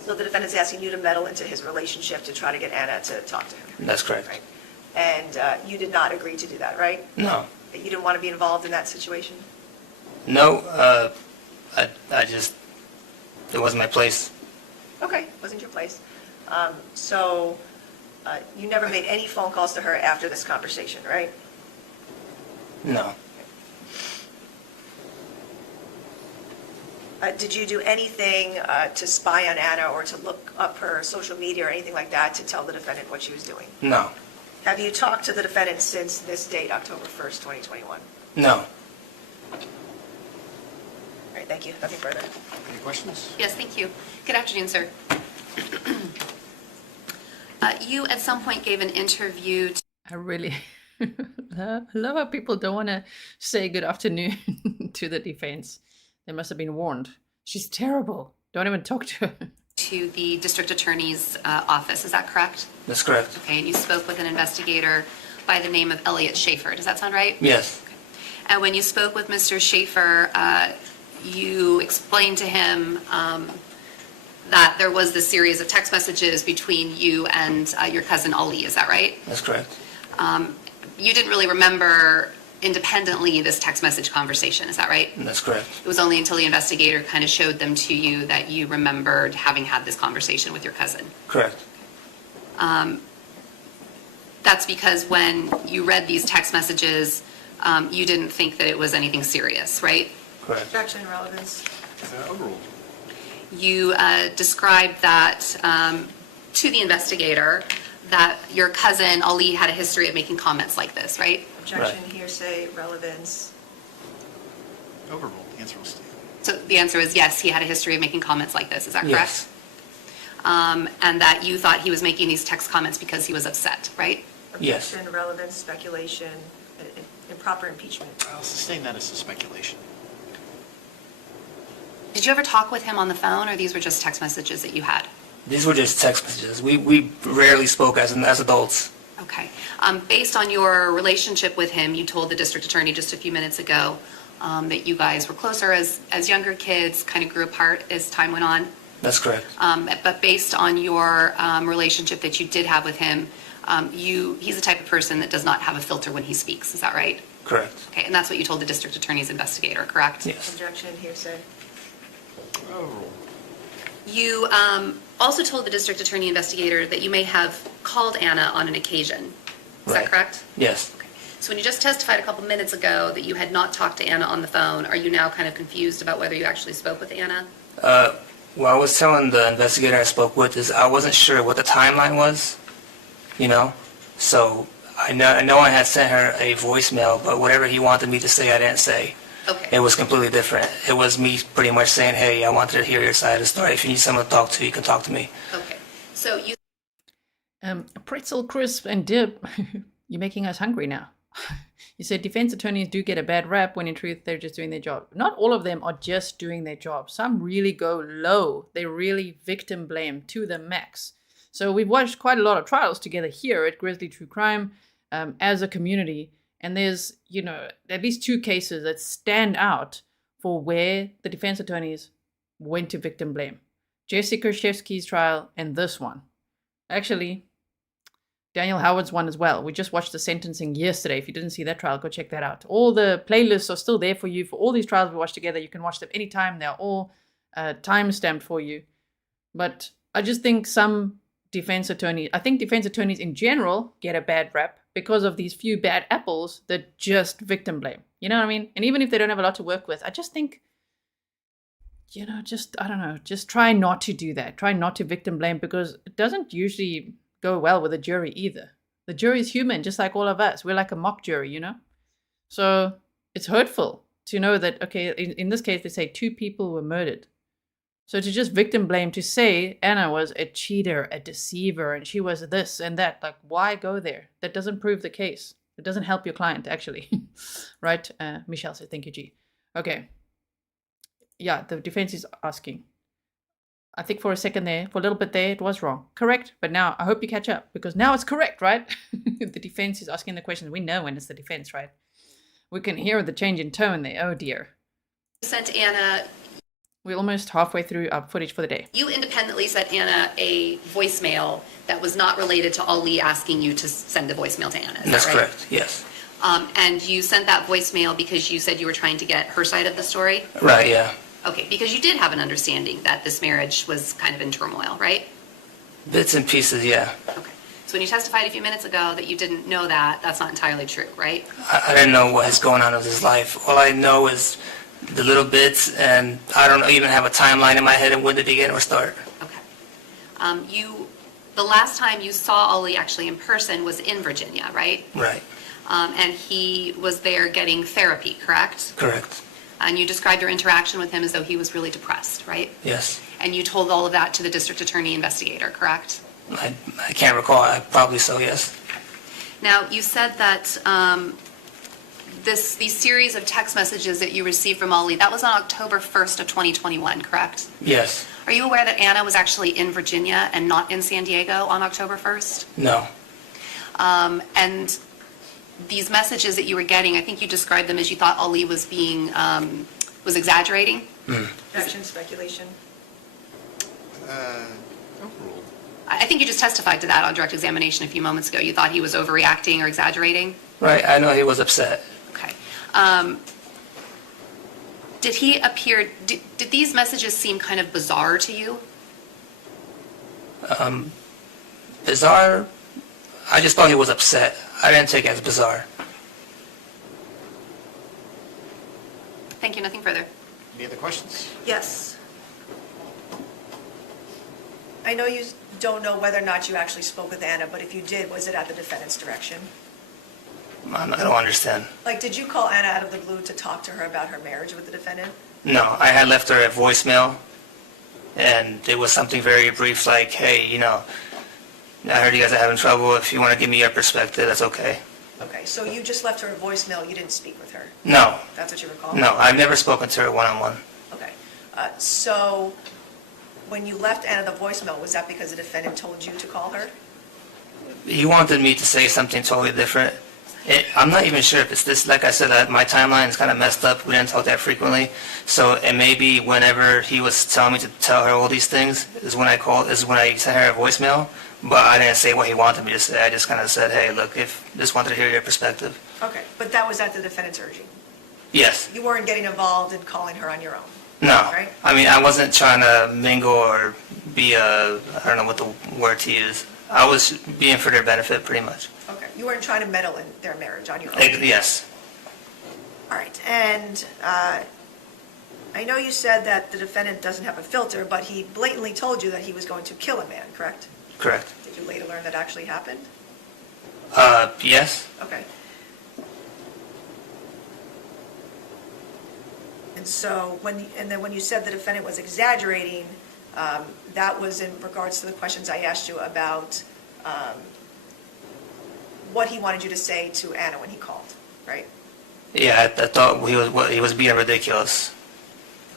So the defendant's asking you to meddle into his relationship to try to get Ana to talk to him? That's correct. Right. And you did not agree to do that, right? No. You didn't want to be involved in that situation? No, I just, it wasn't my place. Okay, wasn't your place. So you never made any phone calls to her after this conversation, right? No. Did you do anything to spy on Ana or to look up her social media or anything like that to tell the defendant what she was doing? No. Have you talked to the defendant since this date, October 1st, 2021? No. All right, thank you. Nothing further. Any questions? Yes, thank you. Good afternoon, sir. You at some point gave an interview I really love how people don't want to say good afternoon to the defense. They must have been warned. She's terrible. Don't even talk to her. to the district attorney's office. Is that correct? That's correct. Okay, and you spoke with an investigator by the name of Elliot Schaefer. Does that sound right? Yes. And when you spoke with Mr. Schaefer, you explained to him that there was this series of text messages between you and your cousin Ali. Is that right? That's correct. You didn't really remember independently this text message conversation. Is that right? That's correct. It was only until the investigator kind of showed them to you that you remembered having had this conversation with your cousin. Correct. That's because when you read these text messages, you didn't think that it was anything serious, right? Correct. Objection, relevance. Overruled. You described that to the investigator that your cousin Ali had a history of making comments like this, right? Objection, Right. hearsay, relevance. Overruled. The answer was stated. So the answer is yes, he had a history of making comments like this. Is that correct? Yes. And that you thought he was making these text comments because he was upset, right? Yes. Objection, relevance, speculation, improper impeachment. I'll sustain that as a speculation. Did you ever talk with him on the phone, or these were just text messages that you had? These were just text messages. We rarely spoke as adults. Okay. Based on your relationship with him, you told the district attorney just a few minutes ago that you guys were closer as younger kids, kind of grew apart as time went on. That's correct. But based on your relationship that you did have with him, he's the type of person that does not have a filter when he speaks. Is that right? Correct. Okay, and that's what you told the district attorney's investigator, correct? Yes. Objection, hearsay. Overruled. You also told the district attorney investigator that you may have called Ana on an occasion. Is Right. that correct? Yes. Okay. So when you just testified a couple minutes ago that you had not talked to Ana on the phone, are you now kind of confused about whether you actually spoke with Ana? What I was telling the investigator I spoke with is I wasn't sure what the timeline was, So I know I had sent her a voicemail, but whatever he wanted me to say, I didn't say. Okay. It was completely different. It was me pretty much saying, hey, I wanted to hear your side of the story. If you need someone to talk to, you can talk to me. Okay. So you Pretzel crisp and dip. You're making us hungry now. You said defense attorneys do get a bad rap when in truth they're just doing their job. Not all of them are just doing their job. Some really go low. They really victim blame to the max. So we've watched quite a lot of trials together here at Grizzly True Crime as a community. And there's, at least two cases that stand out for where the defense attorneys went to victim blame. Jessica Shevsky's trial and this one. Actually, Daniel Howard's one as well. We just watched the sentencing yesterday. If you didn't see that trial, go check that out. All the playlists are still there for you for all these trials we watched together. You can watch them anytime. They're all time-stamped for you. But I just think defense attorneys in general get a bad rap because of these few bad apples that just victim blame. You know what I mean? And even if they don't have a lot to work with, I just think you know, just, I don't know, just try not to do that. Try not to victim blame, because it doesn't usually go well with a jury either. The jury is human, just like all of us. We're like a mock jury, you know? So it's hurtful to know that, okay, in this case, they say 2 people were murdered. So to just victim blame, to say Ana was a cheater, a deceiver, and she was this and that, like, why go there? That doesn't prove the case. It doesn't help your client, actually. Right? Michelle said, thank you, G. Okay. Yeah, the defense is asking. I think for a second there, for a little bit there, it was wrong. Correct. But now I hope you catch up, because now it's correct, right? The defense is asking the questions. We know when it's the defense, right? We can hear the change in tone there. Oh, dear. Sent Ana, We're almost halfway through our footage for the day. you independently sent Ana a voicemail that was not related to Ali asking you to send a voicemail to Ana. Is That's that right? correct, yes. And you sent that voicemail because you said you were trying to get her side of the story? Right, yeah. Okay, because you did have an understanding that this marriage was kind of in turmoil, right? Bits and pieces, yeah. Okay. So when you testified a few minutes ago that you didn't know that, that's not entirely true, right? I didn't know what is going on with his life. All I know is the little bits, and I don't even have a timeline in my head of when to begin or start. Okay. The last time you saw Ali actually in person was in Virginia, right? Right, And he was there getting therapy, correct? correct, And you described your interaction with him as though he was really depressed, right? yes. And you told all of that to the district attorney investigator, correct? I can't recall, probably so, yes. Now, you said that these series of text messages that you received from Ali, that was on October 1st of 2021, correct? Yes, Are you aware that Ana was actually in Virginia and not in San Diego on October 1st? no, And these messages that you were getting, I think you described them as you thought Ali was was exaggerating? Action, speculation. Overruled. I think you just testified to that on direct examination a few moments ago. You thought he was overreacting or exaggerating? right, I know he was upset. Okay. Did he appear, did these messages seem kind of bizarre to you? Bizarre, I just thought he was upset. I didn't take it as bizarre. Thank you, nothing further. Any other questions? Yes. I know you don't know whether or not you actually spoke with Ana, but if you did, was it at the defendant's direction? I don't understand. Like, did you call Ana out of the blue to talk to her about her marriage with the defendant? No, I had left her a voicemail, and it was something very brief, like, hey, you know, I heard you guys are having trouble. If you want to give me your perspective, that's okay. Okay, so you just left her a voicemail, you didn't speak with her? No, That's what you recall? no, I've never spoken to her one-on-one. Okay. So when you left Ana the voicemail, was that because the defendant told you to call her? He wanted me to say something totally different. I'm not even sure if it's this. Like I said, my timeline is kind of messed up. We didn't talk that frequently. So it may be whenever he was telling me to tell her all these things is when I sent her a voicemail. But I didn't say what he wanted me to say. I just kind of said, hey, look, just wanted to hear your perspective. Okay, but that was at the defendant's urging? Yes. You weren't getting involved in calling her on your own? No. Right. I mean, I wasn't trying to mingle or be I don't know what the word to use. I was being for their benefit, pretty much. Okay, you weren't trying to meddle in their marriage on your own? Yes. All right, and I know you said that the defendant doesn't have a filter, but he blatantly told you that he was going to kill a man, correct? Correct. Did you later learn that actually happened? Yes. Okay. And so, when you said the defendant was exaggerating, that was in regards to the questions I asked you about what he wanted you to say to Ana when he called, right? Yeah, I thought he was being ridiculous.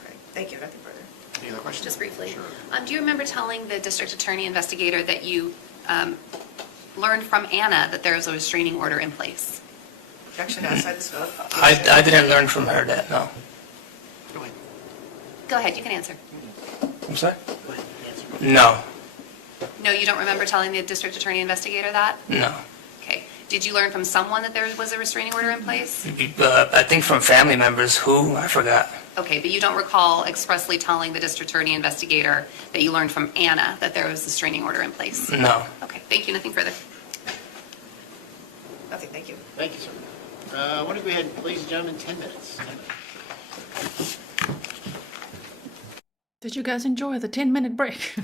Okay, thank you, nothing further. Any other questions? Just briefly. Sure. Do you remember telling the district attorney investigator that you learned from Ana that there was a restraining order in place? Objection outside the scope. I didn't learn from her that, no. Go ahead. Go ahead, you can answer. I'm sorry? Go ahead. Answer. No. No, you don't remember telling the district attorney investigator that? No. Okay. Did you learn from someone that there was a restraining order in place? I think from family members. Who? I forgot. Okay, but you don't recall expressly telling the district attorney investigator that you learned from Ana that there was a restraining order in place? No. Okay, thank you, nothing further. Nothing, thank you. Thank you, sir. Why don't we go ahead, ladies and gentlemen, 10 minutes. 10 minutes. Did you guys enjoy the 10-minute break?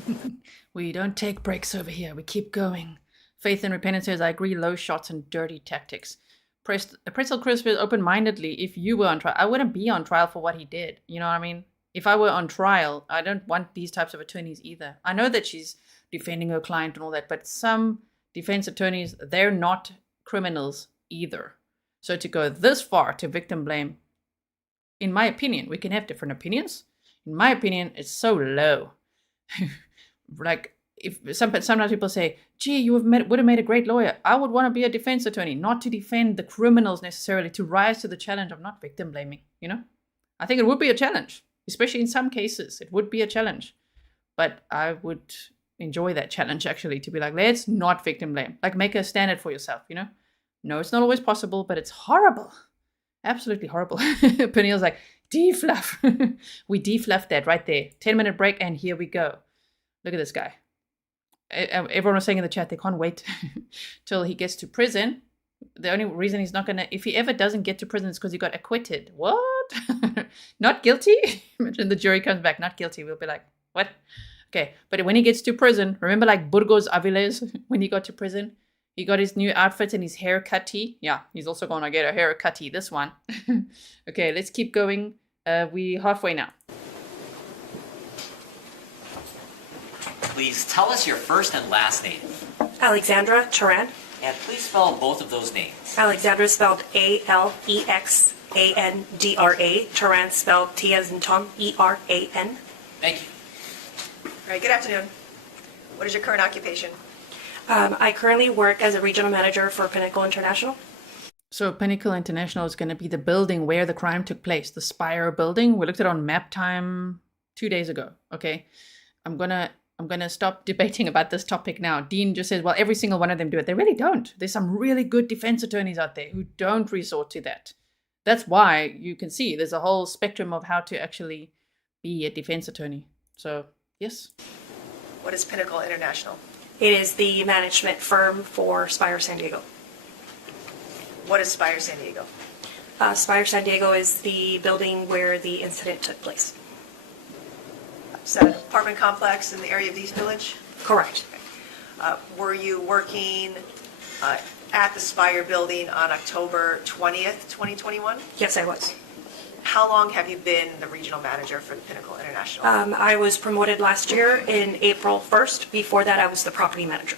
We don't take breaks over here. We keep going. Faith and Repentance says, I agree, low shots and dirty tactics. Pretzel Crisp is open-mindedly, if you were on trial, I wouldn't be on trial for what he did. You know what I mean? If I were on trial, I don't want these types of attorneys either. I know that she's defending her client and all that, but some defense attorneys, they're not criminals either. So to go this far to victim blame, in my opinion, we can have different opinions. In my opinion, it's so low. Like, if sometimes people say, gee, you would have made a great lawyer. I would want to be a defense attorney, not to defend the criminals necessarily, to rise to the challenge of not victim blaming, you know? I think it would be a challenge, especially in some cases. It would be a challenge. But I would enjoy that challenge, actually, to be like, let's not victim blame. Like, make a standard for yourself, you know? No, it's not always possible, but it's horrible. Absolutely horrible. Peniel's like, defluff. We defluffed that right there. 10-minute break, and here we go. Look at this guy. Everyone was saying in the chat they can't wait till he gets to prison. The only reason he's not going to, if he ever doesn't get to prison, is because he got acquitted. What? Not guilty? Imagine the jury comes back, not guilty. We'll be like, what? Okay, but when he gets to prison, remember like Burgos Aviles, when he got to prison, he got his new outfits and his haircutty. Yeah, he's also going to get a haircutty, this one. Okay, let's keep going. We're halfway now. Please tell us your first and last name. Alexandra Teran. And please spell both of those names. Alexandra spelled Alexandra. Teran spelled T as in Tom, Eran. Thank you. All right, good afternoon. What is your current occupation? I currently work as a regional manager for Pinnacle International. So Pinnacle International is going to be the building where the crime took place, the Spire building. We looked at it on map time 2 days ago. Okay, I'm gonna stop debating about this topic now. Dean just says, well, every single one of them do it. They really don't. There's some really good defense attorneys out there who don't resort to that. That's why you can see there's a whole spectrum of how to actually be a defense attorney. So, yes. What is Pinnacle International? It is the management firm for Spire San Diego. What is Spire San Diego? Spire San Diego is the building where the incident took place. Is that an apartment complex in the area of East Village? Correct. Were you working at the Spire building on October 20th, 2021? Yes, I was. How long have you been the regional manager for the Pinnacle International? I was promoted last year in April 1st. Before that, I was the property manager.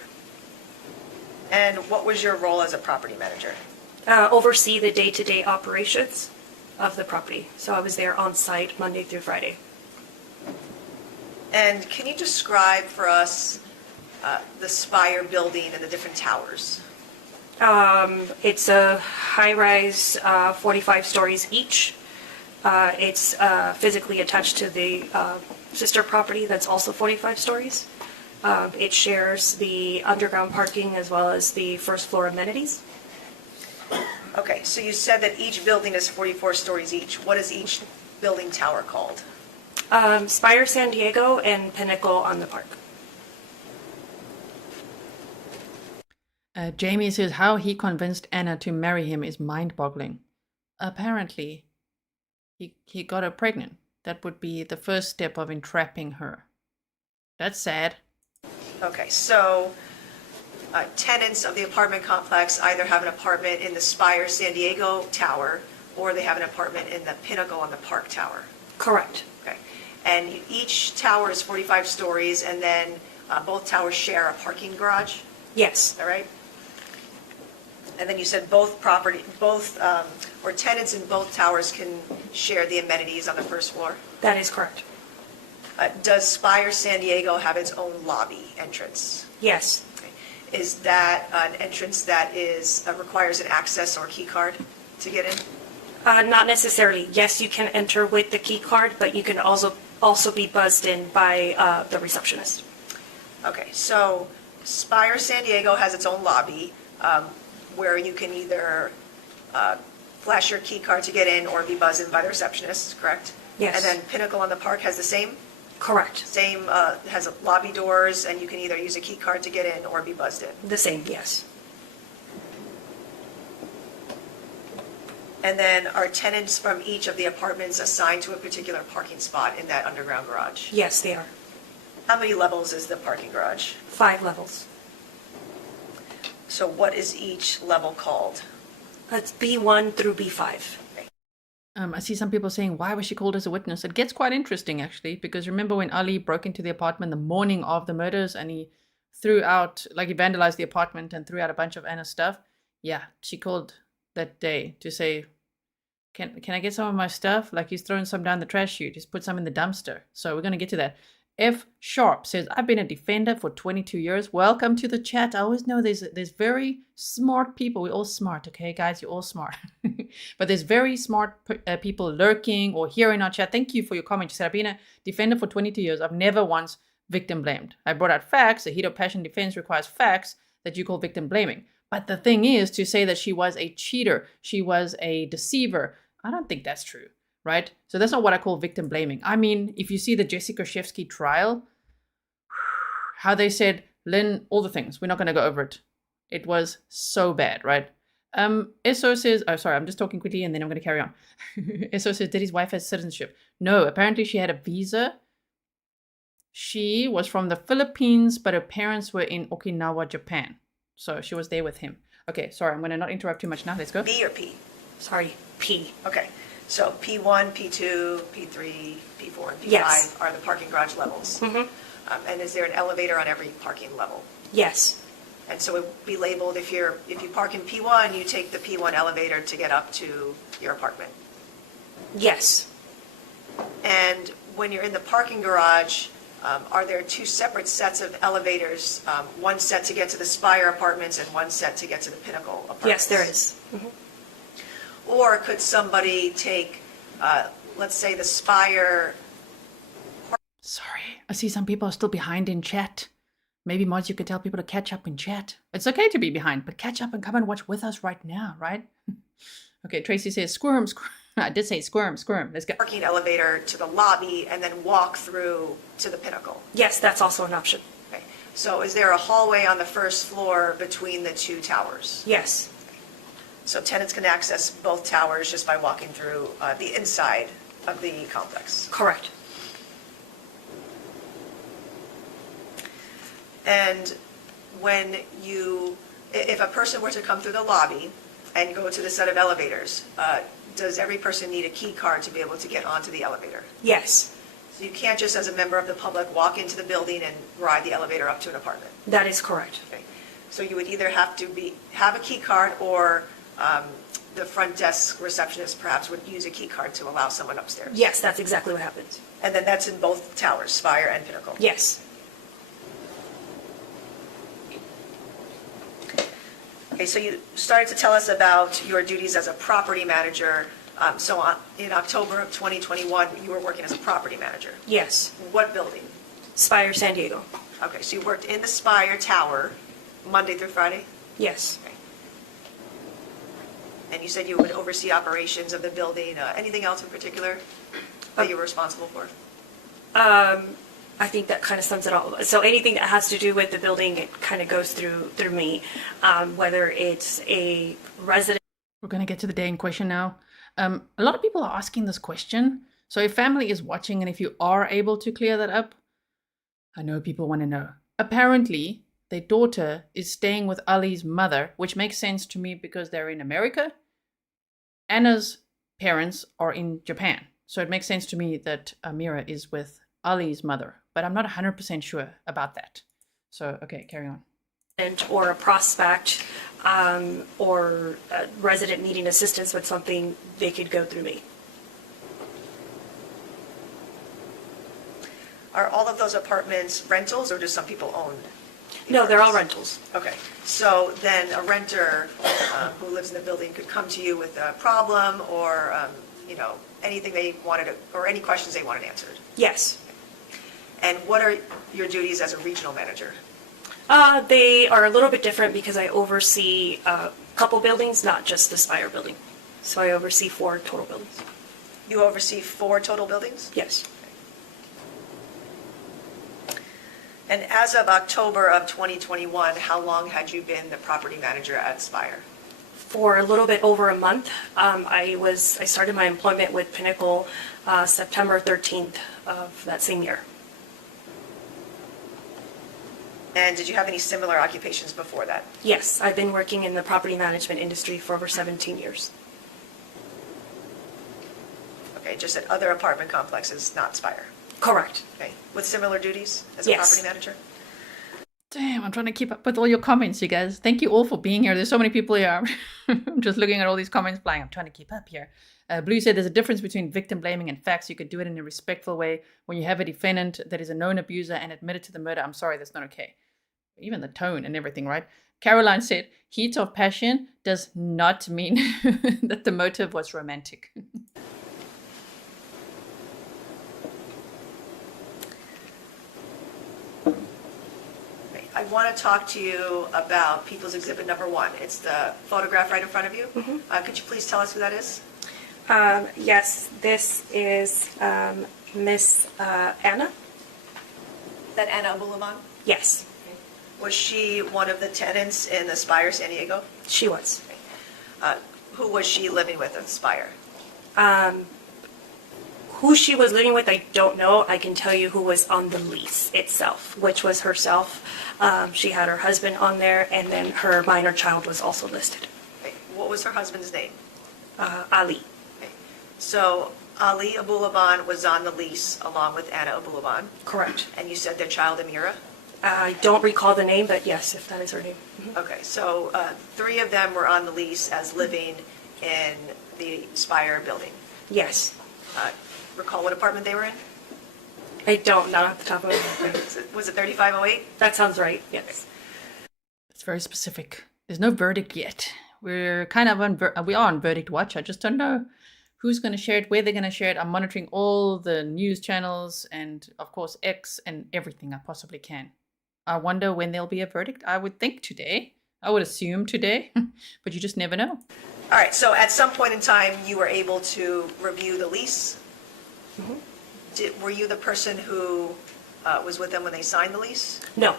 And what was your role as a property manager? Oversee the day-to-day operations of the property. So I was there on site Monday through Friday. And can you describe for us the Spire building and the different towers? It's a high-rise, 45 stories each. It's physically attached to the sister property that's also 45 stories. It shares the underground parking as well as the first floor amenities. Okay, so you said that each building is 44 stories each. What is each building tower called? Spire San Diego and Pinnacle on the Park. Jamie says how he convinced Anna to marry him is mind-boggling. Apparently, he got her pregnant. That would be the first step of entrapping her. That's sad. Okay, so tenants of the apartment complex either have an apartment in the Spire San Diego tower or they have an apartment in the Pinnacle on the Park tower. Correct. Okay, and each tower is 45 stories, and then both towers share a parking garage. Yes. Is that right? And then you said or tenants in both towers can share the amenities on the first floor. That is correct. Does Spire San Diego have its own lobby entrance? Yes. Okay. Is that an entrance that requires an access or key card to get in? Not necessarily. Yes, you can enter with the key card, but you can also be buzzed in by the receptionist. Okay, so Spire San Diego has its own lobby where you can either flash your key card to get in or be buzzed in by the receptionist, correct? Yes. And then Pinnacle on the Park has the same? Correct. Same, has lobby doors, and you can either use a key card to get in or be buzzed in? The same, yes. And then are tenants from each of the apartments assigned to a particular parking spot in that underground garage? Yes, they are. How many levels is the parking garage? 5 levels. So what is each level called? That's B1 through B5. I see some people saying, why was she called as a witness? It gets quite interesting, actually, because remember when Ali broke into the apartment the morning of the murders and he threw out, like he vandalized the apartment and threw out a bunch of Anna's stuff? Yeah, she called that day to say, can I get some of my stuff? Like he's throwing some down the trash chute. He's put some in the dumpster. So we're going to get to that. F Sharp says, I've been a defender for 22 years. Welcome to the chat. I always know there's very smart people. We're all smart, okay, guys? You're all smart. But there's very smart people lurking or here in our chat. Thank you for your comment. You said, I've been a defender for 22 years. I've never once victim blamed. I brought out facts. The heat of passion defense requires facts that you call victim blaming. But the thing is to say that she was a cheater, she was a deceiver. I don't think that's true. Right? So that's not what I call victim blaming. I mean, if you see the Jessica Shevsky trial, how they said, Lynn, all the things, we're not going to go over it. It was so bad, right? SO says, oh, sorry, I'm just talking quickly and then I'm going to carry on. SO says, did his wife have citizenship? No, apparently she had a visa. She was from the Philippines, but her parents were in Okinawa, Japan. So she was there with him. Okay, sorry, I'm going to not interrupt too much now. Let's go. B or P? Sorry, P. Okay. So P1, P2, P3, P4, and P5 Yes. are the parking garage levels. And is there an elevator on every parking level? Yes. And so it would be labeled, if you park in P1, you take the P1 elevator to get up to your apartment. Yes. And when you're in the parking garage, are there 2 separate sets of elevators, one set to get to the Spire apartments and one set to get to the Pinnacle apartments? Yes, there is. Or could somebody take, let's say, the Spire... Sorry, I see some people are still behind in chat. Maybe, mods, you could tell people to catch up in chat. It's okay to be behind, but catch up and come and watch with us right now, right? Okay, Tracy says, squirm, squirm. I did say squirm, squirm. Let's go. Parking elevator to the lobby and then walk through to the Pinnacle. Yes, that's also an option. Okay. So is there a hallway on the first floor between the 2 towers? Yes. So tenants can access both towers just by walking through the inside of the complex. Correct. And when if a person were to come through the lobby and go to the set of elevators, does every person need a key card to be able to get onto the elevator? Yes. So you can't just as a member of the public walk into the building and ride the elevator up to an apartment? That is correct. Okay. So you would either have to have a key card or the front desk receptionist perhaps would use a key card to allow someone upstairs. Yes, that's exactly what happens. And then that's in both towers, Spire and Pinnacle. Yes. Okay, so you started to tell us about your duties as a property manager. In October of 2021, you were working as a property manager. Yes. What building? Spire, San Diego. Okay, so you worked in the Spire Tower Monday through Friday? Yes. Okay. And you said you would oversee operations of the building. Anything else in particular that you were responsible for? I think that kind of sums it all. So anything that has to do with the building, it kind of goes through me, whether it's a resident. We're going to get to the day in question now. A lot of people are asking this question. So if family is watching and if you are able to clear that up, I know people want to know. Apparently, their daughter is staying with Ali's mother, which makes sense to me because they're in America. Anna's parents are in Japan. So it makes sense to me that Amira is with Ali's mother, but I'm not 100% sure about that. So, okay, carry on. Or a prospect or a resident needing assistance with something, they could go through me. Are all of those apartments rentals or do some people own? No, they're all rentals. Okay, so then a renter who lives in the building could come to you with a problem or, anything they wanted to, or any questions they wanted answered? Yes. And what are your duties as a regional manager? They are a little bit different because I oversee a couple buildings, not just the Spire building. So I oversee 4 total buildings. You oversee 4 total buildings? Yes. And as of October of 2021, how long had you been the property manager at Spire? For a little bit over a month. I started my employment with Pinnacle September 13th of that same year. And did you have any similar occupations before that? Yes, I've been working in the property management industry for over 17 years. Okay, just at other apartment complexes, not Spire. Correct. Okay, with similar duties as a Yes. property manager? Damn, I'm trying to keep up with all your comments, you guys. Thank you all for being here. There's so many people here. I'm just looking at all these comments flying. I'm trying to keep up here. Blue said there's a difference between victim blaming and facts. You could do it in a respectful way. When you have a defendant that is a known abuser and admitted to the murder, I'm sorry, that's not okay. Even the tone and everything, right? Caroline said, heat of passion does not mean that the motive was romantic. I want to talk to you about People's Exhibit Number 1. It's the photograph right in front of you. Could you please tell us who that is? Yes, this is Miss Ana. Is that Ana Abulaban? Yes, Was she one of the tenants in the Spire San Diego? she was. Who was she living with at Spire? Who she was living with, I don't know. I can tell you who was on the lease itself, which was herself. She had her husband on there, and then her minor child was also listed. Okay, what was her husband's name? Ali. Okay, so Ali Abulaban was on the lease along with Ana Abulaban, Correct. and you said their child Amira? I don't recall the name, but yes, if that is her name. Okay, so 3 of them were on the lease as living in the Spire building. Yes. Recall what apartment they were in? I don't know off the top of my head. Was it 3508? That sounds right, yes. It's very specific. There's no verdict yet. We're kind of we are on verdict watch. I just don't know who's going to share it, where they're going to share it. I'm monitoring all the news channels and, of course, X and everything I possibly can. I wonder when there'll be a verdict. I would think today. I would assume today, but you just never know. All right, so at some point in time, you were able to review the lease? Were you the person who was with them when they signed the lease? No.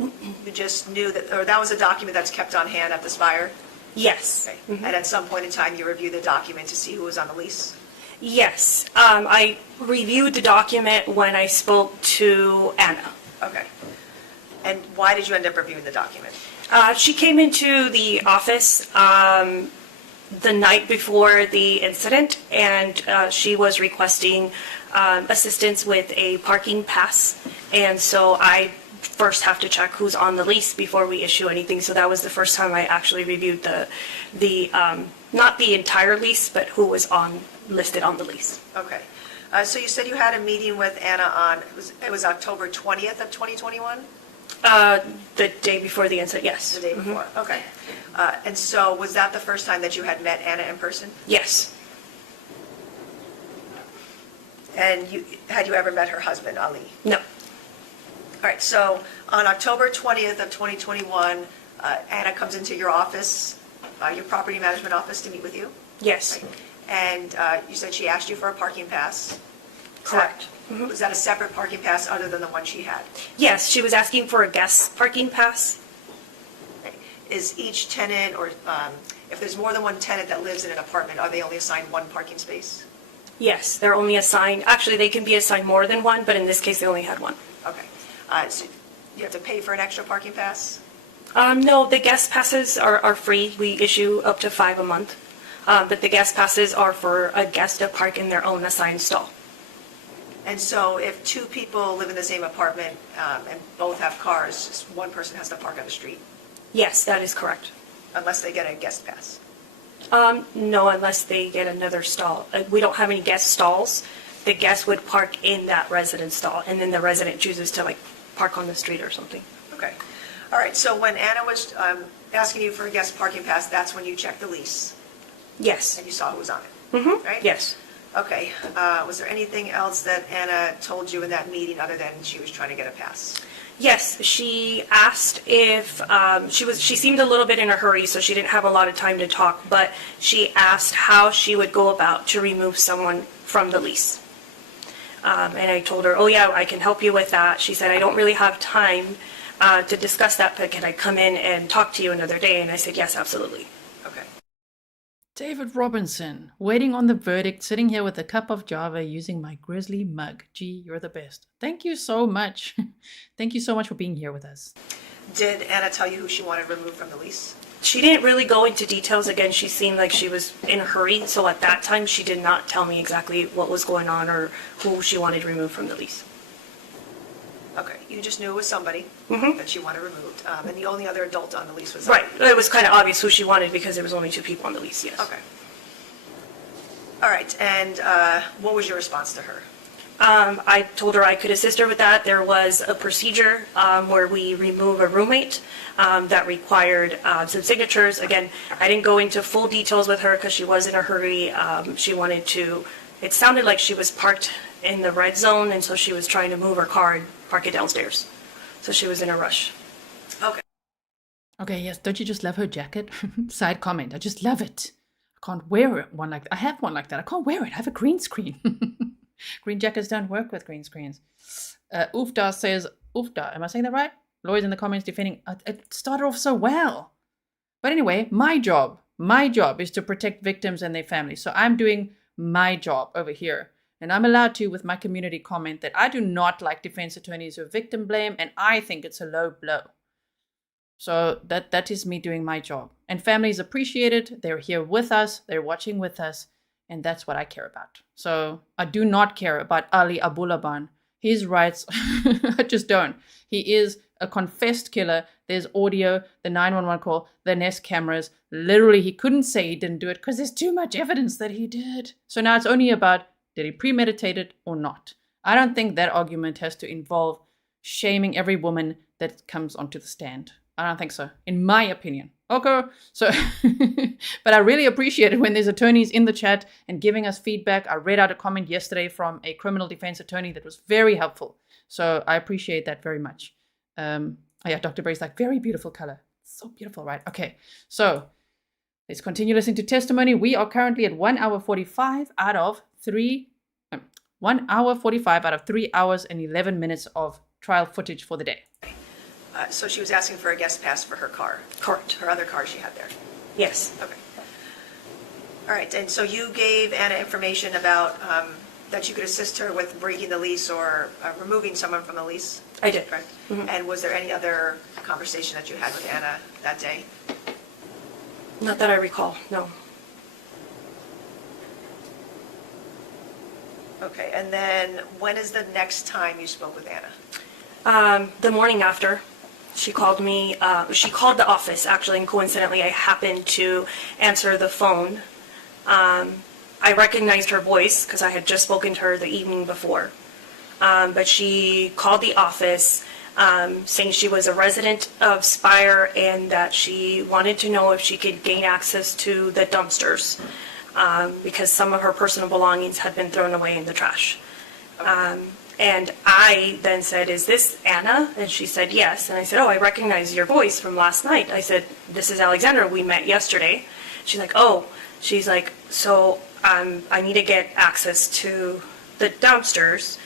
You just knew that, or that was a document that's kept on hand at the Spire? Yes. Okay. And at some point in time, you reviewed the document to see who was on the lease? Yes. I reviewed the document when I spoke to Ana. Okay. And why did you end up reviewing the document? She came into the office the night before the incident, and she was requesting assistance with a parking pass. And so I first have to check who's on the lease before we issue anything. So that was the first time I actually reviewed the not the entire lease, but who was listed on the lease. Okay. So you said you had a meeting with Ana on, it was October 20th of 2021? The day before the incident, yes. The day before, okay. And so was that the first time that you had met Ana in person? Yes. And had you ever met her husband, Ali? No. All right, so on October 20th of 2021, Ana comes into your office, your property management office, to meet with you? Yes. Right. And you said she asked you for a parking pass? Correct. Was that a separate parking pass other than the one she had? Yes, she was asking for a guest parking pass. Okay. Is each tenant, or if there's more than one tenant that lives in an apartment, are they only assigned one parking space? Yes, they're only assigned, actually, they can be assigned more than one, but in this case, they only had one. Okay. So you have to pay for an extra parking pass? No, the guest passes are free. We issue up to 5 a month. But the guest passes are for a guest to park in their own assigned stall. And so if 2 people live in the same apartment and both have cars, just one person has to park on the street, Yes, that is correct. unless they get a guest pass? No, unless they get another stall. We don't have any guest stalls. The guest would park in that resident stall, and then the resident chooses to park on the street or something. Okay. All right, so when Ana was asking you for a guest parking pass, that's when you checked the lease Yes. and you saw who was on it? Mm-hmm. Right? Yes. Okay. Was there anything else that Ana told you in that meeting other than she was trying to get a pass? Yes, she asked if she seemed a little bit in a hurry, so she didn't have a lot of time to talk, but she asked how she would go about to remove someone from the lease. And I told her, oh yeah, I can help you with that. She said, I don't really have time to discuss that, but can I come in and talk to you another day? And I said, yes, absolutely. Okay. David Robinson, waiting on the verdict, sitting here with a cup of Java using my Grizzly mug. Gee, you're the best. Thank you so much. Thank you so much for being here with us. Did Ana tell you who she wanted removed from the lease? She didn't really go into details. Again, she seemed like she was in a hurry, so at that time she did not tell me exactly what was going on or who she wanted removed from the lease. Okay, you just knew it was somebody that she wanted removed, and the only other adult on the lease was... Right, it was kind of obvious who she wanted because there was only 2 people on the lease, yes. Okay. All right, and what was your response to her? I told her I could assist her with that. There was a procedure where we remove a roommate that required some signatures. Again, I didn't go into full details with her because she was in a hurry. She wanted to, it sounded like she was parked in the red zone, and so she was trying to move her car and park it downstairs. So she was in a rush. Okay. Okay, yes, don't you just love her jacket? Side comment, I just love it. I can't wear one like that. I have one like that. I can't wear it. I have a green screen. Green jackets don't work with green screens. Oofda says, Oofda, am I saying that right? Lawyers in the comments defending, it started off so well. But anyway, my job is to protect victims and their families. So I'm doing my job over here. And I'm allowed to, with my community, comment that I do not like defense attorneys who victim blame, and I think it's a low blow. So that is me doing my job. And families appreciate it. They're here with us. They're watching with us. And that's what I care about. So I do not care about Ana Abulaban. His rights, I just don't. He is a confessed killer. There's audio, the 911 call, the Nest cameras. Literally, he couldn't say he didn't do it because there's too much evidence that he did. So now it's only about, did he premeditate it or not? I don't think that argument has to involve shaming every woman that comes onto the stand. I don't think so, in my opinion. Okay, so, but I really appreciate it when there's attorneys in the chat and giving us feedback. I read out a comment yesterday from a criminal defense attorney that was very helpful. So I appreciate that very much. Yeah, Dr. Bray's like, very beautiful color. So beautiful, right? Okay, so let's continue listening to testimony. We are currently at 1 hour 45 out of 3 hours and 11 minutes of trial footage for the day. So she was asking for a guest pass for her car. Correct. Her other car she had there. Yes. Okay. All right, and so you gave Ana information about that you could assist her with breaking the lease or removing someone from the lease? I did. Correct. And was there any other conversation that you had with Ana that day? Not that I recall, no. Okay, and then when is the next time you spoke with Ana? The morning after. She called me, she called the office actually, and coincidentally I happened to answer the phone. I recognized her voice because I had just spoken to her the evening before. But she called the office saying she was a resident of Spire and that she wanted to know if she could gain access to the dumpsters because some of her personal belongings had been thrown away in the trash. And I then said, is this Ana? And she said, yes. And I said, oh, I recognize your voice from last night. I said, this is Alexandra. We met yesterday. She's like, oh. She's like, so I need to get access to the dumpsters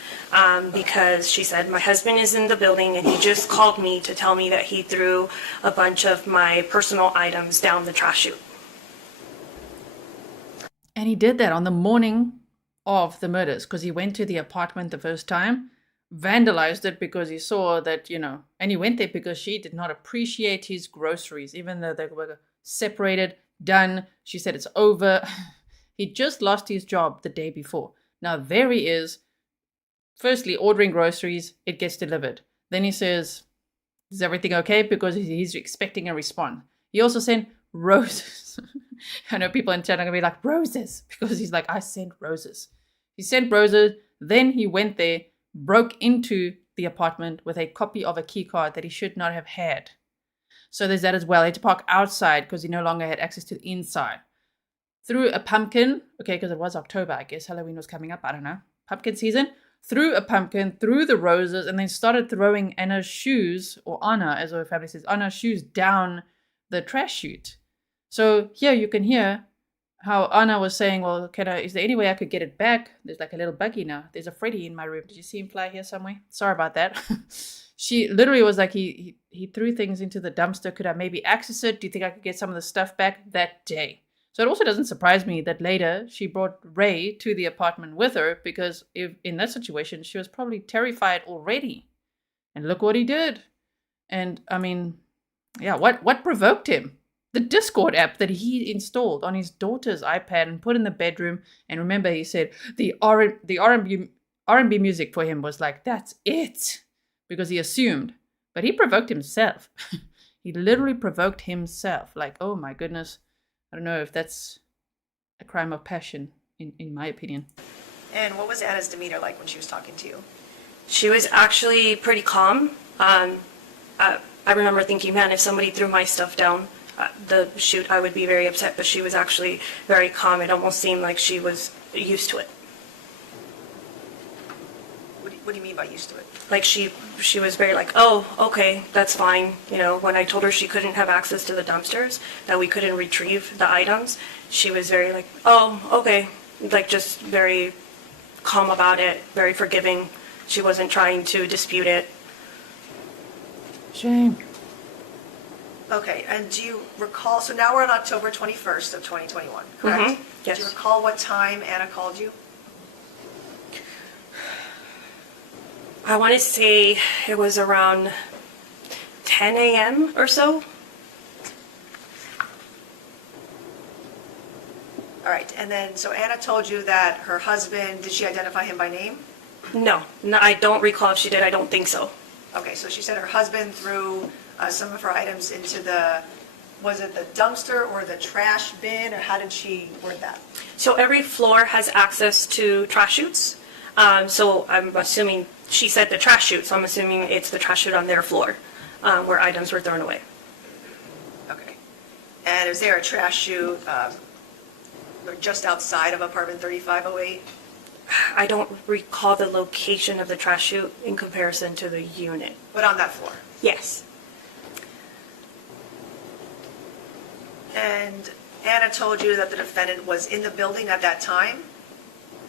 because she said, my husband is in the building and he just called me to tell me that he threw a bunch of my personal items down the trash chute. And he did that on the morning of the murders because he went to the apartment the first time, vandalized it because he saw that, and he went there because she did not appreciate his groceries, even though they were separated, done. She said it's over. He just lost his job the day before. Now there he is, firstly ordering groceries, it gets delivered. Then he says, is everything okay? Because he's expecting a response. He also sent roses. I know people in chat are going to be like, roses, because he's like, I sent roses. He sent roses, then he went there, broke into the apartment with a copy of a key card that he should not have had. So there's that as well. He had to park outside because he no longer had access to the inside. Threw a pumpkin, okay, because it was October, I guess. Halloween was coming up, I don't know. Pumpkin season. Threw a pumpkin, threw the roses, and then started throwing Anna's shoes, or Ana, as her family says, Anna's shoes down the trash chute. So here you can hear how Ana was saying, well, is there any way I could get it back? There's like a little buggy now. There's a Freddy in my room. Did you see him fly here somewhere? Sorry about that. She literally was like, he threw things into the dumpster. Could I maybe access it? Do you think I could get some of the stuff back that day? So it also doesn't surprise me that later she brought Ray to the apartment with her, because if in that situation she was probably terrified already. And look what he did. And I mean, yeah, what provoked him? The Discord app that he installed on his daughter's iPad and put in the bedroom. And remember, he said the R&B music for him was like, that's it, because he assumed. But he provoked himself. He literally provoked himself. Like, oh my goodness. I don't know if that's a crime of passion, in my opinion. And what was Anna's demeanor like when she was talking to you? She was actually pretty calm. I remember thinking, man, if somebody threw my stuff down the chute, I would be very upset. But she was actually very calm. It almost seemed like she was used to it. What do you mean by used to it? Like she was very like, oh, okay, that's fine. You know, when I told her she couldn't have access to the dumpsters, that we couldn't retrieve the items, she was very like, oh, okay. Like just very calm about it, very forgiving. She wasn't trying to dispute it. Shame. Okay, and do you recall, so now we're on October 21st of 2021, correct? Mm-hmm. Yes. Do you recall what time Anna called you? I want to say it was around 10 a.m. or so. All right, and then, so Anna told you that her husband, did she identify him by name? No, I don't recall if she did. I don't think so. Okay, so she said her husband threw some of her items into the, was it the dumpster or the trash bin, or how did she word that? So every floor has access to trash chutes. So I'm assuming, she said the trash chute, so I'm assuming it's the trash chute on their floor where items were thrown away. Okay. And is there a trash chute just outside of apartment 3508? I don't recall the location of the trash chute in comparison to the unit. But on that floor? Yes. And Anna told you that the defendant was in the building at that time?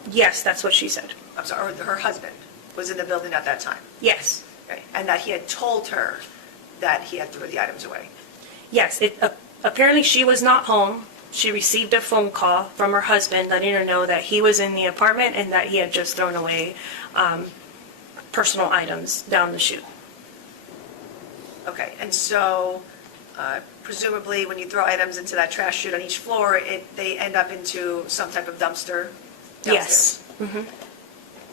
Yes, that's what she said. I'm sorry, or her husband was in the building at that time? Yes. Okay. And that he had told her that he had thrown the items away? Yes. Apparently she was not home. She received a phone call from her husband letting her know that he was in the apartment and that he had just thrown away personal items down the chute. Okay, and so presumably when you throw items into that trash chute on each floor, they end up into some type of dumpster downstairs? Yes. Mm-hmm.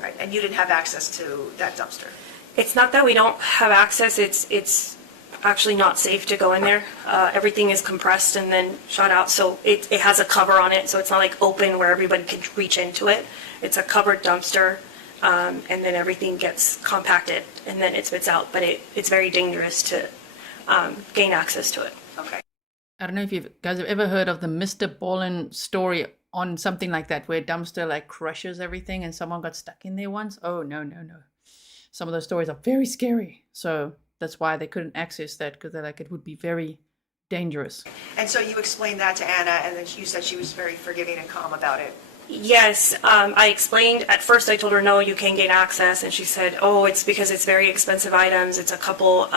Right, and you didn't have access to that dumpster? It's not that we don't have access, it's actually not safe to go in there. Everything is compressed and then shot out, so it has a cover on it, so it's not like open where everybody can reach into it. It's a covered dumpster, and then everything gets compacted and then it spits out, but it's very dangerous to gain access to it. Okay. I don't know if you guys have ever heard of the Mr. Ballin story on something like that, where a dumpster like crushes everything and someone got stuck in there once. Oh, no. Some of those stories are very scary. So that's why they couldn't access that, because they're like, it would be very dangerous. And so you explained that to Anna, and then you said she was very forgiving and calm about it. Yes, I explained, at first I told her, no, you can't gain access, and she said, oh, it's because it's very expensive items, it's a couple,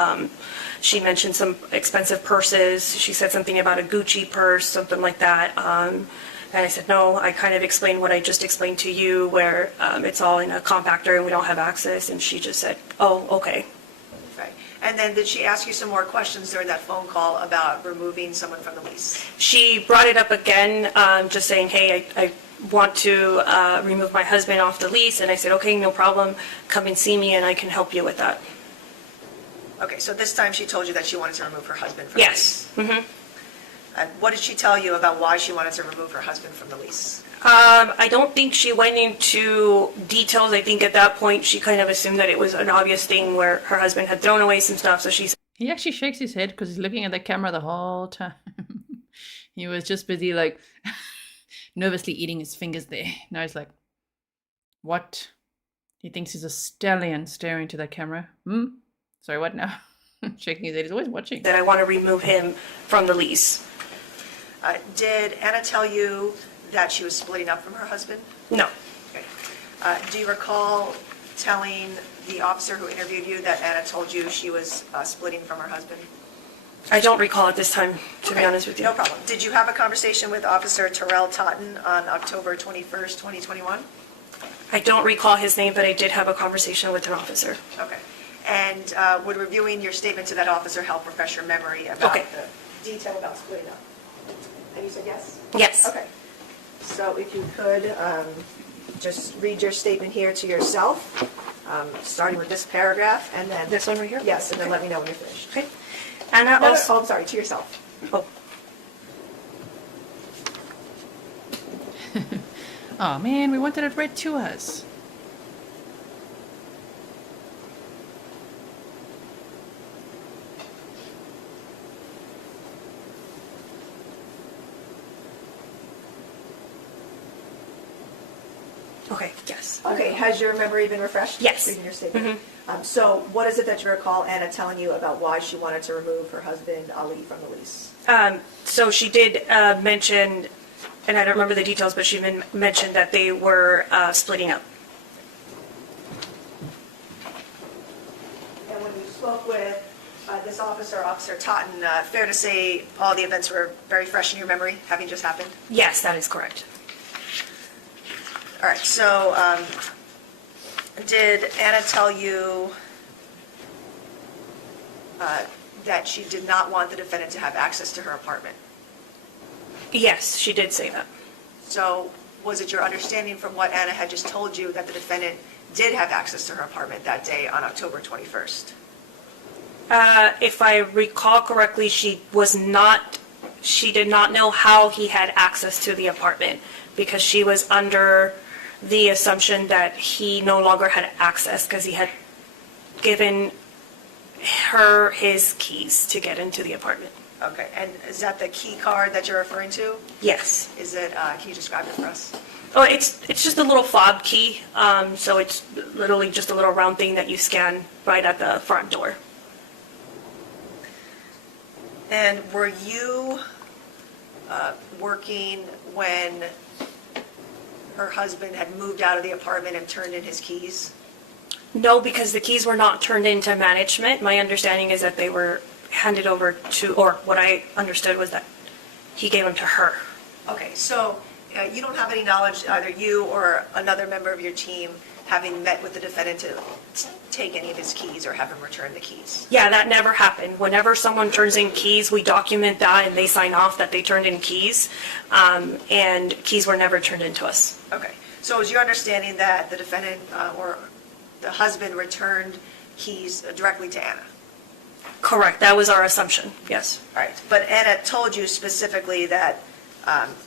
she mentioned some expensive purses, she said something about a Gucci purse, something like that, and I said, no, I kind of explained what I just explained to you, where it's all in a compactor and we don't have access, and she just said, oh, okay. Right. And then did she ask you some more questions during that phone call about removing someone from the lease? She brought it up again, just saying, hey, I want to remove my husband off the lease, and I said, okay, no problem, come and see me and I can help you with that. Okay, so this time she told you that she wanted to remove her husband from the Yes. lease? Mm-hmm. And what did she tell you about why she wanted to remove her husband from the lease? I don't think she went into details. I think at that point she kind of assumed that it was an obvious thing where her husband had thrown away some stuff, so she said, He actually shakes his head because he's looking at the camera the whole time. He was just busy like nervously eating his fingers there. Now he's like, what? He thinks he's a stallion staring to the camera. Sorry, what now? Shaking his head. He's always watching. that I want to remove him from the lease. Did Anna tell you that she was splitting up from her husband? No. Okay. Do you recall telling the officer who interviewed you that Anna told you she was splitting from her husband? I don't recall at this time, to be honest with you. No problem. Did you have a conversation with Officer Terrell Totten on October 21st, 2021? I don't recall his name, but I did have a conversation with an officer. Okay. And would reviewing your statement to that officer help refresh your memory about Okay. the detail about splitting up? And you said yes? Yes. Okay. So if you could, just read your statement here to yourself, starting with this paragraph, and then... This one right here? Yes, and then let me know when you're finished. Okay. Ana No, also... oh, I'm sorry, to yourself. Oh. Oh man, we wanted it read to us. Okay, yes. Okay, has your memory been refreshed? Yes. Reading your statement? So what is it that you recall Anna telling you about why she wanted to remove her husband, Ali, from the lease? So she did mention, and I don't remember the details, but she mentioned that they were splitting up. And when you spoke with this officer, Officer Totten, fair to say all the events were very fresh in your memory, having just happened? Yes, that is correct. All right, so did Anna tell you that she did not want the defendant to have access to her apartment? Yes, she did say that. So was it your understanding from what Anna had just told you that the defendant did have access to her apartment that day on October 21st? If I recall correctly, she did not know how he had access to the apartment because she was under the assumption that he no longer had access because he had given her his keys to get into the apartment. Okay, and is that the key card that you're referring to? Yes. Is it, can you describe it for us? Oh, it's just a little fob key, so it's literally just a little round thing that you scan right at the front door. And were you working when her husband had moved out of the apartment and turned in his keys? No, because the keys were not turned into management. My understanding is that they were handed over to, or what I understood was that he gave them to her. Okay, so you don't have any knowledge, either you or another member of your team, having met with the defendant to take any of his keys or have him return the keys? Yeah, that never happened. Whenever someone turns in keys, we document that and they sign off that they turned in keys, and keys were never turned into us. Okay, so is your understanding that the defendant or the husband returned keys directly to Anna? Correct, that was our assumption, yes. All right, but Anna told you specifically that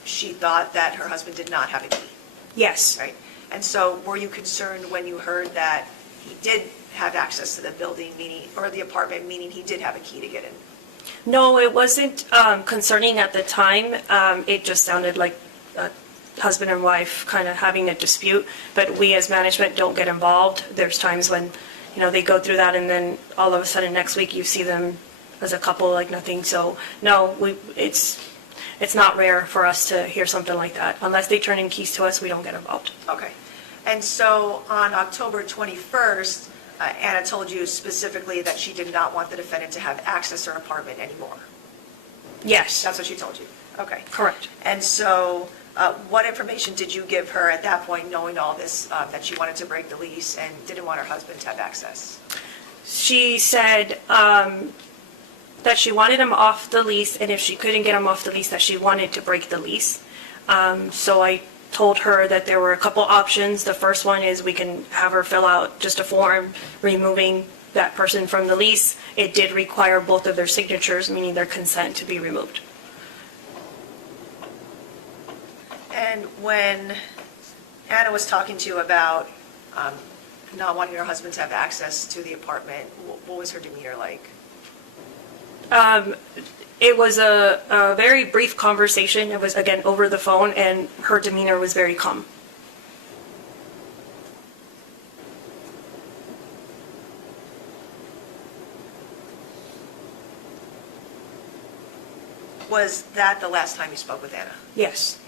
she thought that her husband did not have a key, Yes. right? And so were you concerned when you heard that he did have access to the building, meaning, or the apartment, meaning he did have a key to get in? No, it wasn't concerning at the time. It just sounded like a husband and wife kind of having a dispute, but we as management don't get involved. There's times when, they go through that and then all of a sudden next week you see them as a couple like nothing. So no, it's not rare for us to hear something like that. Unless they turn in keys to us, we don't get involved. Okay. And so on October 21st, Anna told you specifically that she did not want the defendant to have access to her apartment anymore. Yes. That's what she told you? Okay. Correct. And so what information did you give her at that point, knowing all this, that she wanted to break the lease and didn't want her husband to have access? She said that she wanted him off the lease, and if she couldn't get him off the lease, that she wanted to break the lease. So I told her that there were a couple options. The first one is we can have her fill out just a form removing that person from the lease. It did require both of their signatures, meaning their consent to be removed. And when Anna was talking to you about not wanting her husband to have access to the apartment, what was her demeanor like? It was a very brief conversation. It was, again, over the phone, and her demeanor was very calm. Was that the last time you spoke with Anna? Yes.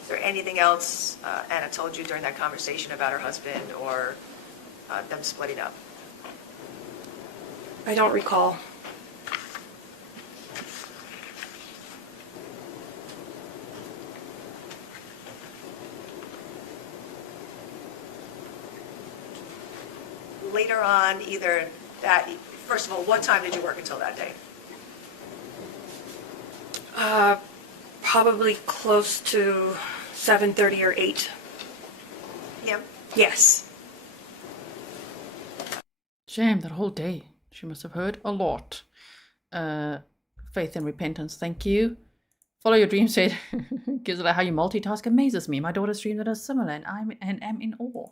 Is there anything else Anna told you during that conversation about her husband or them splitting up? I don't recall. later on, either that, first of all, what time did you work until that day? Probably close to 7:30 or 8. Yeah. Yes. Shame, that whole day. She must have heard a lot. Faith and repentance, thank you. Follow your dream, said Gisela, how you multitask amazes me. My daughter's dreams are similar and I am in awe.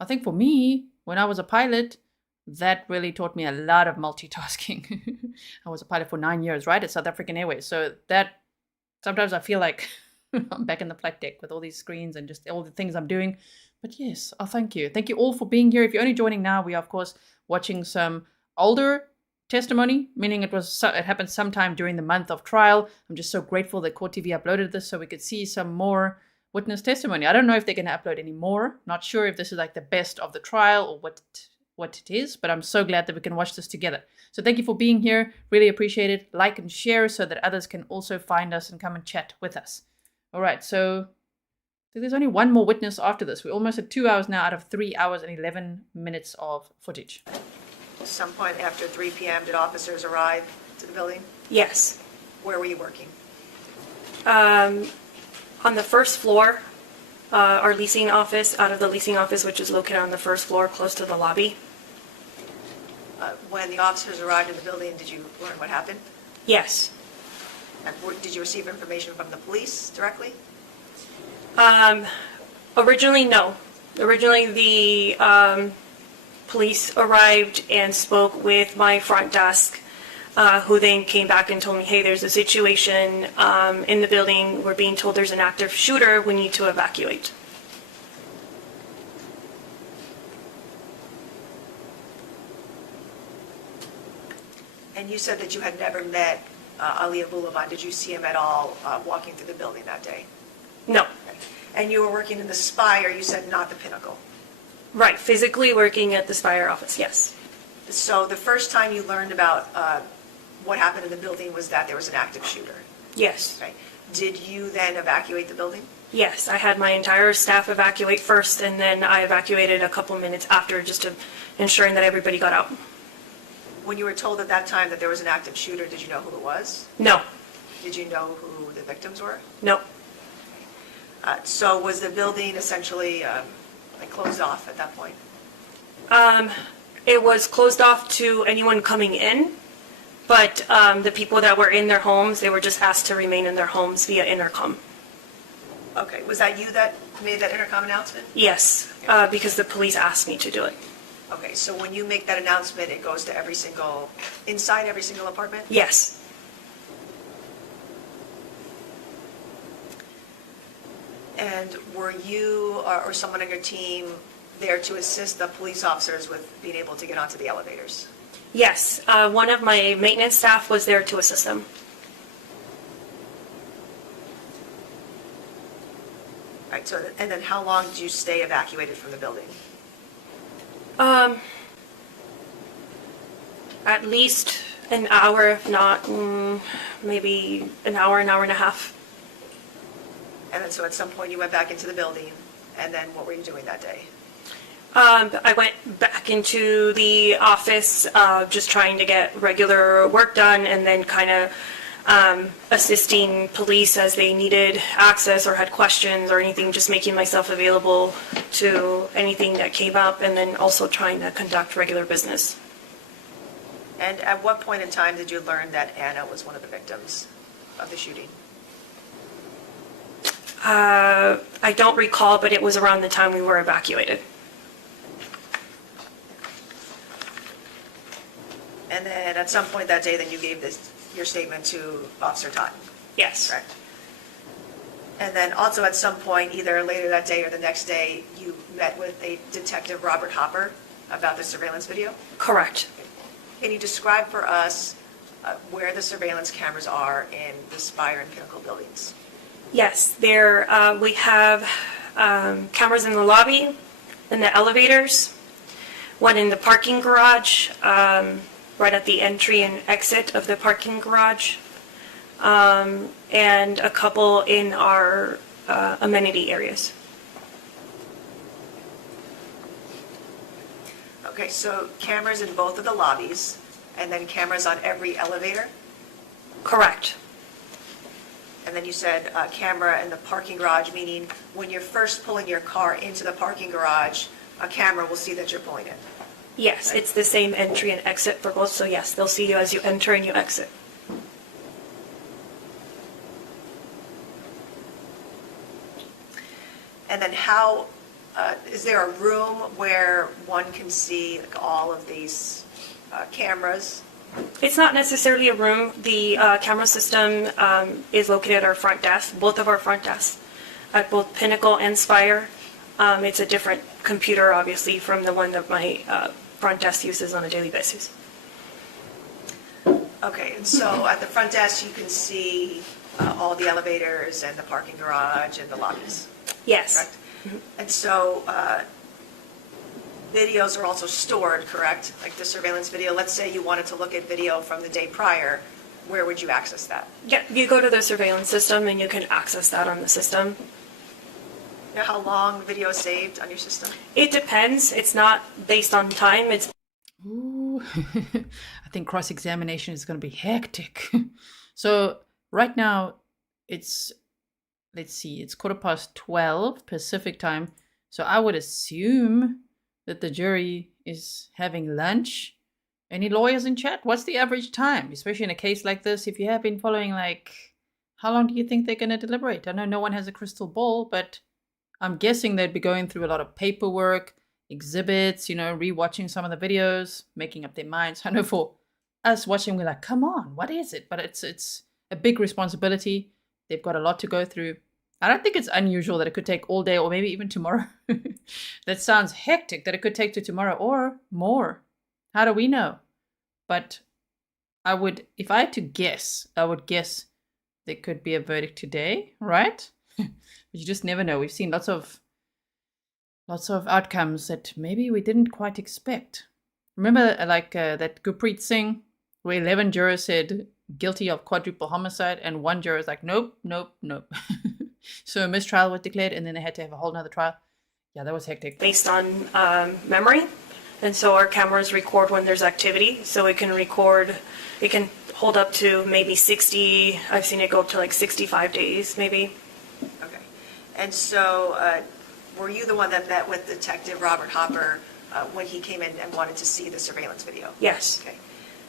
I think for me, when I was a pilot, that really taught me a lot of multitasking. I was a pilot for 9 years, right, at South African Airways. So that, sometimes I feel like I'm back in the flight deck with all these screens and just all the things I'm doing. But yes, thank you. Thank you all for being here. If you're only joining now, we are, of course, watching some older testimony, meaning it happened sometime during the month of trial. I'm just so grateful that Court TV uploaded this so we could see some more witness testimony. I don't know if they're going to upload any more. Not sure if this is like the best of the trial or what it is, but I'm so glad that we can watch this together. So thank you for being here. Really appreciate it. Like and share so that others can also find us and come and chat with us. All right, so there's only one more witness after this. We're almost at 2 hours now out of 3 hours and 11 minutes of footage. At some point after 3 p.m., did officers arrive to the building? Yes. Where were you working? On the first floor, our leasing office, out of the leasing office, which is located on the first floor close to the lobby. When the officers arrived in the building, did you learn what happened? Yes. And did you receive information from the police directly? Originally, no. Originally, the police arrived and spoke with my front desk, who then came back and told me, hey, there's a situation in the building. We're being told there's an active shooter. We need to evacuate. And you said that you had never met Ana Abulaban. Did you see him at all walking through the building that day? No. And you were working in the Spire, you said not the Pinnacle. Right, physically working at the Spire office, yes. So the first time you learned about what happened in the building was that there was an active shooter? Yes. Okay. Did you then evacuate the building? Yes, I had my entire staff evacuate first, and then I evacuated a couple minutes after, just to ensuring that everybody got out. When you were told at that time that there was an active shooter, did you know who it was? No. Did you know who the victims were? No. So was the building essentially closed off at that point? It was closed off to anyone coming in, but the people that were in their homes, they were just asked to remain in their homes via intercom. Okay, was that you that made that intercom announcement? Yes, because the police asked me to do it. Okay, so when you make that announcement, it goes to inside every single apartment? Yes. And were you or someone on your team there to assist the police officers with being able to get onto the elevators? Yes, one of my maintenance staff was there to assist them. Right, so, and then how long did you stay evacuated from the building? At least an hour, if not maybe an hour and a half. And then so at some point you went back into the building, and then what were you doing that day? I went back into the office, just trying to get regular work done, and then kind of assisting police as they needed access or had questions or anything, just making myself available to anything that came up, and then also trying to conduct regular business. And at what point in time did you learn that Ana was one of the victims of the shooting? I don't recall, but it was around the time we were evacuated. And then at some point that day, then you gave your statement to Officer Totten? Yes. Correct. And then also at some point, either later that day or the next day, you met with a Detective Robert Hopper about the surveillance video? Correct. Can you describe for us where the surveillance cameras are in the Spire and Pinnacle buildings? Yes, there we have cameras in the lobby, in the elevators, one in the parking garage, right at the entry and exit of the parking garage, and a couple in our amenity areas. Okay, so cameras in both of the lobbies, and then cameras on every elevator? Correct. And then you said camera in the parking garage, meaning when you're first pulling your car into the parking garage, a camera will see that you're pulling it. Yes, it's the same entry and exit for both, so yes, they'll see you as you enter and you exit. And then how, is there a room where one can see like, all of these cameras? It's not necessarily a room. The camera system is located at our front desk, both of our front desks, at both Pinnacle and Spire. It's a different computer, obviously, from the one that my front desk uses on a daily basis. Okay, and so at the front desk, you can see all the elevators and the parking garage and the lobbies, Yes. correct? And so videos are also stored, correct? Like the surveillance video, let's say you wanted to look at video from the day prior, where would you access that? Yeah, you go to the surveillance system and you can access that on the system. You know how long video is saved on your system? It depends. It's not based on time. It's Ooh, I think cross-examination is going to be hectic. So right now it's, let's see, it's 12:15 Pacific time. So I would assume that the jury is having lunch. Any lawyers in chat? What's the average time, especially in a case like this? If you have been following, like, how long do you think they're going to deliberate? I know no one has a crystal ball, but I'm guessing they'd be going through a lot of paperwork, exhibits, you know, rewatching some of the videos, making up their minds. I know for us watching, we're like, come on, what is it? But it's a big responsibility. They've got a lot to go through. I don't think it's unusual that it could take all day or maybe even tomorrow. That sounds hectic, that it could take to tomorrow or more. How do we know? But I would, if I had to guess, I would guess there could be a verdict today, right? But you just never know. We've seen lots of outcomes that maybe we didn't quite expect. Remember that Gurpreet Singh, where 11 jurors said guilty of quadruple homicide and one juror is like, nope, nope, nope. So a mistrial was declared and then they had to have a whole nother trial. Yeah, that was hectic. based on memory. And so our cameras record when there's activity. So it can record, it can hold up to maybe 60, I've seen it go up to like 65 days maybe. Okay. And so were you the one that met with Detective Robert Hopper when he came in and wanted to see the surveillance video? Yes. Okay.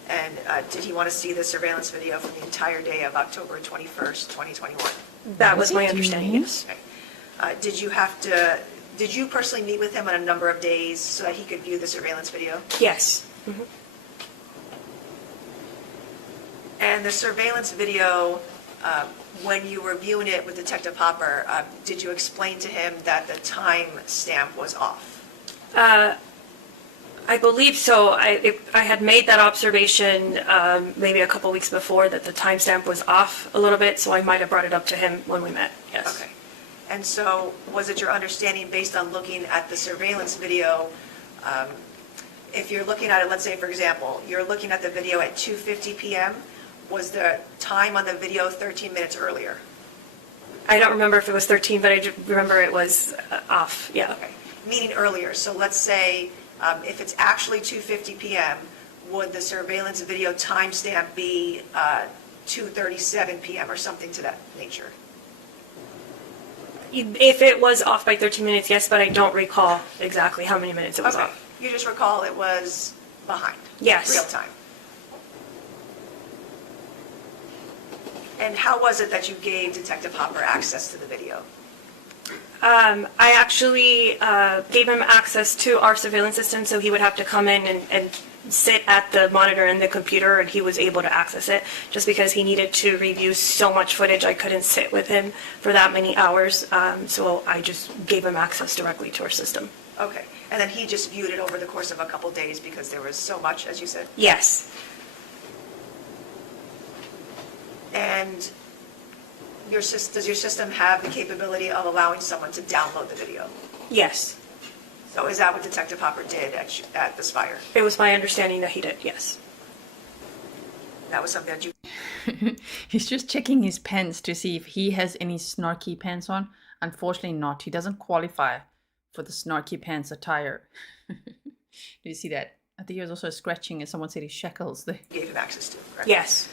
And did he want to see the surveillance video from the entire day of October 21st, 2021? That was my understanding, yes. Okay. Did you personally meet with him on a number of days so that he could view the surveillance video? Yes. Mhm. And the surveillance video, when you were viewing it with Detective Hopper, did you explain to him that the time stamp was off? I believe so. I had made that observation maybe a couple weeks before that the timestamp was off a little bit, so I might have brought it up to him when we met, yes. Okay. And so was it your understanding based on looking at the surveillance video, if you're looking at it, let's say, for example, you're looking at the video at 2:50 p.m., was the time on the video 13 minutes earlier? I don't remember if it was 13, but I do remember it was off, yeah. Okay, meaning earlier. So let's say if it's actually 2:50 p.m., would the surveillance video timestamp be 2:37 p.m. or something to that nature? If it was off by 13 minutes, yes, but I don't recall exactly how many minutes it was Okay. off. You just recall it was behind? Yes. Real time? And how was it that you gave Detective Hopper access to the video? I actually gave him access to our surveillance system, so he would have to come in and sit at the monitor in the computer, and he was able to access it. Just because he needed to review so much footage, I couldn't sit with him for that many hours, so I just gave him access directly to our system. Okay, and then he just viewed it over the course of a couple days because there was so much, as you said? Yes. And does your system have the capability of allowing someone to download the video? Yes. So is that what Detective Hopper did at the Spire? It was my understanding that he did, yes. That was something that you... He's just checking his pants to see if he has any snarky pants on. Unfortunately not. He doesn't qualify for the snarky pants attire. Did you see that? I think he was also scratching and someone said his shackles. They Gave him access to. Correct? Yes.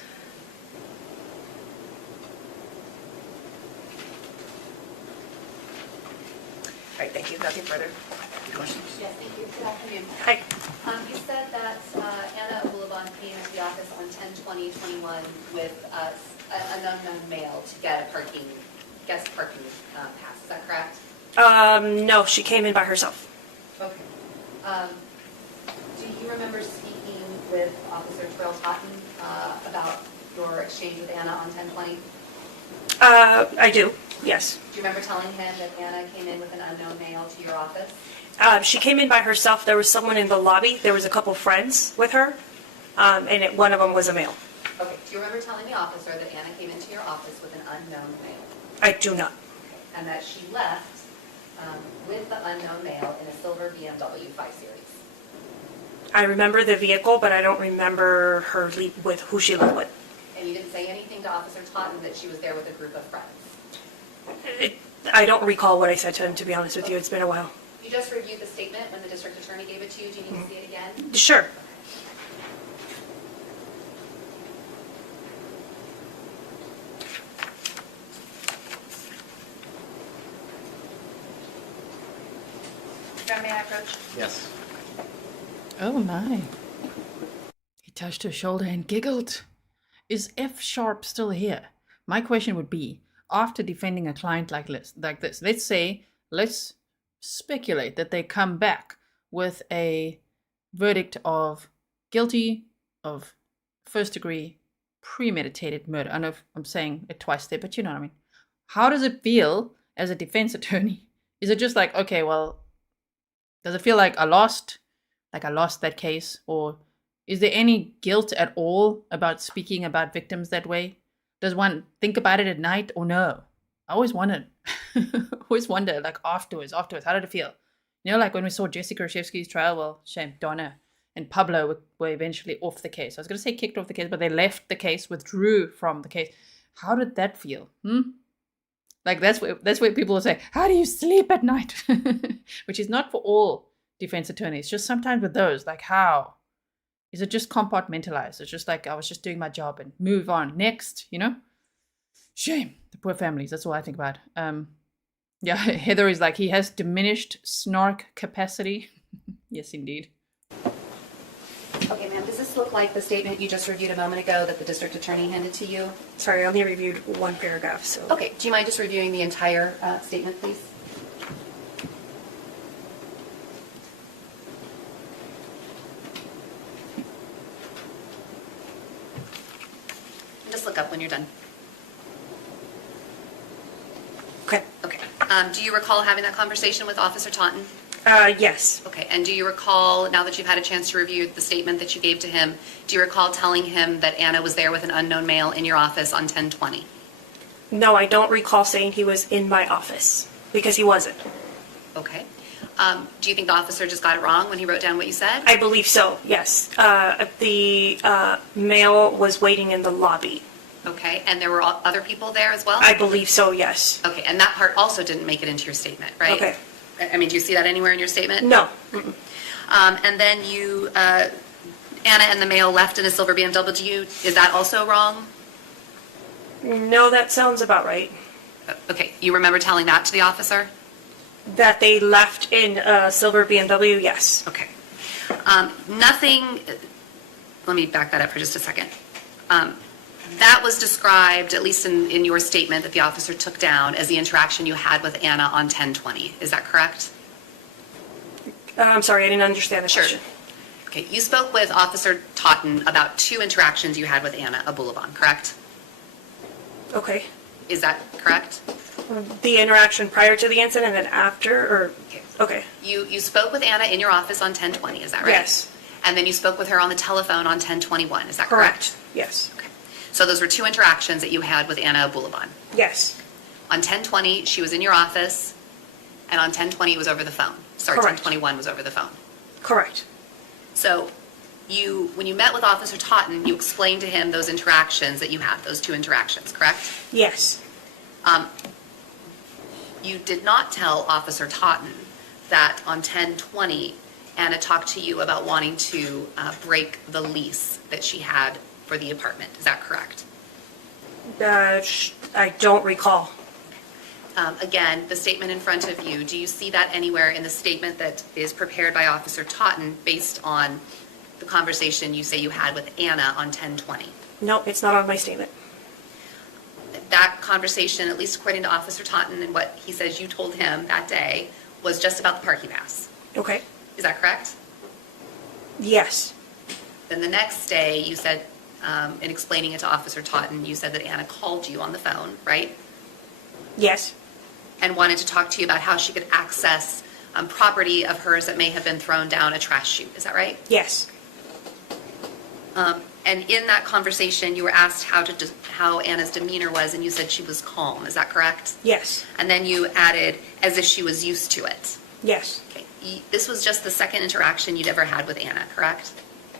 All right, thank you. Nothing further. Any questions? Yes, thank you. Good afternoon. Hi. You said that Ana Abulaban came into the office on 10/20/21 with an unknown male to get a guest parking pass. Is that correct? No, she came in by herself. Okay. Do you remember speaking with Officer Trail Totten about your exchange with Ana on 10/20? I do. Yes. Do you remember telling him that Ana came in with an unknown male to your office? She came in by herself. There was someone in the lobby. There was a couple friends with her, and one of them was a male. Okay. Do you remember telling the officer that Ana came into your office with an unknown male? I do not. And that she left with the unknown male in a silver BMW 5 Series? I remember the vehicle, but I don't remember her with who she left with. And you didn't say anything to Officer Totten that she was there with a group of friends? I don't recall what I said to him, to be honest with you. It's been a while. You just reviewed the statement when the district attorney gave it to you. Do you need to see it again? Sure. May I approach? Yes. Oh my. He touched her shoulder and giggled. Is F Sharp still here? My question would be, after defending a client like this, let's speculate that they come back with a verdict of guilty of first degree premeditated murder. I know I'm saying it twice there, but you know what I mean. How does it feel as a defense attorney? Is it just like, okay, well, does it feel like I lost that case? Or is there any guilt at all about speaking about victims that way? Does one think about it at night or no? I always wondered, like afterwards, how did it feel? You know, like when we saw Jessica Rashevsky's trial, well, shame, Donna and Pablo were eventually off the case. I was going to say kicked off the case, but they left the case, withdrew from the case. How did that feel? Like that's where people will say, how do you sleep at night? Which is not for all defense attorneys, just sometimes with those, like how? Is it just compartmentalized? It's just like, I was just doing my job and move on. Next, you know? Shame. The poor families, that's all I think about. Yeah, Heather is like, he has diminished snark capacity. Yes, indeed. Okay, ma'am, does this look like the statement you just reviewed a moment ago that the district attorney handed to you? Sorry, I only reviewed one paragraph, so. Okay, do you mind just reviewing the entire statement, please? Just look up when you're done. Okay. Okay. Do you recall having that conversation with Officer Taunton? Yes. Okay, and do you recall, now that you've had a chance to review the statement that you gave to him, do you recall telling him that Ana was there with an unknown male in your office on 10/20? No, I don't recall saying he was in my office, because he wasn't. Okay. Do you think the officer just got it wrong when he wrote down what you said? I believe so, yes. The male was waiting in the lobby. Okay, and there were other people there as well? I believe so, yes. Okay, and that part also didn't make it into your statement, right? Okay. I mean, do you see that anywhere in your statement? No. And then you, Ana and the male left in a silver BMW. Is that also wrong? No, that sounds about right. Okay, you remember telling that to the officer? That they left in a silver BMW, yes. Okay. Nothing, let me back that up for just a second. That was described, at least in your statement that the officer took down, as the interaction you had with Ana on 10/20. Is that correct? I'm sorry, I didn't understand the question. Okay, you spoke with Officer Totten about 2 interactions you had with Ana Abulaban, correct? Okay. Is that correct? The interaction prior to the incident and after, or? Okay. You spoke with Ana in your office on 10/20, is that right? Yes. And then you spoke with her on the telephone on 10/21, is that correct? Yes. Okay. So those were 2 interactions that you had with Ana Abulaban. Yes. On 10/20, she was in your office, and on 10/20, it was over the phone. Sorry, Correct. 10/21 was over the phone. Correct. So when you met with Officer Totten, you explained to him those interactions that you had, those 2 interactions, correct? Yes. You did not tell Officer Totten that on 10/20, Anna talked to you about wanting to break the lease that she had for the apartment. Is that correct? I don't recall. Again, the statement in front of you, do you see that anywhere in the statement that is prepared by Officer Totten based on the conversation you say you had with Anna on 10/20? No, it's not on my statement. That conversation, at least according to Officer Totten and what he says you told him that day, was just about the parking pass. Okay. Is that correct? Yes. Then the next day, you said, in explaining it to Officer Totten, you said that Anna called you on the phone, right? Yes. And wanted to talk to you about how she could access property of hers that may have been thrown down a trash chute. Is that right? Yes. And in that conversation, you were asked how Anna's demeanor was, and you said she was calm. Is that correct? Yes. And then you added, as if she was used to it. Yes. Okay. This was just the second interaction you'd ever had with Anna, correct?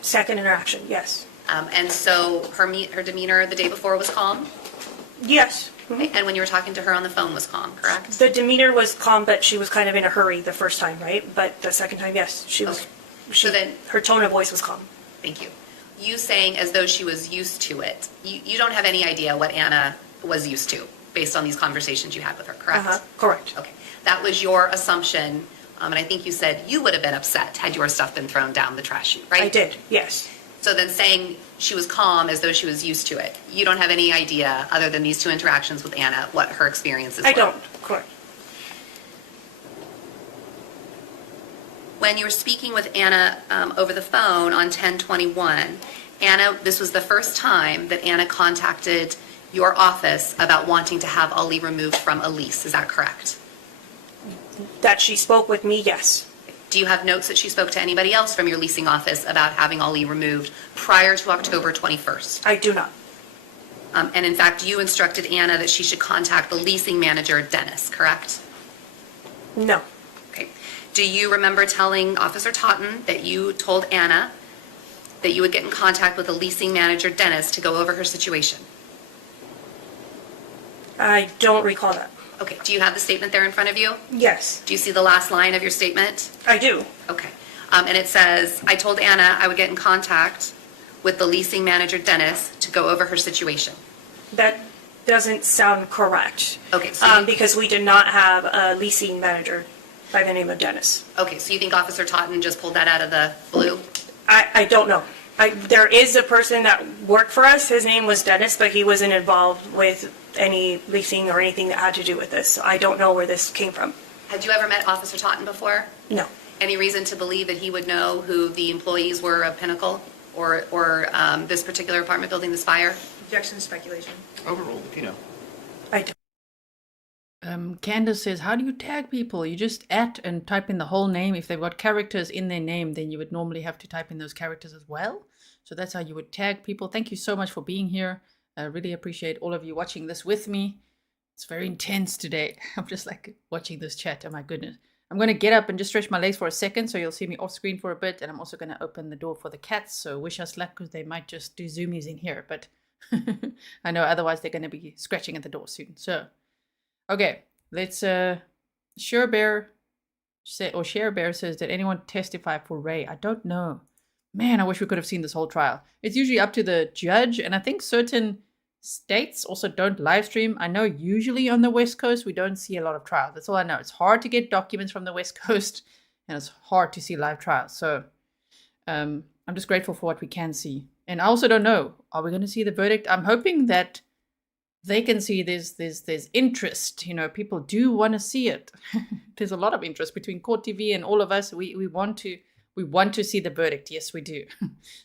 Second interaction, yes. And so her demeanor the day before was calm? Yes. Okay. And when you were talking to her on the phone was calm, correct? The demeanor was calm, but she was kind of in a hurry the first time, right? But the second time, yes, she was. Okay. So then, her tone of voice was calm. thank you. You saying as though she was used to it. You don't have any idea what Anna was used to based on these conversations you had with her, correct? Correct. Okay. That was your assumption, and I think you said you would have been upset had your stuff been thrown down the trash chute, right? I did, yes. So then saying she was calm as though she was used to it, you don't have any idea, other than these two interactions with Anna, what her experiences were? I don't, correct. When you were speaking with Anna over the phone on 10/21, Anna, this was the first time that Anna contacted your office about wanting to have Ali removed from a lease. Is that correct? That she spoke with me, yes. Do you have notes that she spoke to anybody else from your leasing office about having Ali removed prior to October 21st? I do not. And in fact, you instructed Anna that she should contact the leasing manager, Dennis, correct? No. Okay. Do you remember telling Officer Totten that you told Anna that you would get in contact with the leasing manager, Dennis, to go over her situation? I don't recall that. Okay. Do you have the statement there in front of you? Yes, Do you see the last line of your statement? I do. Okay. And it says, I told Anna I would get in contact with the leasing manager, Dennis, to go over her situation. That doesn't sound correct. Okay. So Because we did not have a leasing manager by the name of Dennis. okay. So you think Officer Totten just pulled that out of the blue? I don't know. There is a person that worked for us. His name was Dennis, but he wasn't involved with any leasing or anything that had to do with this. So I don't know where this came from. Had you ever met Officer Totten before? No. Any reason to believe that he would know who the employees were of Pinnacle or this particular apartment building, this fire? Objection to speculation. Overruled, you know. I don't. Candace says, how do you tag people? You just and type in the whole name. If they've got characters in their name, then you would normally have to type in those characters as well. So that's how you would tag people. Thank you so much for being here. I really appreciate all of you watching this with me. It's very intense today. I'm just like watching this chat. Oh my goodness. I'm going to get up and just stretch my legs for a second, so you'll see me off screen for a bit. And I'm also going to open the door for the cats. So wish us luck, because they might just do zoomies in here. But I know otherwise they're going to be scratching at the door soon. So, okay, let's Sharebear says, did anyone testify for Ray? I don't know. Man, I wish we could have seen this whole trial. It's usually up to the judge, and I think certain states also don't live stream. I know usually on the West Coast we don't see a lot of trials. That's all I know. It's hard to get documents from the West Coast, and it's hard to see live trials. So I'm just grateful for what we can see. And I also don't know, are we going to see the verdict? I'm hoping that they can see there's interest. You know, people do want to see it. There's a lot of interest between Court TV and all of us. We want to see the verdict. Yes, we do.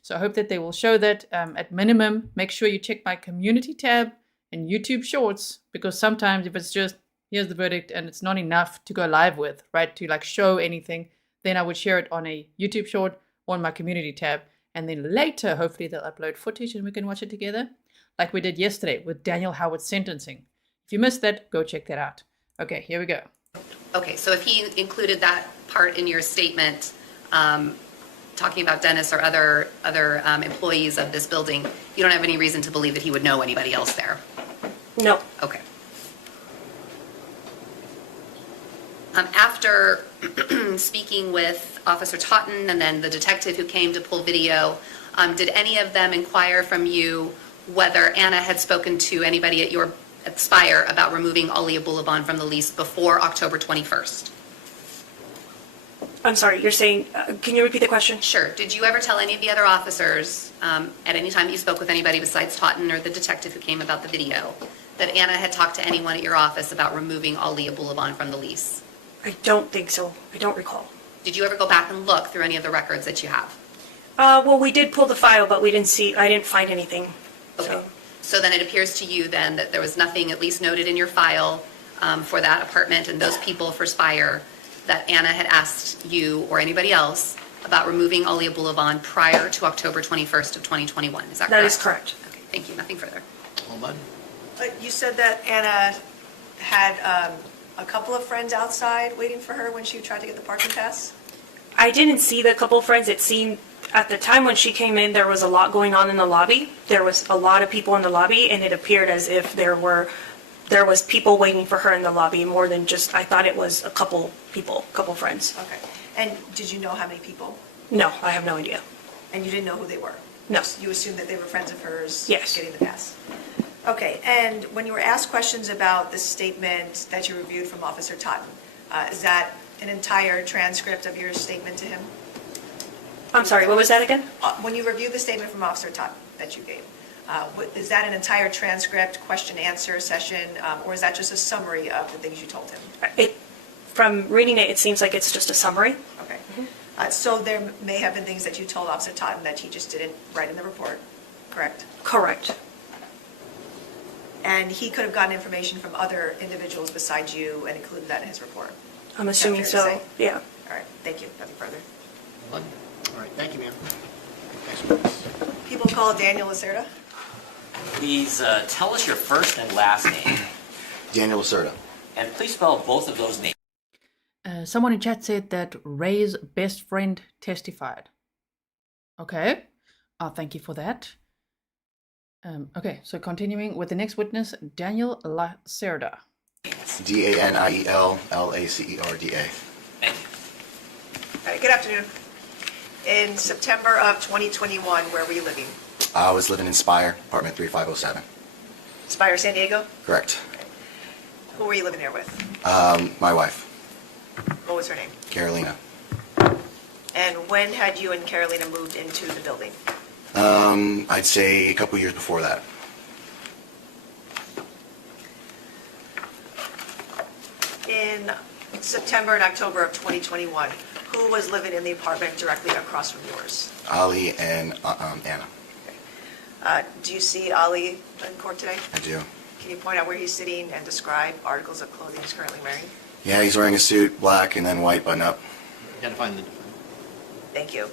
So I hope that they will show that. At minimum, make sure you check my community tab and YouTube Shorts, because sometimes if it's just, here's the verdict and it's not enough to go live with, right, to like show anything, then I would share it on a YouTube Short or on my community tab. And then later, hopefully they'll upload footage and we can watch it together, like we did yesterday with Daniel Howard's sentencing. If you missed that, go check that out. Okay, here we go. Okay, so if he included that part in your statement, talking about Dennis or other employees of this building, you don't have any reason to believe that he would know anybody else there? No. Okay. After speaking with Officer Totten and then the detective who came to pull video, did any of them inquire from you whether Ana had spoken to anybody at Spire about removing Ana Abulaban from the lease before October 21st? I'm sorry, you're saying, can you repeat the question? Sure. Did you ever tell any of the other officers, at any time that you spoke with anybody besides Totten or the detective who came about the video, that Ana had talked to anyone at your office about removing Ana Abulaban from the lease? I don't think so. I don't recall. Did you ever go back and look through any of the records that you have? Well, we did pull the file, but I didn't find anything. Okay. So then it appears to you then that there was nothing at least noted in your file for that apartment and those people for Spire that Ana had asked you or anybody else about removing Ana Abulaban prior to October 21st of 2021. Is that correct? That is correct. Okay, thank you. Nothing further. Hold on. You said that Ana had a couple of friends outside waiting for her when she tried to get the parking pass? I didn't see the couple friends. It seemed at the time when she came in, there was a lot going on in the lobby. There was a lot of people in the lobby, and it appeared as if there was people waiting for her in the lobby more than just, I thought it was a couple people, couple friends. Okay. And did you know how many people? No, I have no idea. And you didn't know who they were? No. You assumed that they were friends of hers? Yes. Getting the pass? Okay, and when you were asked questions about the statement that you reviewed from Officer Totten, is that an entire transcript of your statement to him? I'm sorry, what was that again? When you reviewed the statement from Officer Totten that you gave, is that an entire transcript, question-answer session, or is that just a summary of the things you told him? From reading it, it seems like it's just a summary. Okay. So there may have been things that you told Officer Totten that he just didn't write in the report, correct? Correct. And he could have gotten information from other individuals besides you and included that in his report? I'm assuming Is that fair so, to say? yeah. All right, thank you. Nothing further. Hold on. All right, thank you, ma'am. Next witness. People call Daniel Lacerda. Please tell us your first and last name. Daniel Lacerda. And please spell both of those names. Someone in chat said that Ray's best friend testified. Okay. Thank you for that. Okay, so continuing with the next witness, Daniel Lacerda. Daniel Lacerda. Thank you. All right, good afternoon. In September of 2021, where were you living? I was living in Spire, apartment 3507. Spire, San Diego? Correct. Who were you living there with? My wife, What was her name? Carolina. And when had you and Carolina moved into the building? I'd say a couple years before that. In September and October of 2021, who was living in the apartment directly across from yours? Ali and Ana. Do you see Ali in court today? I do. Can you point out where he's sitting and describe articles of clothing he's currently wearing? Yeah, he's wearing a suit, black, and then white button-up. Identifying the defendant. Thank you.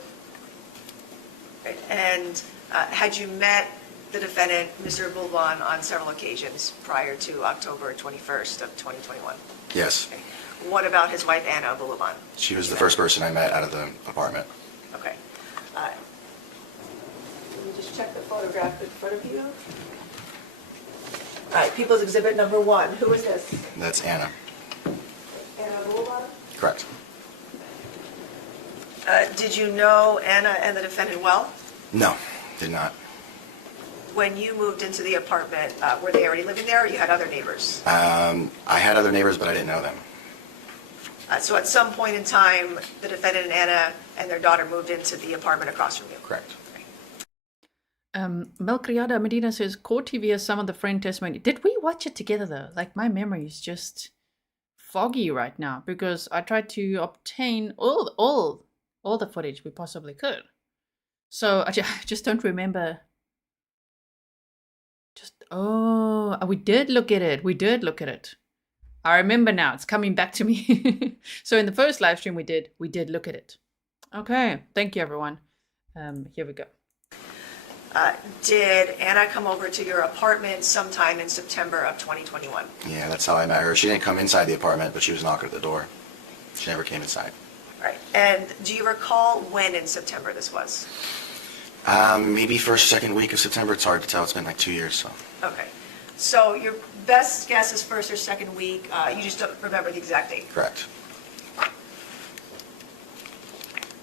Right. And had you met the defendant, Mr. Abulaban, on several occasions prior to October 21st of 2021? Yes. Okay. What about his wife, Ana Abulaban? She was the first person I met out of the apartment. Okay. Let me just check the photograph in front of you. All right, People's Exhibit number 1. Who is this? That's Ana. Ana Abulaban? Correct. Did you know Ana and the defendant well? No, did not. When you moved into the apartment, were they already living there or you had other neighbors? I had other neighbors, but I didn't know them. So at some point in time, the defendant and Ana and their daughter moved into the apartment across from you? Correct. Melcriada Medina says, Court TV has some of the friend testimony. Did we watch it together though? Like my memory is just foggy right now because I tried to obtain all the footage we possibly could. So I just don't remember. We did look at it. We did look at it. I remember now. It's coming back to me. So in the first live stream we did look at it. Okay. Thank you, everyone. Here we go. Did Ana come over to your apartment sometime in September of 2021? Yeah, that's how I met her. She didn't come inside the apartment, but she was knocking at the door. She never came inside. Right. And do you recall when in September this was? Maybe first, second week of September. It's hard to tell. It's been like 2 years, so. Okay. So your best guess is first or second week. You just don't remember the exact date? Correct.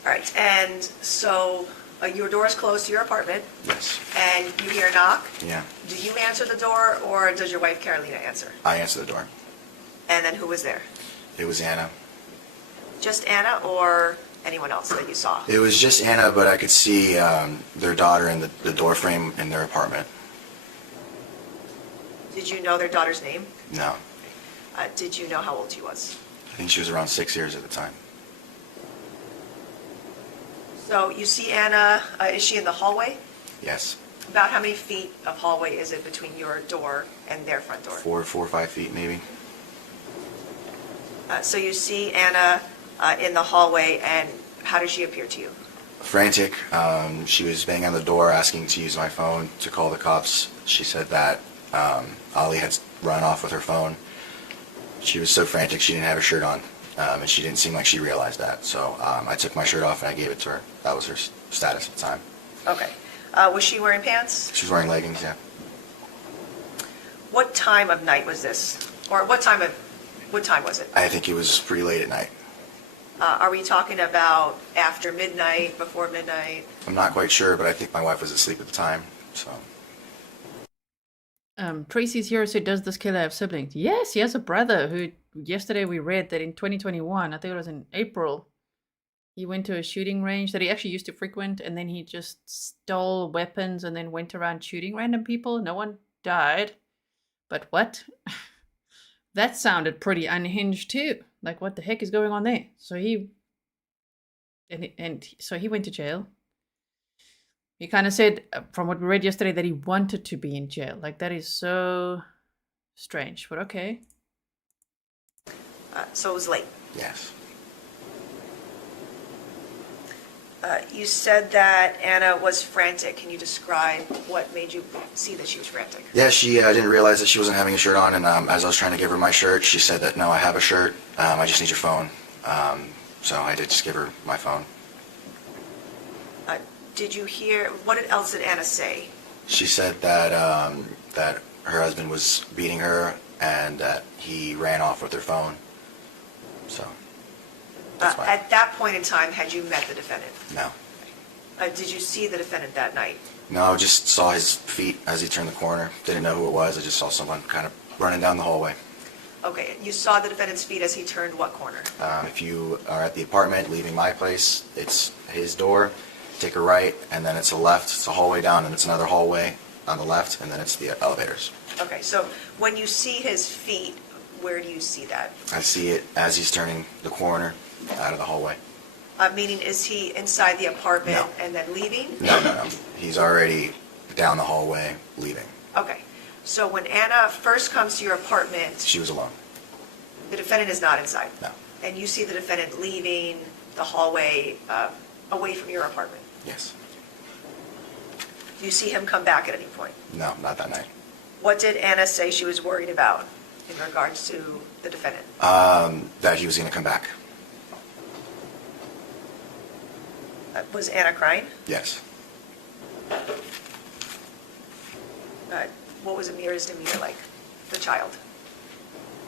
All right, and so your door is closed to your apartment, Yes. and you hear a knock. Yeah. Do you answer the door, or does your wife Carolina answer? I answered the door. And then who was there? It was Anna. Just Anna, or anyone else that you saw? It was just Anna, but I could see their daughter in the door frame in their apartment. Did you know their daughter's name? No. Did you know how old she was? I think she was around 6 years at the time. So you see Anna, is she in the hallway? Yes. About how many feet of hallway is it between your door and their front door? 4 or 5 feet maybe. So you see Anna in the hallway, and how does she appear to you? Frantic. She was banging on the door asking to use my phone to call the cops. She said that Ali had run off with her phone. She was so frantic she didn't have her shirt on, and she didn't seem like she realized that. So I took my shirt off and I gave it to her. That was her status at the time. Okay. Was she wearing pants? She was wearing leggings, yeah. What time of night was this? Or what time was it? I think it was pretty late at night. Are we talking about after midnight, before midnight? I'm not quite sure, but I think my wife was asleep at the time, so. Tracy's here, so does this killer have siblings? Yes, he has a brother who, yesterday we read that in 2021, I think it was in April, he went to a shooting range that he actually used to frequent, and then he just stole weapons and then went around shooting random people. No one died. But what? That sounded pretty unhinged too. Like, what the heck is going on there? So he went to jail. He kind of said, from what we read yesterday, that he wanted to be in jail. Like, that is so strange, but okay. So it was late. Yes. You said that Anna was frantic. Can you describe what made you see that she was frantic? Yeah, she didn't realize that she wasn't having a shirt on, and as I was trying to give her my shirt, she said that, no, I have a shirt, I just need your phone. So I did just give her my phone. Did you hear, what else did Anna say? She said that that her husband was beating her and that he ran off with her phone. So, that's why. At that point in time, had you met the defendant? No. Did you see the defendant that night? No, I just saw his feet as he turned the corner. Didn't know who it was. I just saw someone kind of running down the hallway. Okay, you saw the defendant's feet as he turned what corner? If you are at the apartment leaving my place, it's his door. Take a right, and then it's a left. It's a hallway down, and it's another hallway on the left, and then it's the elevators. Okay, so when you see his feet, where do you see that? I see it as he's turning the corner out of the hallway. Meaning, is he inside the apartment No. and then leaving? No. He's already down the hallway, leaving. Okay, so when Anna first comes to your apartment, She was alone. the defendant is not inside? No. And you see the defendant leaving the hallway away from your apartment? Yes. Do you see him come back at any point? No, not that night. What did Anna say she was worried about in regards to the defendant? That he was going to come back. Was Anna crying? Yes. What was Amira's demeanor like, the child?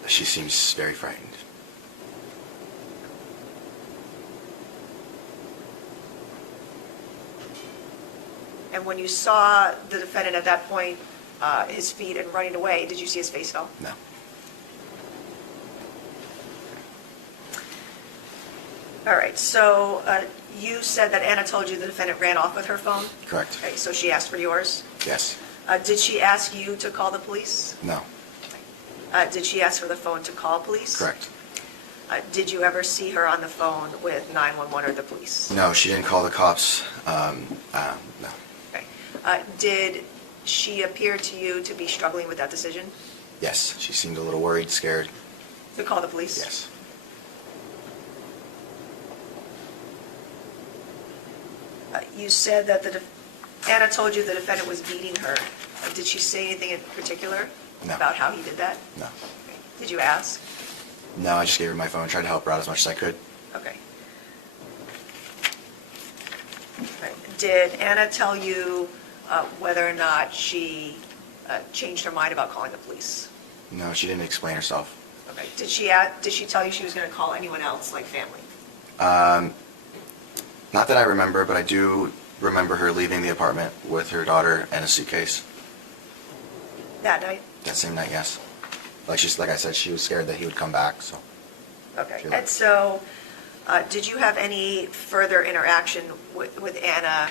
She seems very frightened. And when you saw the defendant at that point, his feet and running away, did you see his face at all? No. All right, so you said that Anna told you the defendant ran off with her phone? Correct. Okay, so she asked for yours? Yes. Did she ask you to call the police? No. Did she ask for the phone to call police? Correct. Did you ever see her on the phone with 911 or the police? No, she didn't call the cops. No. Okay. Did she appear to you to be struggling with that decision? Yes, she seemed a little worried, scared. To call the police? Yes. You said that Anna told you the defendant was beating her. Did she say anything in particular No. about how he did that? No. Okay. Did you ask? No, I just gave her my phone, tried to help her out as much as I could. Okay. Right. Did Anna tell you whether or not she changed her mind about calling the police? No, she didn't explain herself. Okay. Did she tell you she was going to call anyone else, like family? Not that I remember, but I do remember her leaving the apartment with her daughter and a suitcase. That night? That same night, yes. Like I said, she was scared that he would come back, so. Okay, and so, did you have any further interaction with Ana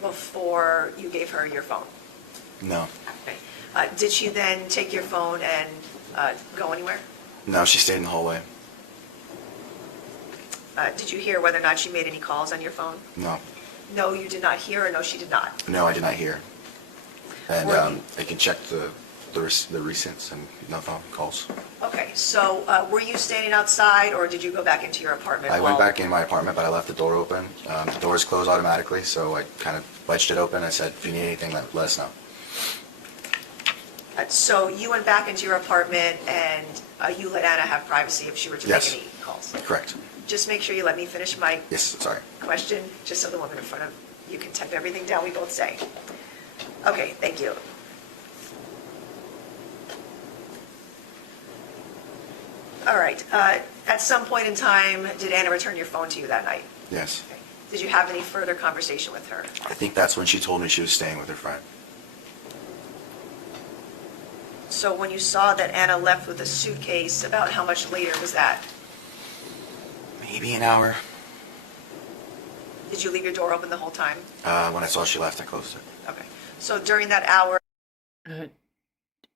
before you gave her your phone? No. Okay. Did she then take your phone and go anywhere? No, she stayed in the hallway. Did you hear whether or not she made any calls on your phone? No. No, you did not hear, or no, she did not? No, I did not hear. And Were you- I can check the receipts and no phone calls. Okay, so were you standing outside, or did you go back into your apartment? I went back in my apartment, but I left the door open. The doors close automatically, so I kind of wedged it open. I said, if you need anything, let us know. So you went back into your apartment, and you let Ana have privacy if she were to Yes. make any calls? Correct. Just make sure you let me finish my Yes, sorry. question, just so the woman in front of you can type everything down we both say. Okay, thank you. All right, at some point in time, did Ana return your phone to you that night? Yes. Okay. Did you have any further conversation with her? I think that's when she told me she was staying with her friend. So when you saw that Ana left with a suitcase, about how much later was that? Maybe an hour. Did you leave your door open the whole time? When I saw she left, I closed it. Okay. So during that hour,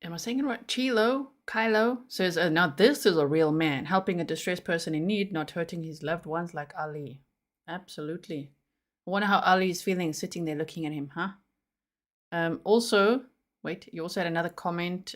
Am I saying it right? Kylo says, now this is a real man, helping a distressed person in need, not hurting his loved ones like Ali. Absolutely. I wonder how Ali is feeling sitting there looking at him, huh? Also, wait, you also had another comment.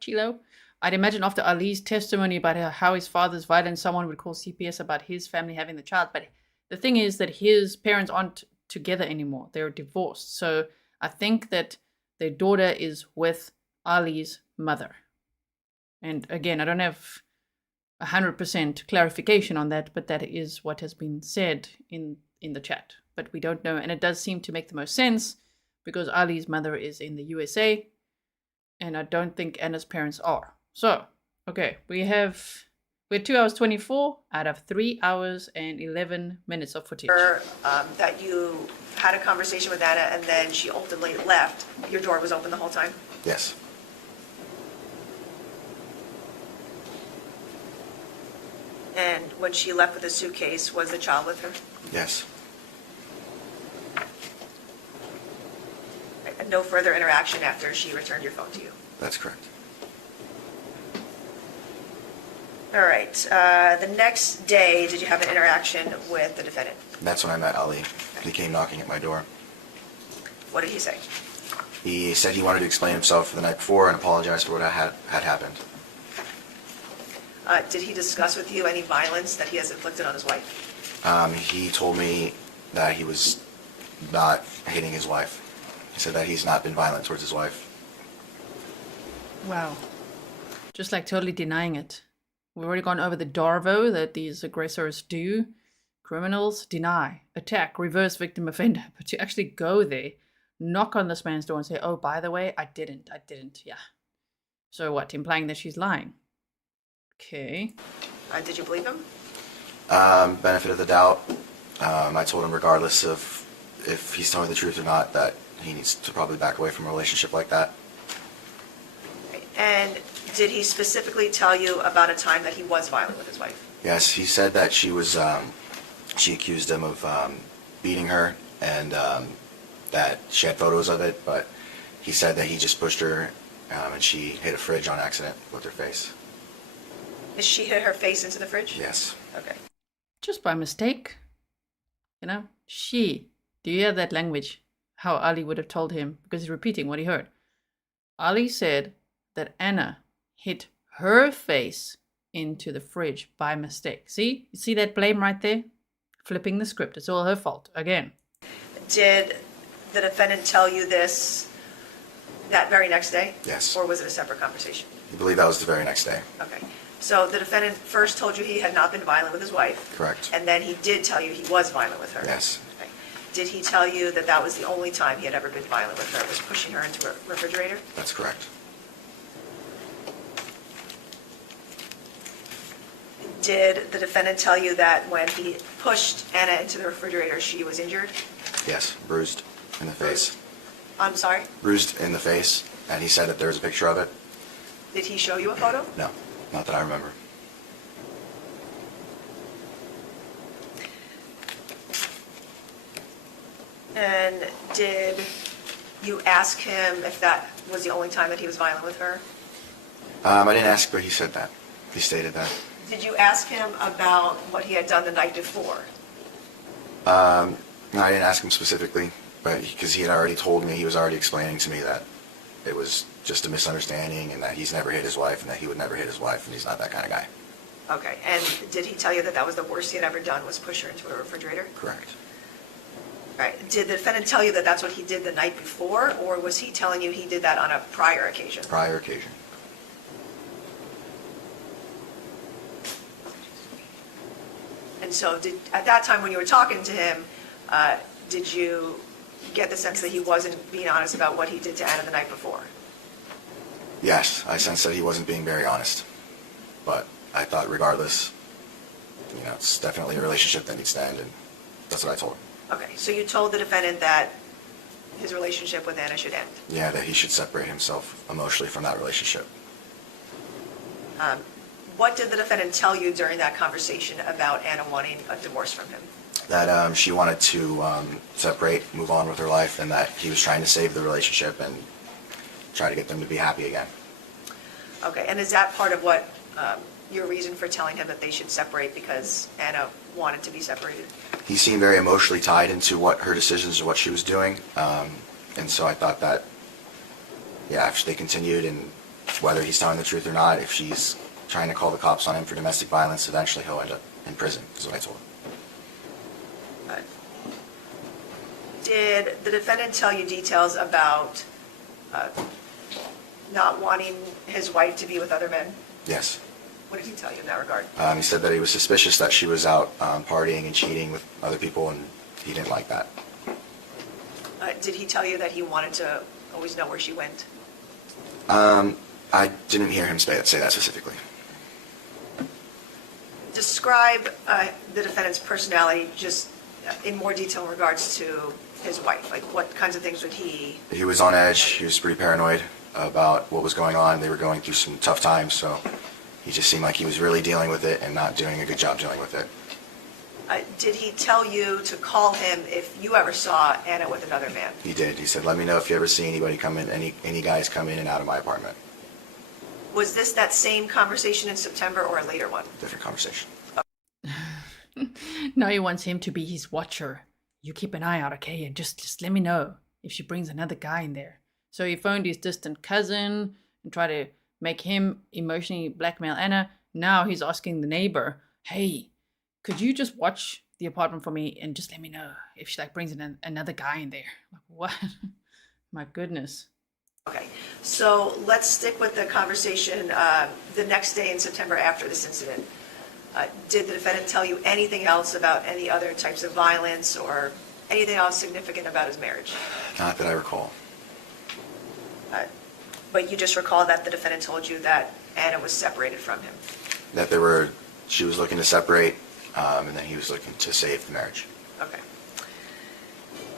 Chilo. I'd imagine after Ali's testimony about how his father's violent, someone would call CPS about his family having the child. But the thing is that his parents aren't together anymore. They're divorced. So I think that their daughter is with Ali's mother. And again, I don't have 100% clarification on that, but that is what has been said in the chat. But we don't know. And it does seem to make the most sense because Ali's mother is in the USA. And I don't think Ana's parents are. So, okay, we're 2 hours 24 out of 3 hours and 11 minutes of footage. that you had a conversation with Ana and then she ultimately left, your door was open the whole time? Yes. And when she left with a suitcase, was the child with her? Yes. And no further interaction after she returned your phone to you? That's correct. All right. The next day, did you have an interaction with the defendant? That's when I met Ali. He came knocking at my door. What did he say? He said he wanted to explain himself the night before and apologize for what had happened. Did he discuss with you any violence that he has inflicted on his wife? He told me that he was not hating his wife. He said that he's not been violent towards his wife. Wow. Just like totally denying it. We've already gone over the Darvo that these aggressors do. Criminals deny, attack, reverse victim offender. But to actually go there, knock on this man's door and say, oh, by the way, I didn't, yeah. So what, implying that she's lying? Okay. Did you believe him? Benefit of the doubt. I told him regardless of if he's telling the truth or not, that he needs to probably back away from a relationship like that. And did he specifically tell you about a time that he was violent with his wife? Yes, he said that she was, she accused him of beating her and that she had photos of it, but he said that he just pushed her and she hit a fridge on accident with her face. Did she hit her face into the fridge? Yes. Okay. Just by mistake. You know, she. Do you hear that language? How Ali would have told him, because he's repeating what he heard. Ali said that Ana hit her face into the fridge by mistake. See? You see that blame right there? Flipping the script. It's all her fault. Again. Did the defendant tell you this that very next day? Yes. Or was it a separate conversation? I believe that was the very next day. Okay. So the defendant first told you he had not been violent with his wife. Correct. And then he did tell you he was violent with her. Yes. Okay. Did he tell you that that was the only time he had ever been violent with her, was pushing her into a refrigerator? That's correct. Did the defendant tell you that when he pushed Ana into the refrigerator, she was injured? Yes, bruised in the face. I'm sorry? Bruised in the face, and he said that there was a picture of it. Did he show you a photo? No, not that I remember. And did you ask him if that was the only time that he was violent with her? I didn't ask, but he said that. He stated that. Did you ask him about what he had done the night before? No, I didn't ask him specifically, but because he had already told me, he was already explaining to me that it was just a misunderstanding and that he's never hit his wife and that he would never hit his wife and he's not that kind of guy. Okay, and did he tell you that that was the worst he had ever done, was push her into a refrigerator? Correct. All right, did the defendant tell you that that's what he did the night before, or was he telling you he did that on a prior occasion? Prior occasion. And so at that time when you were talking to him, did you get the sense that he wasn't being honest about what he did to Ana the night before? Yes, I sensed that he wasn't being very honest. But I thought regardless, it's definitely a relationship that needs to end, and that's what I told him. Okay, so you told the defendant that his relationship with Ana should end? Yeah, that he should separate himself emotionally from that relationship. What did the defendant tell you during that conversation about Ana wanting a divorce from him? That she wanted to separate, move on with her life, and that he was trying to save the relationship and try to get them to be happy again. Okay, and is that part of what your reason for telling him that they should separate, because Ana wanted to be separated? He seemed very emotionally tied into what her decisions or what she was doing, and so I thought that, yeah, if they continued, and whether he's telling the truth or not, if she's trying to call the cops on him for domestic violence, eventually he'll end up in prison, is what I told him. Did the defendant tell you details about not wanting his wife to be with other men? Yes. What did he tell you in that regard? He said that he was suspicious that she was out partying and cheating with other people, and he didn't like that. Did he tell you that he wanted to always know where she went? I didn't hear him say that specifically. Describe the defendant's personality just in more detail in regards to his wife. Like, what kinds of things would he... He was on edge. He was pretty paranoid about what was going on. They were going through some tough times, so he just seemed like he was really dealing with it and not doing a good job dealing with it. Did he tell you to call him if you ever saw Ana with another man? He did. He said, let me know if you ever see anybody come in, any guys come in and out of my apartment. Was this that same conversation in September or a later one? Different conversation. Now he wants him to be his watcher. You keep an eye out, okay? And just let me know if she brings another guy in there. So he phoned his distant cousin and tried to make him emotionally blackmail Ana. Now he's asking the neighbor, hey, could you just watch the apartment for me and just let me know if she brings in another guy in there? Like, what? My goodness. Okay, so let's stick with the conversation the next day in September after this incident. Did the defendant tell you anything else about any other types of violence or anything else significant about his marriage? Not that I recall. But you just recall that the defendant told you that Ana was separated from him? That she was looking to separate, and then he was looking to save the marriage. Okay.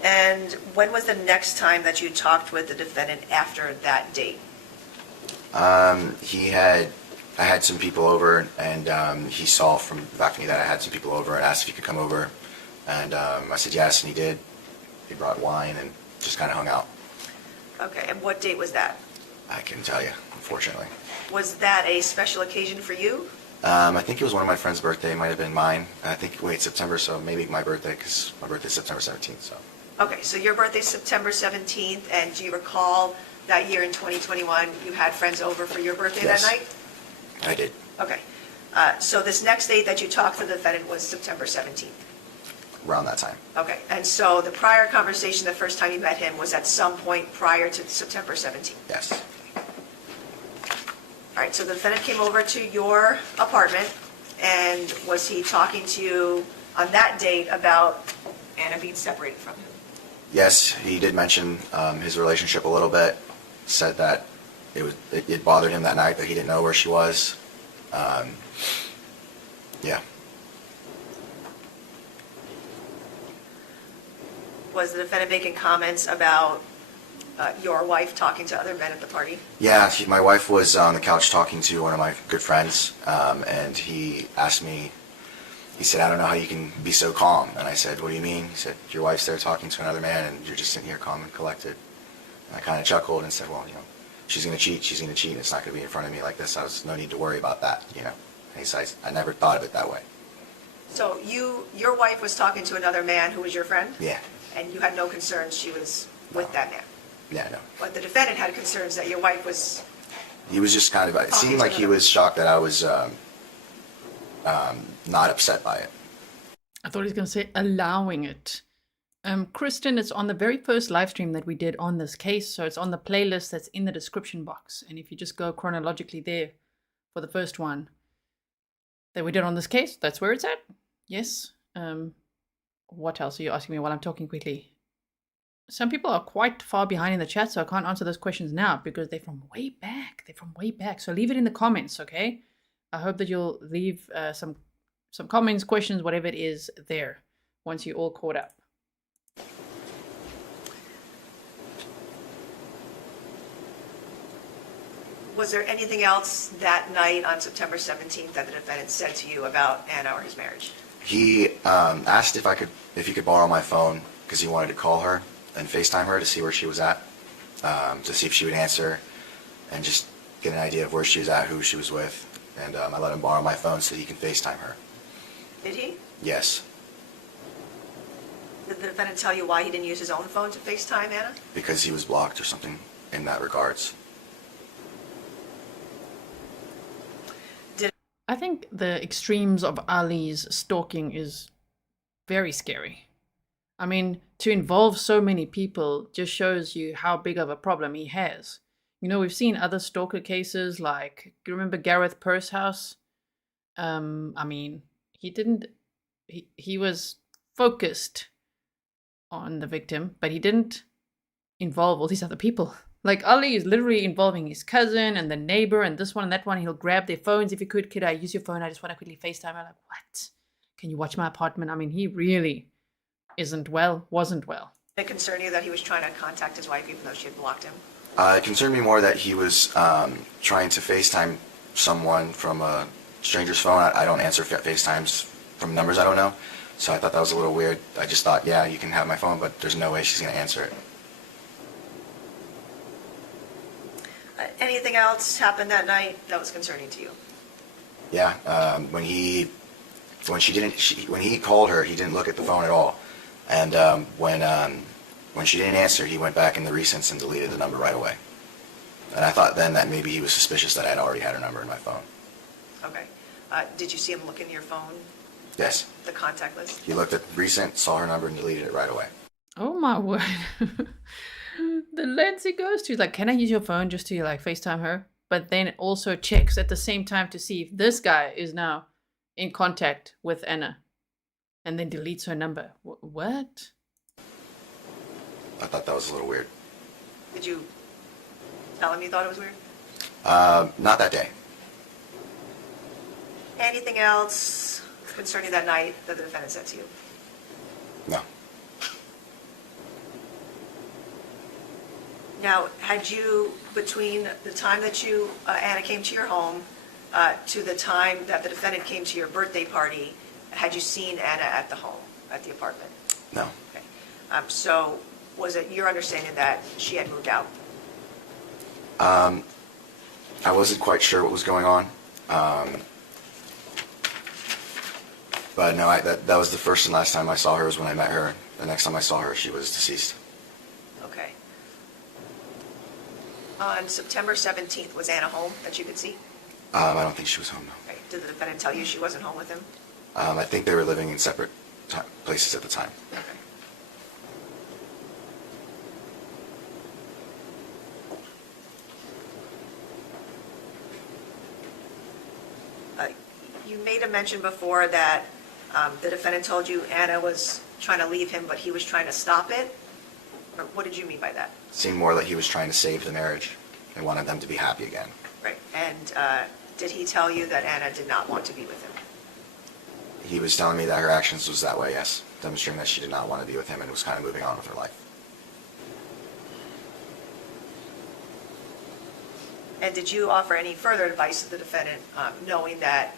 And when was the next time that you talked with the defendant after that date? I had some people over, and he saw from the balcony that I had some people over and asked if he could come over. And I said yes, and he did. He brought wine and just kind of hung out. Okay, and what date was that? I couldn't tell you, unfortunately. Was that a special occasion for you? I think it was one of my friend's birthday. It might have been mine. I think, September, so maybe my birthday, because my birthday's September 17th, so. Okay, so your birthday's September 17th, and do you recall that year in 2021 you had friends over for your birthday Yes. that night? I did. Okay. So this next date that you talked to the defendant was September 17th? Around that time. Okay, and so the prior conversation, the first time you met him, was at some point prior to September 17th? Yes. All right, so the defendant came over to your apartment, and was he talking to you on that date about Ana being separated from him? Yes, he did mention his relationship a little bit. Said that it bothered him that night that he didn't know where she was. Yeah. Was the defendant making comments about your wife talking to other men at the party? Yeah, my wife was on the couch talking to one of my good friends, and he asked me, he said, I don't know how you can be so calm. And I said, what do you mean? He said, your wife's there talking to another man, and you're just sitting here calm and collected. And I kind of chuckled and said, well, you know, she's going to cheat, she's going to cheat, and it's not going to be in front of me like this. No need to worry about that, you know. And he said, I never thought of it that way. So your wife was talking to another man who was your friend? Yeah. And you had no concerns she was with that man? Yeah, no. But the defendant had concerns that your wife was... He was just kind of, it seemed like he was shocked that I was not upset by it. I thought he was going to say allowing it. Kristen, it's on the very first live stream that we did on this case, so it's on the playlist that's in the description box. And if you just go chronologically there for the first one that we did on this case, that's where it's at. Yes. What else are you asking me while I'm talking quickly? Some people are quite far behind in the chat, so I can't answer those questions now because they're from way back. They're from way back. So leave it in the comments, okay? I hope that you'll leave some comments, questions, whatever it is there once you're all caught up. Was there anything else that night on September 17th that the defendant said to you about Ana or his marriage? He asked if he could borrow my phone because he wanted to call her and FaceTime her to see where she was at, to see if she would answer and just get an idea of where she was at, who she was with. And I let him borrow my phone so he can FaceTime her. Did he? Yes. Did the defendant tell you why he didn't use his own phone to FaceTime Ana? Because he was blocked or something in that regards. I think the extremes of Ali's stalking is very scary. I mean, to involve so many people just shows you how big of a problem he has. You know, we've seen other stalker cases like, you remember Gareth Pursehouse? I mean, he was focused on the victim, but he didn't involve all these other people. Like, Ali is literally involving his cousin and the neighbor and this one and that one. He'll grab their phones. If you could I use your phone? I just want to quickly FaceTime. I'm like, what? Can you watch my apartment? I mean, he really wasn't well. Did it concern you that he was trying to contact his wife even though she had blocked him? It concerned me more that he was trying to FaceTime someone from a stranger's phone. I don't answer FaceTimes from numbers I don't know, so I thought that was a little weird. I just thought, yeah, you can have my phone, but there's no way she's going to answer it. Anything else happened that night that was concerning to you? Yeah, when he called her, he didn't look at the phone at all, and when she didn't answer, he went back in the recents and deleted the number right away. And I thought then that maybe he was suspicious that I'd already had her number in my phone. Okay. Did you see him look in your phone? Yes. The contact list? He looked at recent, saw her number, and deleted it right away. Oh my word. The lens he goes to. Like, can I use your phone just to like FaceTime her? But then it also checks at the same time to see if this guy is now in contact with Ana. And then deletes her number. What? I thought that was a little weird. Did you tell him you thought it was weird? Not that day. Anything else concerning that night that the defendant said to you? No. Now, had you, between the time that Ana came to your home, to the time that the defendant came to your birthday party, had you seen Ana at the home, at the apartment? No. Okay. So, was it your understanding that she had moved out? I wasn't quite sure what was going on. But no, that was the first and last time I saw her was when I met her. The next time I saw her, she was deceased. Okay. On September 17th, was Ana home that you could see? I don't think she was home, no. Okay. Did the defendant tell you she wasn't home with him? I think they were living in separate places at the time. Okay. You made a mention before that the defendant told you Ana was trying to leave him, but he was trying to stop it. Or what did you mean by that? It seemed more like he was trying to save the marriage and wanted them to be happy again. Right. And did he tell you that Ana did not want to be with him? he was telling me that her actions was that way, yes. Demonstrating that she did not want to be with him and was kind of moving on with her life. And did you offer any further advice to the defendant, knowing that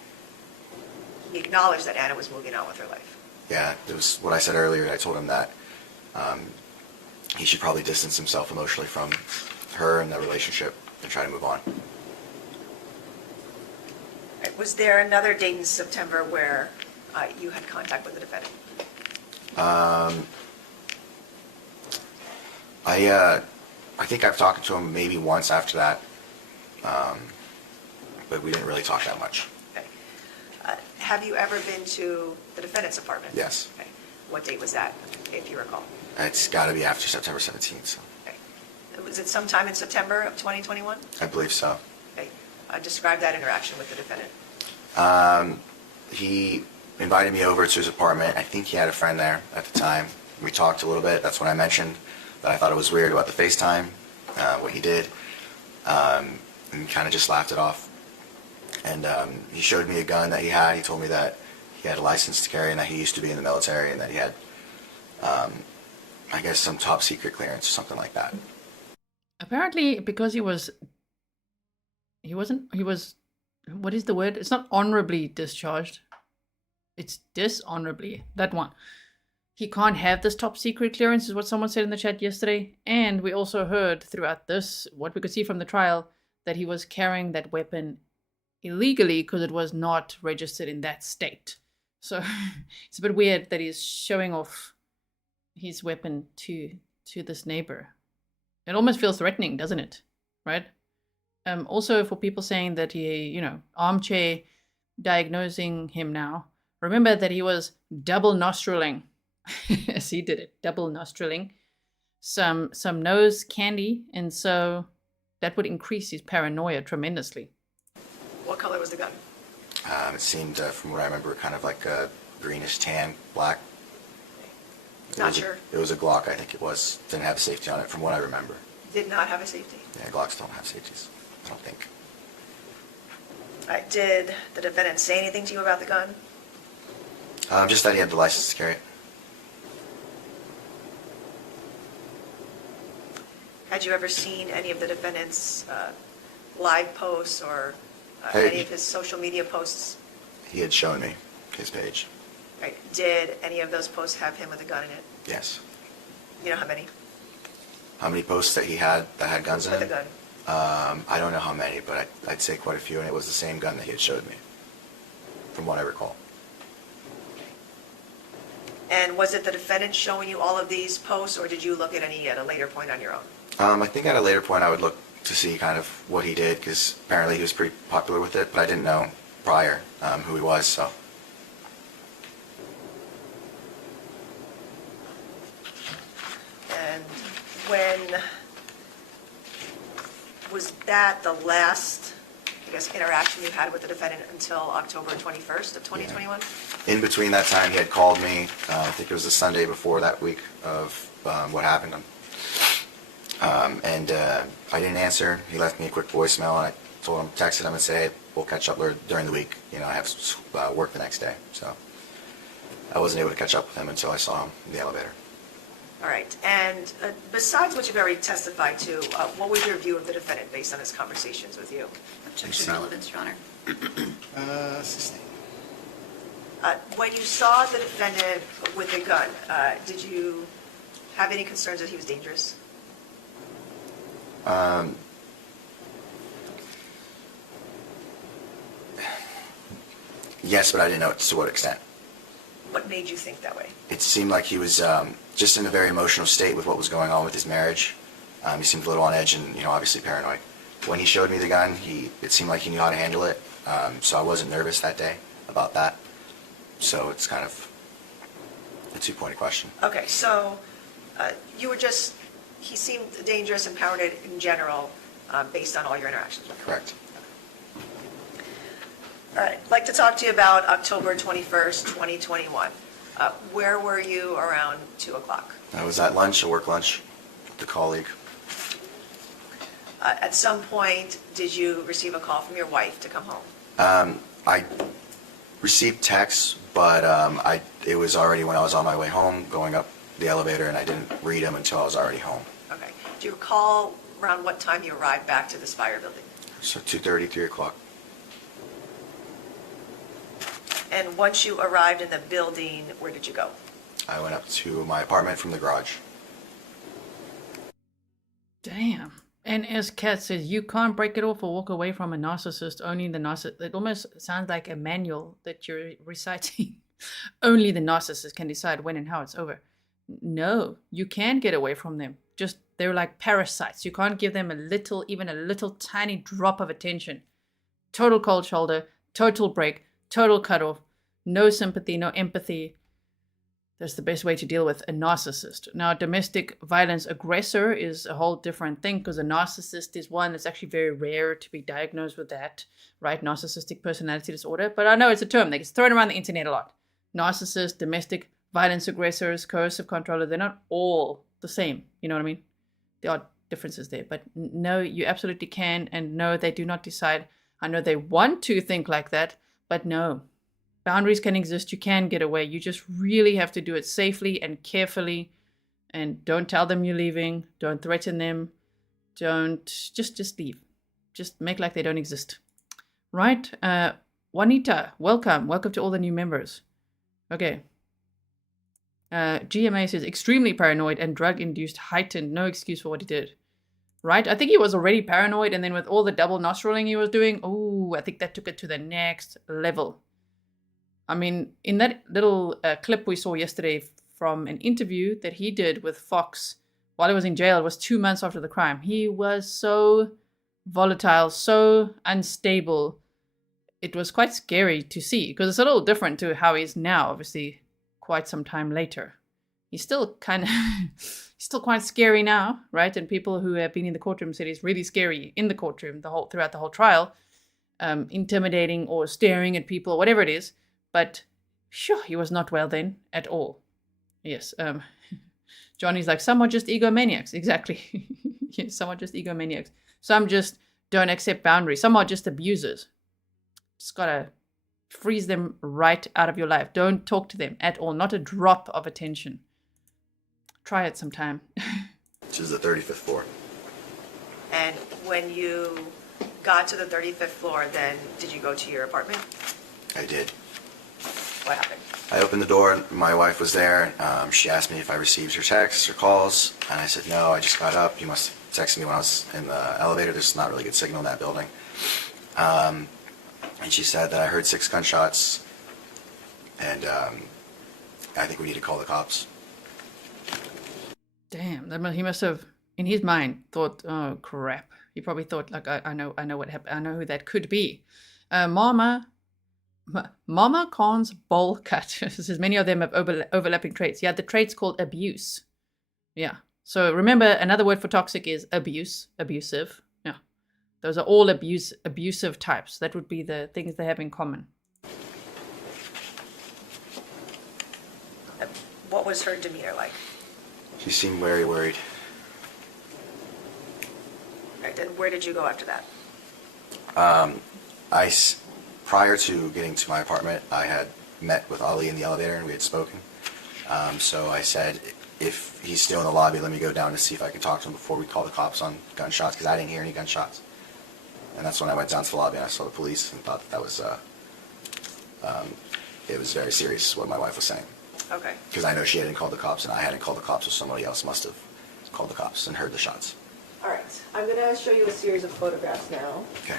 he acknowledged that Ana was moving on with her life? Yeah, it was what I said earlier. I told him that he should probably distance himself emotionally from her and the relationship and try to move on. Was there another date in September where you had contact with the defendant? I think I've talked to him maybe once after that, but we didn't really talk that much. Okay. Have you ever been to the defendant's apartment? Yes. Okay. What date was that, if you recall? It's got to be after September 17th. So. Okay. Was it sometime in September of 2021? I believe so. Okay. Describe that interaction with the defendant. He invited me over to his apartment. I think he had a friend there at the time. We talked a little bit. That's when I mentioned that I thought it was weird about the FaceTime, what he did, and kind of just laughed it off. And he showed me a gun that he had. He told me that he had a license to carry and that he used to be in the military and that he had, I guess, some top secret clearance or something like that. Apparently, because he was, what is the word? It's not honorably discharged. It's dishonorably, that one. He can't have this top secret clearance is what someone said in the chat yesterday. And we also heard throughout this, what we could see from the trial, that he was carrying that weapon illegally because it was not registered in that state. So it's a bit weird that he's showing off his weapon to this neighbor. It almost feels threatening, doesn't it? Right? Also, for people saying that he, armchair diagnosing him now, remember that he was double nostriling. Yes, he did it, double nostriling some nose candy, and so that would increase his paranoia tremendously. What color was the gun? It seemed, from what I remember, kind of like a greenish tan, black. Not sure. It was a Glock, I think it was. Didn't have safety on it, from what I remember. Did not have a safety? Yeah, Glocks don't have safeties, I don't think. Did the defendant say anything to you about the gun? Just that he had the license to carry it. Had you ever seen any of the defendant's live posts or Hey. any of his social media posts? He had shown me his page. Right. Did any of those posts have him with a gun in it? Yes. You know how many? How many posts that he had that had guns in With a it? gun. I don't know how many, but I'd say quite a few, and it was the same gun that he had showed me, from what I recall. And was it the defendant showing you all of these posts, or did you look at any at a later point on your own? I think at a later point I would look to see kind of what he did, because apparently he was pretty popular with it, but I didn't know prior who he was, so. And when was that the last, I guess, interaction you had with the defendant until October 21st of 2021? In between that time, he had called me, I think it was the Sunday before that week of what happened. And I didn't answer. He left me a quick voicemail, and I told him, texted him and said, hey, we'll catch up during the week. I have work the next day. So I wasn't able to catch up with him until I saw him in the elevator. All right. And besides what you've already testified to, what was your view of the defendant based on his conversations with you? Objection relevance, Your Honor. Sustained. When you saw the defendant with a gun, did you have any concerns that he was dangerous? Yes, but I didn't know to what extent. What made you think that way? It seemed like he was just in a very emotional state with what was going on with his marriage. He seemed a little on edge and, obviously paranoid. When he showed me the gun, it seemed like he knew how to handle it, so I wasn't nervous that day about that. So it's kind of a two-pointed question. Okay, so he seemed dangerous and paranoid in general based on all your interactions with him. Correct. All right, I'd like to talk to you about October 21st, 2021. Where were you around 2 o'clock? I was at lunch, a work lunch, with a colleague. At some point, did you receive a call from your wife to come home? received texts, but it was already when I was on my way home, going up the elevator, and I didn't read them until I was already home. Okay. Do you recall around what time you arrived back to the Spire building? So 2:30, 3 o'clock. And once you arrived in the building, where did you go? I went up to my apartment from the garage. Damn. And as Kat says, you can't break it off or walk away from a narcissist. Only the narcissist. It almost sounds like a manual that you're reciting. Only the narcissist can decide when and how it's over. No, you can get away from them. Just, they're like parasites. You can't give them even a little tiny drop of attention. Total cold shoulder, total break, total cutoff, no sympathy, no empathy. That's the best way to deal with a narcissist. Now, domestic violence aggressor is a whole different thing, because a narcissist is one that's actually very rare to be diagnosed with that, right? Narcissistic personality disorder. But I know it's a term that gets thrown around the internet a lot. Narcissist, domestic violence aggressors, coercive controller, they're not all the same. You know what I mean? There are differences there. But no, you absolutely can. And no, they do not decide. I know they want to think like that, but no. Boundaries can exist. You can get away. You just really have to do it safely and carefully. And don't tell them you're leaving. Don't threaten them. Don't just leave. Just make like they don't exist. Right? Juanita, welcome. Welcome to all the new members. Okay. GMA says extremely paranoid and drug-induced, heightened. No excuse for what he did. Right? I think he was already paranoid, and then with all the double nostriling he was doing, oh, I think that took it to the next level. I mean, in that little clip we saw yesterday from an interview that he did with Fox while he was in jail, it was 2 months after the crime. He was so volatile, so unstable. It was quite scary to see, because it's a little different to how he is now, obviously, quite some time later. He's still he's still quite scary now, right? And people who have been in the courtroom said he's really scary in the courtroom throughout the whole trial, intimidating or staring at people, whatever it is. But sure, he was not well then at all. Yes. Johnny's like, some are just egomaniacs. Exactly. Yes, some are just egomaniacs. Some just don't accept boundaries. Some are just abusers. Just gotta freeze them right out of your life. Don't talk to them at all. Not a drop of attention. Try it sometime. Which is the 35th floor. And when you got to the 35th floor, then did you go to your apartment? I did. What happened? I opened the door, and my wife was there. She asked me if I received her texts or calls, and I said, no, I just got up. You must have texted me when I was in the elevator. There's not really good signal in that building. And she said that I heard 6 gunshots, and I think we need to call the cops. Damn, he must have, in his mind, thought, oh, crap. He probably thought, like, I know what happened. I know who that could be. Mama Khan's bowl cut. Says many of them have overlapping traits. Yeah, the trait's called abuse. Yeah. So remember, another word for toxic is abuse, abusive. Yeah. Those are all abusive types. That would be the things they have in common. What was her demeanor like? She seemed very worried. Right, and where did you go after that? Prior to getting to my apartment, I had met with Ali in the elevator, and we had spoken. So I said, if he's still in the lobby, let me go down to see if I can talk to him before we call the cops on gunshots, because I didn't hear any gunshots. And that's when I went down to the lobby and I saw the police and thought that was, it was very serious what my wife was saying. Okay. Because I know she hadn't called the cops and I hadn't called the cops, so somebody else must have called the cops and heard the shots. All right. I'm going to show you a series of photographs now. Okay.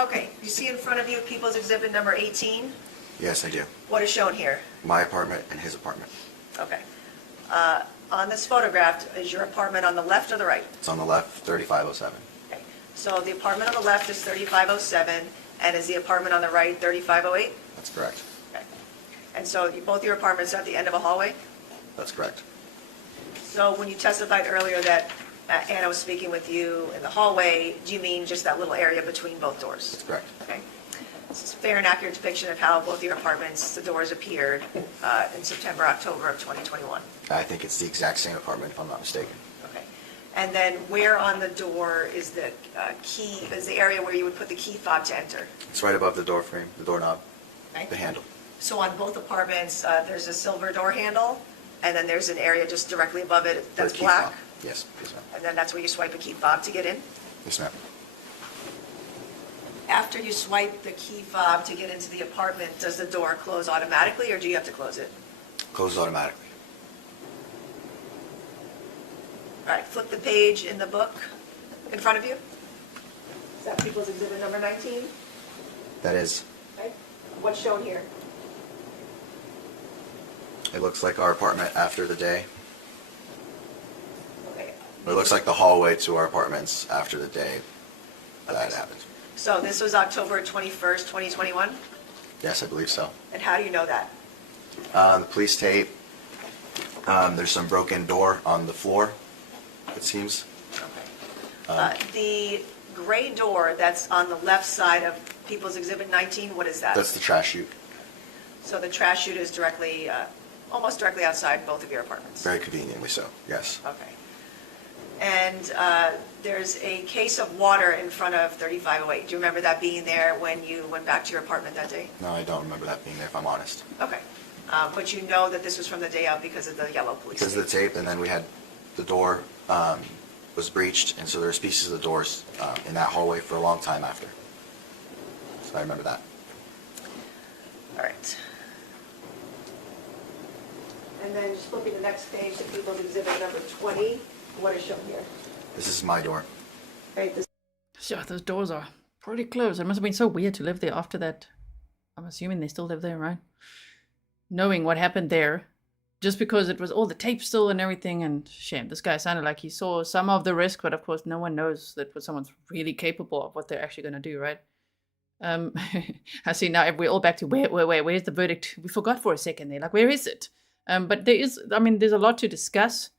Okay, you see in front of you People's Exhibit number 18? Yes, I do. What is shown here? My apartment and his apartment. Okay. On this photograph, is your apartment on the left or the right? It's on the left, 3507. Okay. So the apartment on the left is 3507, and is the apartment on the right 3508? That's correct. Okay. And so both your apartments are at the end of a hallway? That's correct. So when you testified earlier that Anna was speaking with you in the hallway, do you mean just that little area between both doors? That's correct. Okay. This is a fair and accurate depiction of how both your apartments, the doors appeared in September, October of 2021. I think it's the exact same apartment, if I'm not mistaken. Okay. And then where on the door is the key, is the area where you would put the key fob to enter? It's right above the door frame, the doorknob, Okay. the handle. So on both apartments, there's a silver door handle, and then there's an area just directly above it For that's the key black? fob. Yes, yes, ma'am. And then that's where you swipe a key fob to get in? Yes, ma'am. After you swipe the key fob to get into the apartment, does the door close automatically, or do you have to close it? Closes automatically. All right, flip the page in the book in front of you. Is that People's Exhibit number 19? That is, Okay. What's shown here? it looks like our apartment after the day. Okay. It looks like the hallway to our apartments after the day that happened. So this was October 21st, 2021? Yes, I believe so. And how do you know that? The police tape, there's some broken door on the floor, it seems. Okay. The gray door that's on the left side of People's Exhibit 19, what is that? That's the trash chute. So the trash chute is directly, almost directly outside both of your apartments? Very conveniently so, yes. Okay. And there's a case of water in front of 3508. Do you remember that being there when you went back to your apartment that day? No, I don't remember that being there, if I'm honest. Okay. But you know that this was from the day of because of the yellow police Because of the tape, and then we had the door was breached, and so there's pieces of the doors in that hallway for a long time after. So I remember that. All right. And then just flipping the next page to People's Exhibit number 20, what is shown here? This is my door. Right, this Sure, those doors are pretty close. It must have been so weird to live there after that. I'm assuming they still live there, right? Knowing what happened there, just because it was all the tape still and everything, and shame, this guy sounded like he saw some of the risk, but of course no one knows that what someone's really capable of, what they're actually going to do, right? I see now we're all back to where's the verdict? We forgot for a second there, like where is it? But there is, I mean, there's a lot to discuss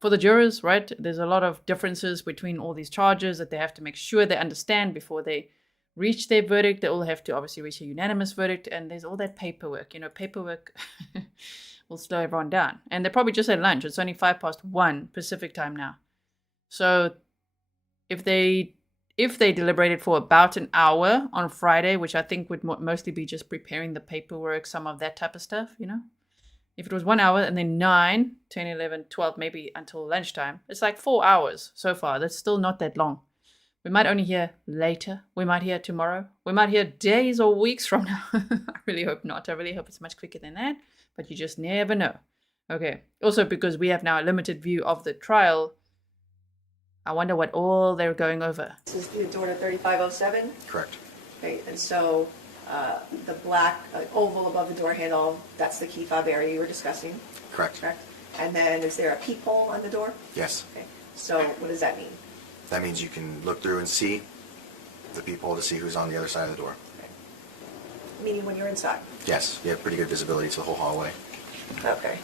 for the jurors, right? There's a lot of differences between all these charges that they have to make sure they understand before they reach their verdict. They all have to obviously reach a unanimous verdict, and there's all that paperwork. You know, paperwork will slow everyone down. And they probably just had lunch. It's only 1:05 Pacific time now. So if they deliberated for about an hour on Friday, which I think would mostly be just preparing the paperwork, some of that type of stuff, you know. If it was 1 hour and then 9, 10, 11, 12, maybe until lunchtime, it's like 4 hours so far. That's still not that long. We might only hear later. We might hear tomorrow. We might hear days or weeks from now. I really hope not. I really hope it's much quicker than that. But you just never know. Okay. Also, because we have now a limited view of the trial, I wonder what all they're going over. is the door to 3507? Correct. Okay, and so the black oval above the door handle, that's the key fob area you were discussing, Correct. correct? And then is there a peephole on the door? Yes. Okay, so what does that mean? That means you can look through and see the peephole to see who's on the other side of the door. Okay. Meaning when you're inside? Yes, you have pretty good visibility to the whole hallway. Okay.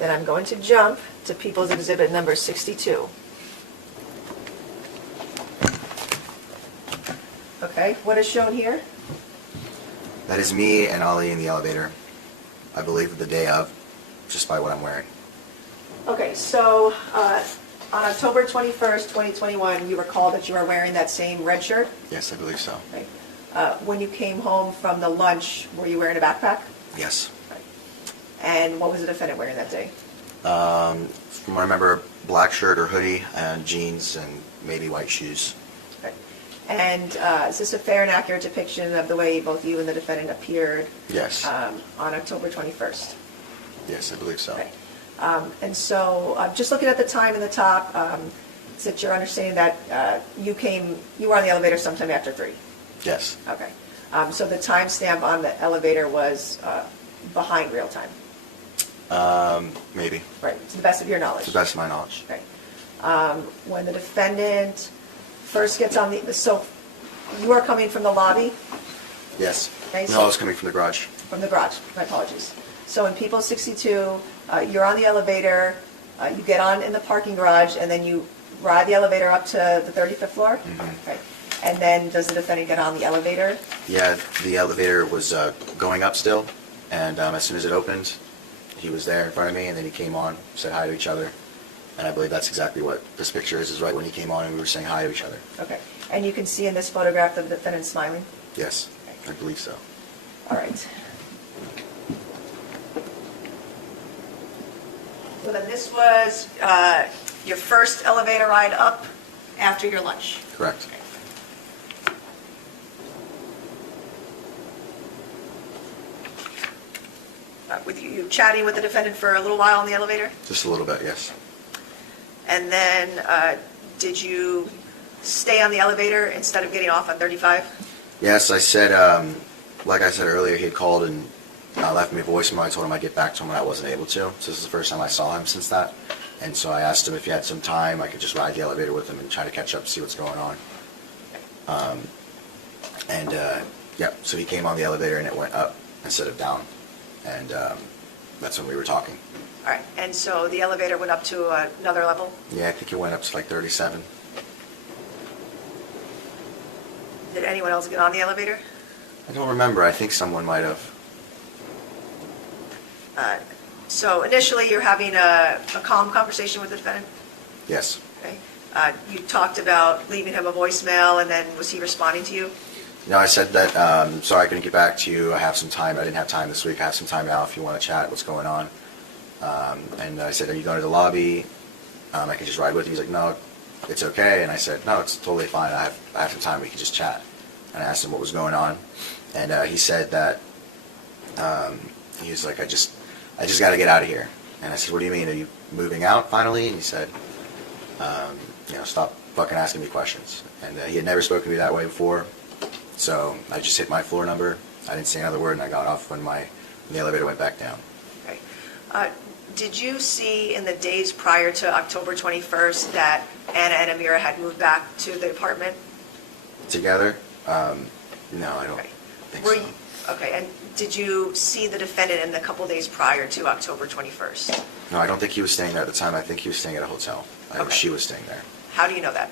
Then I'm going to jump to People's Exhibit number 62. Okay, what is shown here? That is me and Ali in the elevator, I believe the day of, just by what I'm wearing. Okay, so on October 21st, 2021, you recall that you were wearing that same red shirt? Yes, I believe so. Okay. When you came home from the lunch, were you wearing a backpack? Yes. Right. And what was the defendant wearing that day? From what I remember, black shirt or hoodie and jeans and maybe white shoes. Okay. And is this a fair and accurate depiction of the way both you and the defendant appeared? Yes. On October 21st? Yes, I believe so. Okay. And so just looking at the time in the top, is it your understanding that you were on the elevator sometime after 3? Yes. Okay. So the timestamp on the elevator was behind real time? Maybe. Right, to the best of your knowledge? To the best of my knowledge. Right. When the defendant first gets on the, so you are coming from the lobby, Yes. Okay, No, so- I was coming from the garage. from the garage, my apologies. So in People 62, you're on the elevator, you get on in the parking garage, and then you ride the elevator up to the 35th floor? Right. And then does the defendant get on the elevator? Yeah, the elevator was going up still, and as soon as it opened, he was there in front of me, and then he came on, said hi to each other, and I believe that's exactly what this picture is right when he came on and we were saying hi to each other. Okay. And you can see in this photograph the defendant smiling? Yes, I believe so. All right. So then this was your first elevator ride up after your lunch? Correct. With you chatting with the defendant for a little while in the elevator? Just a little bit, yes. And then did you stay on the elevator instead of getting off on 35? Yes, I said, like I said earlier, he had called and left me a voicemail. I told him I'd get back to him when I wasn't able to. So this is the first time I saw him since that. And so I asked him if he had some time, I could just ride the elevator with him and try to catch up, see what's going on. Yeah, so he came on the elevator and it went up instead of down. And that's when we were talking. All right. And so the elevator went up to another level? Yeah, I think it went up to like 37. Did anyone else get on the elevator? I don't remember. I think someone might have. So initially you're having a calm conversation with the defendant? Yes. Okay. You talked about leaving him a voicemail, and then was he responding to you? No, I said that, sorry I couldn't get back to you. I have some time. I didn't have time this week. I have some time now if you want to chat. What's going on? And I said, are you going to the lobby? I can just ride with you. He's like, no, it's okay. And I said, no, it's totally fine. I have some time. We can just chat. And I asked him what was going on. And he said that, he was like, I just got to get out of here. And I said, what do you mean? Are you moving out finally? And he said, stop fucking asking me questions. And he had never spoken to me that way before. So I just hit my floor number. I didn't say another word, and I got off when the elevator went back down. Okay. Did you see in the days prior to October 21st that Ana and Amira had moved back to the apartment? Together? No, I don't think so. Okay, and did you see the defendant in the couple days prior to October 21st? No, I don't think he was staying there at the time. I think he was staying at a hotel. Okay. She was staying there. How do you know that?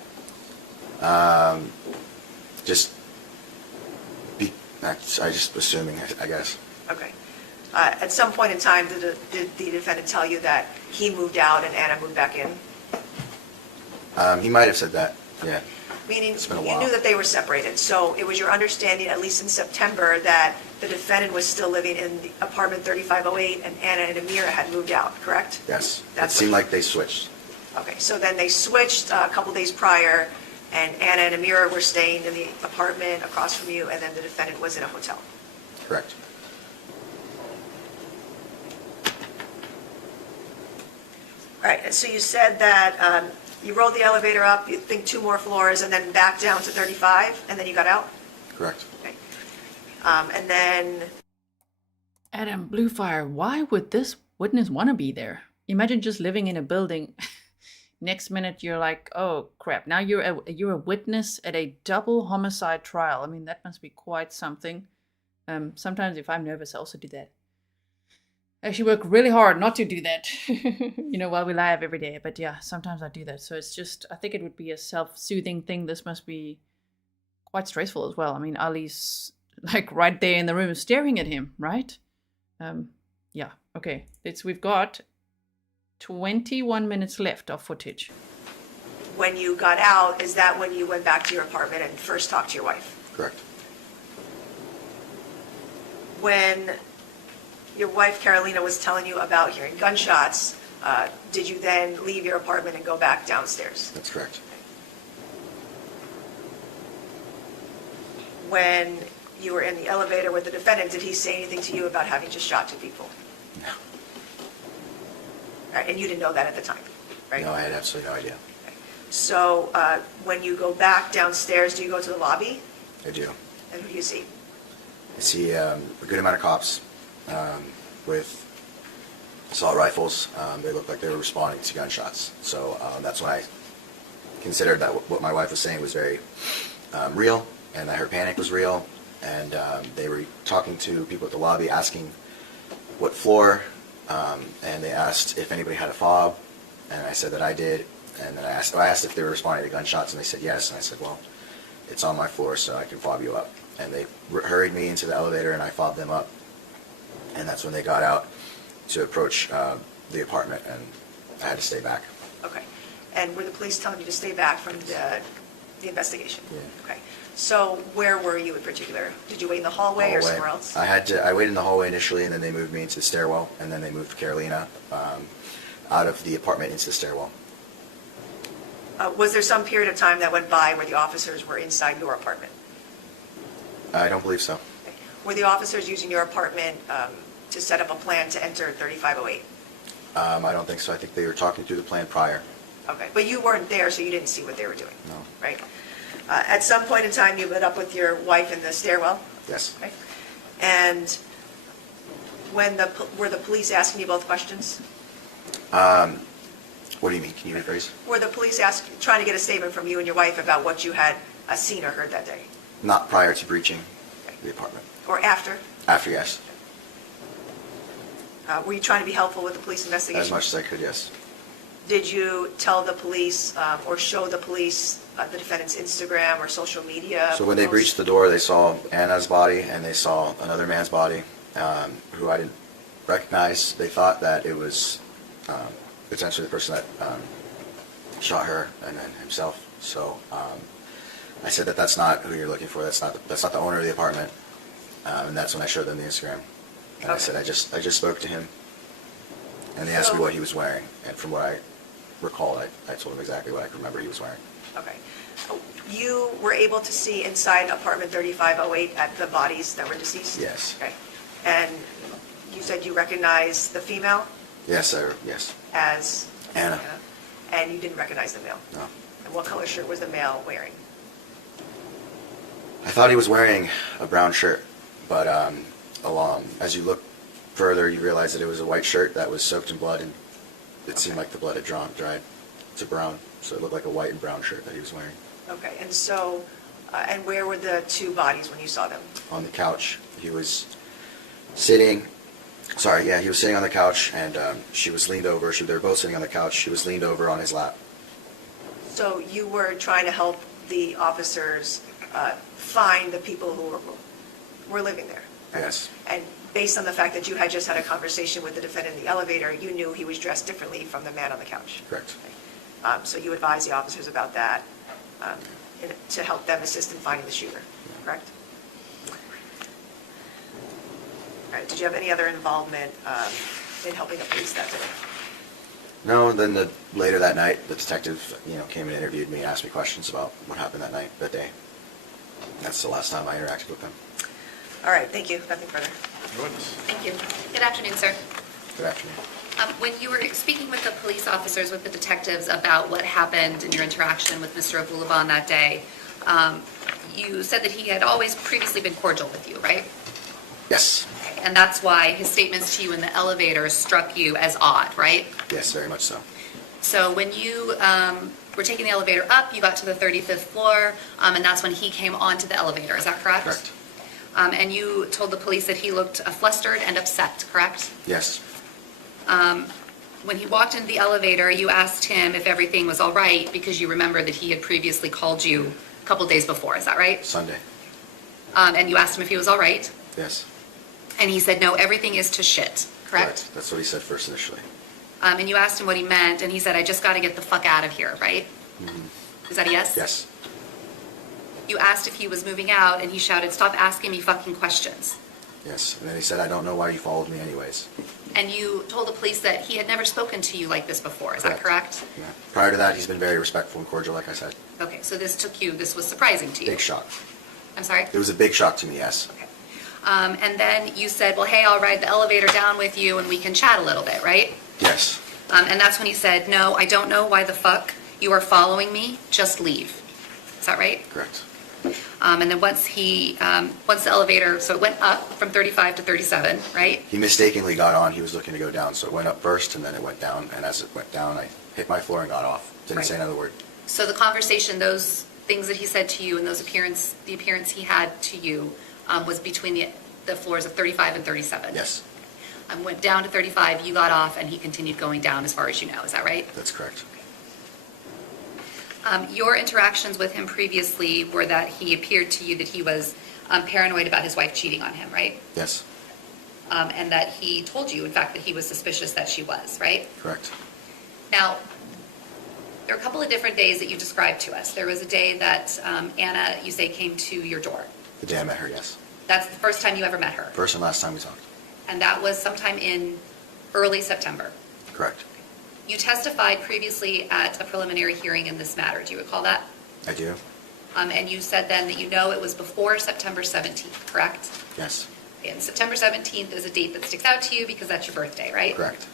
I just assuming, I guess. Okay. At some point in time, did the defendant tell you that he moved out and Ana moved back in? He might have said that, yeah. Meaning It's been a you while. knew that they were separated, so it was your understanding, at least in September, that the defendant was still living in the apartment 3508 and Ana and Amira had moved out, correct? Yes. That's It seemed what- like they switched. Okay, so then they switched a couple days prior, and Ana and Amira were staying in the apartment across from you, and then the defendant was in a hotel. Correct. All right, and so you said that you rode the elevator up, you think 2 more floors, and then back down to 35, and then you got out? Correct. Okay. And then, Adam Bluefire, why would this witness want to be there? Imagine just living in a building. Next minute you're like, oh crap, now you're a witness at a double homicide trial. I mean, that must be quite something. Sometimes if I'm nervous, I also do that. I actually work really hard not to do that, while we live every day. But yeah, sometimes I do that. So it's just, I think it would be a self-soothing thing. This must be quite stressful as well. I mean, Ali's like right there in the room staring at him, right? Yeah, okay. We've got 21 minutes left of footage. when you got out, is that when you went back to your apartment and first talked to your wife? Correct. When your wife, Carolina, was telling you about hearing gunshots, did you then leave your apartment and go back downstairs? That's correct. When you were in the elevator with the defendant, did he say anything to you about having just shot 2 people? No. All right, and you didn't know that at the time, right? No, I had absolutely no idea. So when you go back downstairs, do you go to the lobby? I do. And who do you see? I see a good amount of cops with assault rifles. They looked like they were responding to gunshots. So that's when I considered that what my wife was saying was very real, and that her panic was real, and they were talking to people at the lobby asking what floor, and they asked if anybody had a fob, and I said that I did, and then I asked if they were responding to gunshots, and they said yes, and I said, well, it's on my floor, so I can fob you up. And they hurried me into the elevator, and I fobbed them up, and that's when they got out to approach the apartment, and I had to stay back. Okay. And were the police telling you to stay back from the investigation? Yeah. Okay. So where were you in particular? Did you wait in the hallway or somewhere else? I waited in the hallway initially, and then they moved me into the stairwell, and then they moved Carolina out of the apartment into the stairwell. Was there some period of time that went by where the officers were inside your apartment? I don't believe so. Okay. Were the officers using your apartment to set up a plan to enter 3508? I don't think so. I think they were talking through the plan prior. Okay. But you weren't there, so you didn't see what they were doing? No. Right? At some point in time, you met up with your wife in the stairwell? Yes. Okay. And when were the police asking you both questions? What do you mean? Can you rephrase? Were the police trying to get a statement from you and your wife about what you had seen or heard that day? Not prior to breaching the apartment. Or after? After, yes. Were you trying to be helpful with the police investigation? As much as I could, yes. Did you tell the police or show the police the defendant's Instagram or social media? So when they breached the door, they saw Anna's body and they saw another man's body who I didn't recognize. They thought that it was potentially the person that shot her and then himself. So I said that that's not who you're looking for. That's not the owner of the apartment. And that's when I showed them the Instagram. And I said I just spoke to him, and they asked me what he was wearing. And from what I recall, I told him exactly what I could remember he was wearing. Okay. You were able to see inside apartment 3508 at the bodies that were deceased? Yes. Okay. And you said you recognized the female? Yes, yes. As? Anna. And you didn't recognize the male? No. And what color shirt was the male wearing? I thought he was wearing a brown shirt, but as you look further, you realize that it was a white shirt that was soaked in blood, and it seemed like the blood had dried to brown, so it looked like a white and brown shirt that he was wearing. Okay, and so, and where were the two bodies when you saw them? On the couch. He was sitting, he was sitting on the couch, and she was leaned over. They were both sitting on the couch. She was leaned over on his lap. So you were trying to help the officers find the people who were living there? Yes. And based on the fact that you had just had a conversation with the defendant in the elevator, you knew he was dressed differently from the man on the couch? Correct. Okay. So you advised the officers about that to help them assist in finding the shooter, correct? All right. Did you have any other involvement in helping the police that day? No, and then later that night, the detective, came and interviewed me and asked me questions about what happened that day. That's the last time I interacted with them. All right, thank you. Nothing further. Thank you. Good afternoon, sir. Good afternoon. When you were speaking with the police officers, with the detectives about what happened in your interaction with Mr. Abulaban that day, you said that he had always previously been cordial with you, right? Yes. Okay. And that's why his statements to you in the elevator struck you as odd, right? Yes, very much so. So when you were taking the elevator up, you got to the 35th floor, and that's when he came onto the elevator. Is that correct? Correct. And you told the police that he looked flustered and upset, correct? Yes. When he walked into the elevator, you asked him if everything was all right because you remember that he had previously called you a couple days before. Is that right? Sunday. And you asked him if he was all right? Yes. And he said, no, everything is to shit, correct? That's what he said first initially. And you asked him what he meant, and he said, I just got to get the fuck out of here, right? Mm-hmm. Is that a yes? Yes. You asked if he was moving out, and he shouted, stop asking me fucking questions. Yes, and then he said, I don't know why you followed me anyways. And you told the police that he had never spoken to you like this before, is that correct? Yeah. Prior to that, he's been very respectful and cordial, like I said. Okay, so this was surprising to you? Big shock. I'm sorry? It was a big shock to me, yes. Okay. And then you said, well, hey, I'll ride the elevator down with you and we can chat a little bit, right? Yes. And that's when he said, no, I don't know why the fuck you are following me, just leave. Is that right? Correct. And then once the elevator, so it went up from 35 to 37, right? He mistakenly got on. He was looking to go down, so it went up first, and then it went down. And as it went down, I hit my floor and got off. Didn't say another word. So the conversation, those things that he said to you and the appearance he had to you was between the floors of 35 and 37? Yes, Went down to 35, you got off, and he continued going down as far as you know. Is that right? that's correct. Your interactions with him previously were that he appeared to you that he was paranoid about his wife cheating on him, right? Yes, And that he told you, in fact, that he was suspicious that she was, right? correct. Now, there are a couple of different days that you described to us. There was a day that Ana, you say, came to your door. The day I met her, yes. That's the first time you ever met her. First and last time we talked. And that was sometime in early September. Correct. You testified previously at a preliminary hearing in this matter. Do you recall that? I do. And you said then that you know it was before September 17th, correct? Yes, And September 17th is a date that sticks out to you because that's your birthday, right? correct.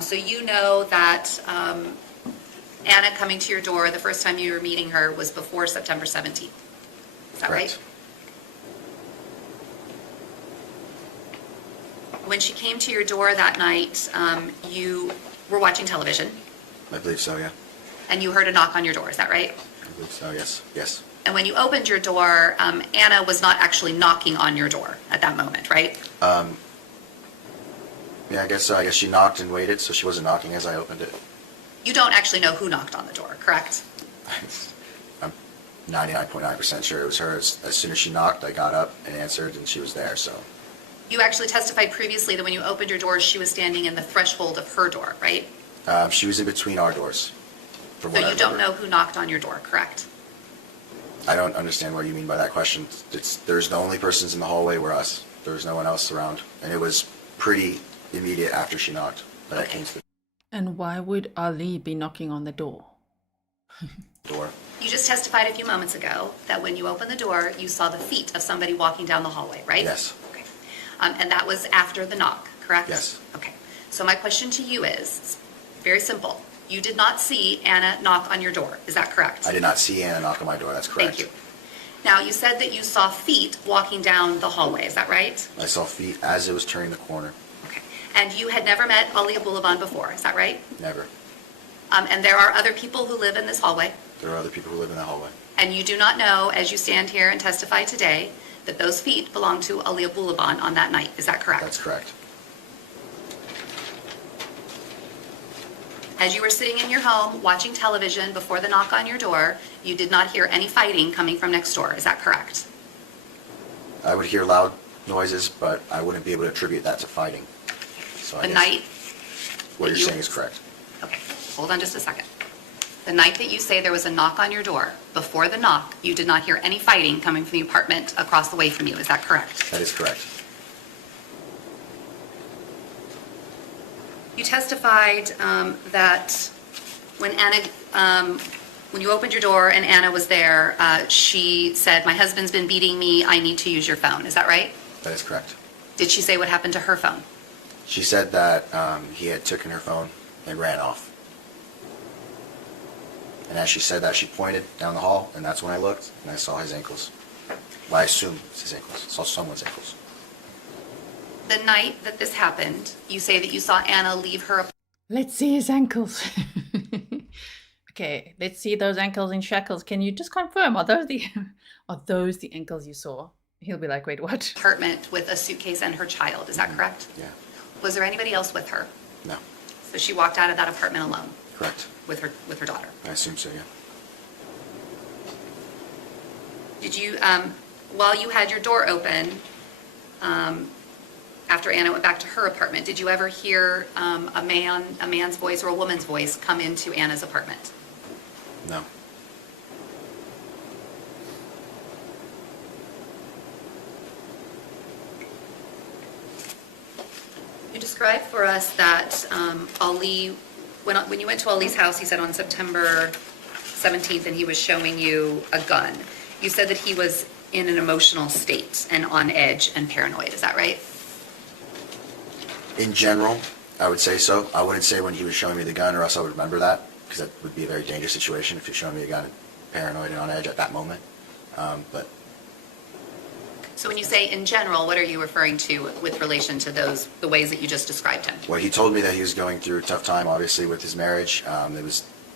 So you know that Ana coming to your door, the first time you were meeting her was before September 17th. Is that right? Correct. When she came to your door that night, you were watching television I believe so, yeah. and you heard a knock on your door. Is that right? I believe so, yes. Yes, And when you opened your door, Ana was not actually knocking on your door at that moment, right? yeah, I guess so. I guess she knocked and waited, so she wasn't knocking as I opened it. You don't actually know who knocked on the door, correct? I'm 99.9% sure it was her. As soon as she knocked, I got up and answered, and she was there, so. You actually testified previously that when you opened your door, she was standing in the threshold of her door, right? She was in between our doors. For what So I you don't remember. know who knocked on your door, correct? I don't understand what you mean by that question. There's the only persons in the hallway were us. There was no one else around, and it was pretty immediate after she knocked that I came to And why would Ali be knocking on the door? the door. You just testified a few moments ago that when you opened the door, you saw the feet of somebody walking down the hallway, right? Yes, Okay. And that was after the knock, correct? Yes. Okay. So my question to you is very simple. You did not see Ana knock on your door. Is that correct? I did not see Ana knock on my door. That's correct. Thank you. Now, you said that you saw feet walking down the hallway. Is that right? I saw feet as it was turning the corner. Okay. And you had never met Ana Abulaban before. Is that right? Never. And there are other people who live in this hallway. There are other people who live in the hallway. And you do not know, as you stand here and testify today, that those feet belong to Ana Abulaban on that night. Is that correct? That's correct. As you were sitting in your home watching television before the knock on your door, you did not hear any fighting coming from next door. Is that correct? I would hear loud noises, but I wouldn't be able to attribute that to fighting. So I The guess night, what that you're you- saying is correct. okay, hold on just a second. The night that you say there was a knock on your door, before the knock, you did not hear any fighting coming from the apartment across the way from you. Is that correct? That is correct. You testified that when when you opened your door and Ana was there, she said, "My husband's been beating me. I need to use your phone." Is that right? That is correct. Did she say what happened to her phone? She said that he had taken her phone and ran off. And as she said that, she pointed down the hall, and that's when I looked, and I saw his ankles. Well, I assume it's his ankles. I saw someone's ankles. The night that this happened, you say that you saw Ana leave her apartment. Let's see his ankles. Okay, let's see those ankles in shackles. Can you just confirm, are those the ankles you saw? He'll be like, wait, what? Apartment with a suitcase and her child. Is that correct? Yeah. Was there anybody else with her? No. So she walked out of that apartment alone Correct. with her daughter. I assume so, yeah. Did you, while you had your door open, after Ana went back to her apartment, did you ever hear a man's voice or a woman's voice come into Ana's apartment? No. You described for us that Ali, when you went to Ali's house, he said on September 17th, and he was showing you a gun. You said that he was in an emotional state and on edge and paranoid. Is that right? In general, I would say so. I wouldn't say when he was showing me the gun, or else I would remember that, because that would be a very dangerous situation if you're showing me a gun, paranoid and on edge at that moment. But So when you say in general, what are you referring to with relation to the ways that you just described him? well, he told me that he was going through a tough time, obviously, with his marriage.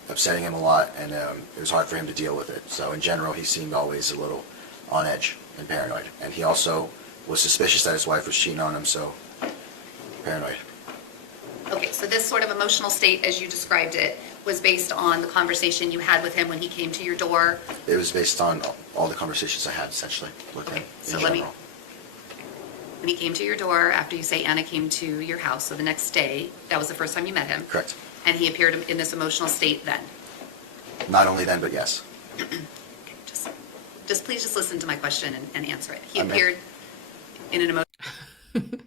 upsetting him a lot, and it was hard for him to deal with it. So in general, he seemed always a little on edge and paranoid. And he also was suspicious that his wife was cheating on him, so paranoid. Okay, so this sort of emotional state, as you described it, was based on the conversation you had with him when he came to your door? It was based on all the conversations I had, essentially, with him So in let me, general. when he came to your door, after you say Anna came to your house, so the next day, that was the first time you met him? Correct. And he appeared in this emotional state then? Not only then, but yes. Okay, just please just listen to my question and answer it. He I'm in. appeared in an emotional...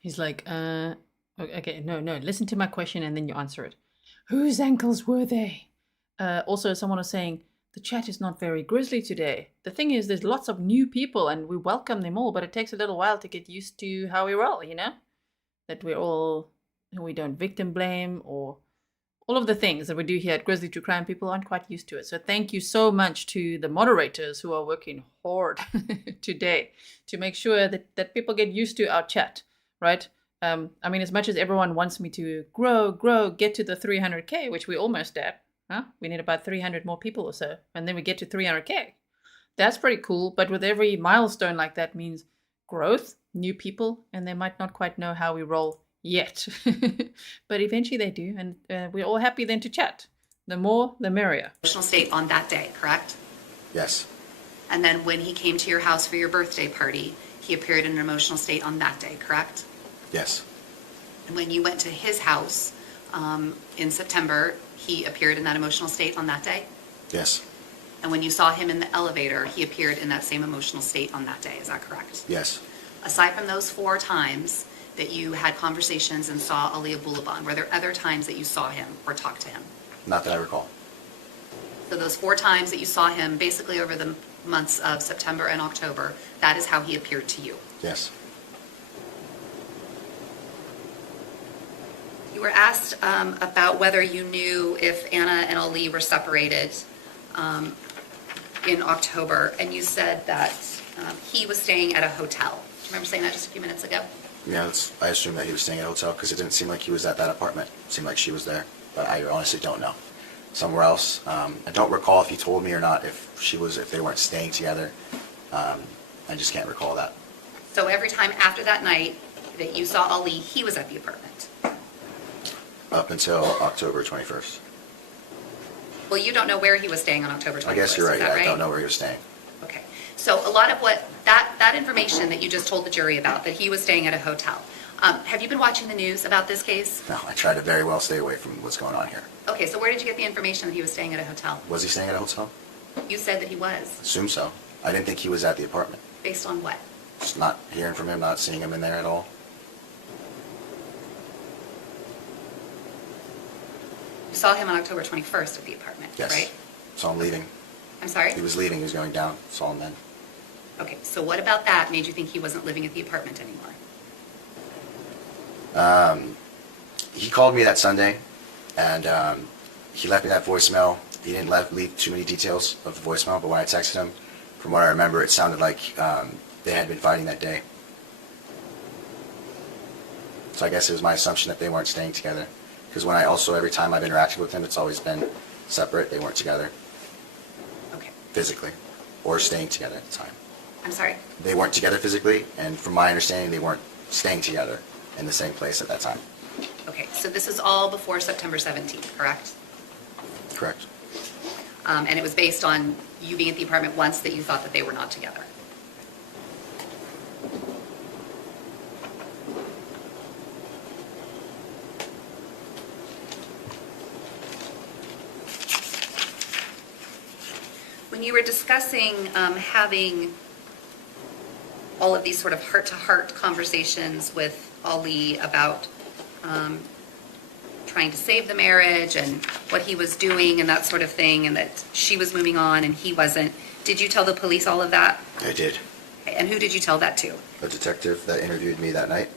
He's like, okay, no, listen to my question and then you answer it. Whose ankles were they? Also, someone was saying, the chat is not very Grizzly today. The thing is, there's lots of new people and we welcome them all, but it takes a little while to get used to how we roll, you know? That we don't victim blame, or all of the things that we do here at Grizzly True Crime. People aren't quite used to it. So thank you so much to the moderators who are working hard today to make sure that people get used to our chat, right? I mean, as much as everyone wants me to grow, get to the 300K, which we're almost at, huh? We need about 300 more people or so, and then we get to 300K. That's pretty cool, but with every milestone like that means growth, new people, and they might not quite know how we roll yet. But eventually they do, and we're all happy then to chat. The more, the merrier. Emotional state on that day, correct? Yes. And then when he came to your house for your birthday party, he appeared in an emotional state on that day, correct? Yes. And when you went to his house in September, he appeared in that emotional state on that day? Yes. And when you saw him in the elevator, he appeared in that same emotional state on that day, is that correct? Yes. Aside from those 4 times that you had conversations and saw Ana Abulaban, were there other times that you saw him or talked to him? Not that I recall. So those 4 times that you saw him, basically over the months of September and October, that is how he appeared to you? Yes. You were asked about whether you knew if Anna and Ali were separated in October, and you said that he was staying at a hotel. Do you remember saying that just a few minutes ago? Yeah, I assume that he was staying at a hotel because it didn't seem like he was at that apartment. It seemed like she was there, but I honestly don't know. Somewhere else. I don't recall if he told me or not if they weren't staying together. I just can't recall that. So every time after that night that you saw Ali, he was at the apartment? Up until October 21st. Well, you don't know where he was staying on October 21st. I guess you're right. Is that I don't know where he was staying. Okay. So a lot of what that information that you just told the jury about, that he was staying at a hotel. Have you been watching the news about this case? No, I try to very well stay away from what's going on here. Okay, so where did you get the information that he was staying at a hotel? Was he staying at a hotel? You said that he was. Assume so. I didn't think he was at the apartment. Based on what? Just not hearing from him, not seeing him in there at all. You saw him on October 21st at the apartment, Yes. right? Saw him leaving. I'm sorry? He was leaving. He was going down. Saw him then. Okay, so what about that made you think he wasn't living at the apartment anymore? He called me that Sunday, and he left me that voicemail. He didn't leave too many details of the voicemail, but when I texted him, from what I remember, it sounded like they had been fighting that day. So I guess it was my assumption that they weren't staying together. Because every time I've interacted with him, it's always been separate. They weren't together. Okay. Physically, or staying together at the time. I'm sorry? They weren't together physically, and from my understanding, they weren't staying together in the same place at that time. Okay, so this is all before September 17th, correct? Correct. And it was based on you being at the apartment once that you thought that they were not together. When you were discussing having all of these sort of heart-to-heart conversations with Ali about trying to save the marriage and what he was doing and that sort of thing, and that she was moving on and he wasn't, did you tell the police all of that? I did. Okay, and who did you tell that to? A detective that interviewed me that night.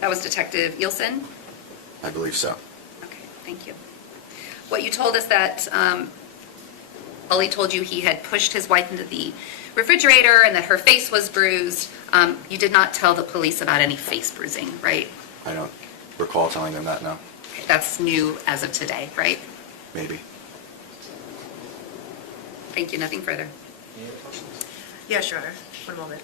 That was Detective Ilsen? I believe so. Okay, thank you. What you told us that Ali told you he had pushed his wife into the refrigerator and that her face was bruised. You did not tell the police about any face bruising, right? I don't recall telling them that, no. Okay, that's new as of today, right? Maybe. Thank you, nothing further. Any other questions? Yes, Your Honor. One moment.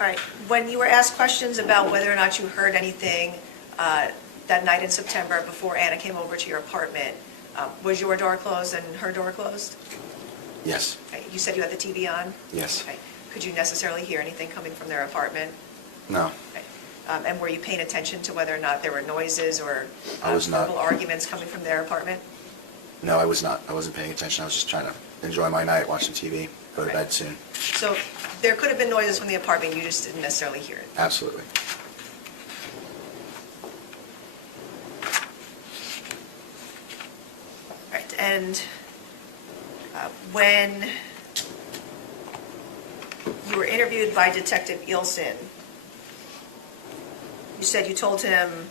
All right, when you were asked questions about whether or not you heard anything that night in September before Anna came over to your apartment, was your door closed and her door closed? Yes. Okay, you said you had the TV on? Yes. Okay. Could you necessarily hear anything coming from their apartment? No. Okay. And were you paying attention to whether or not there were noises or I was not. verbal arguments coming from their apartment? No, I was not. I wasn't paying attention. I was just trying to enjoy my night, watching TV, go to bed soon. So there could have been noises from the apartment, you just didn't necessarily hear it? Absolutely. Right, and when you were interviewed by Detective Ilson, you said you told him,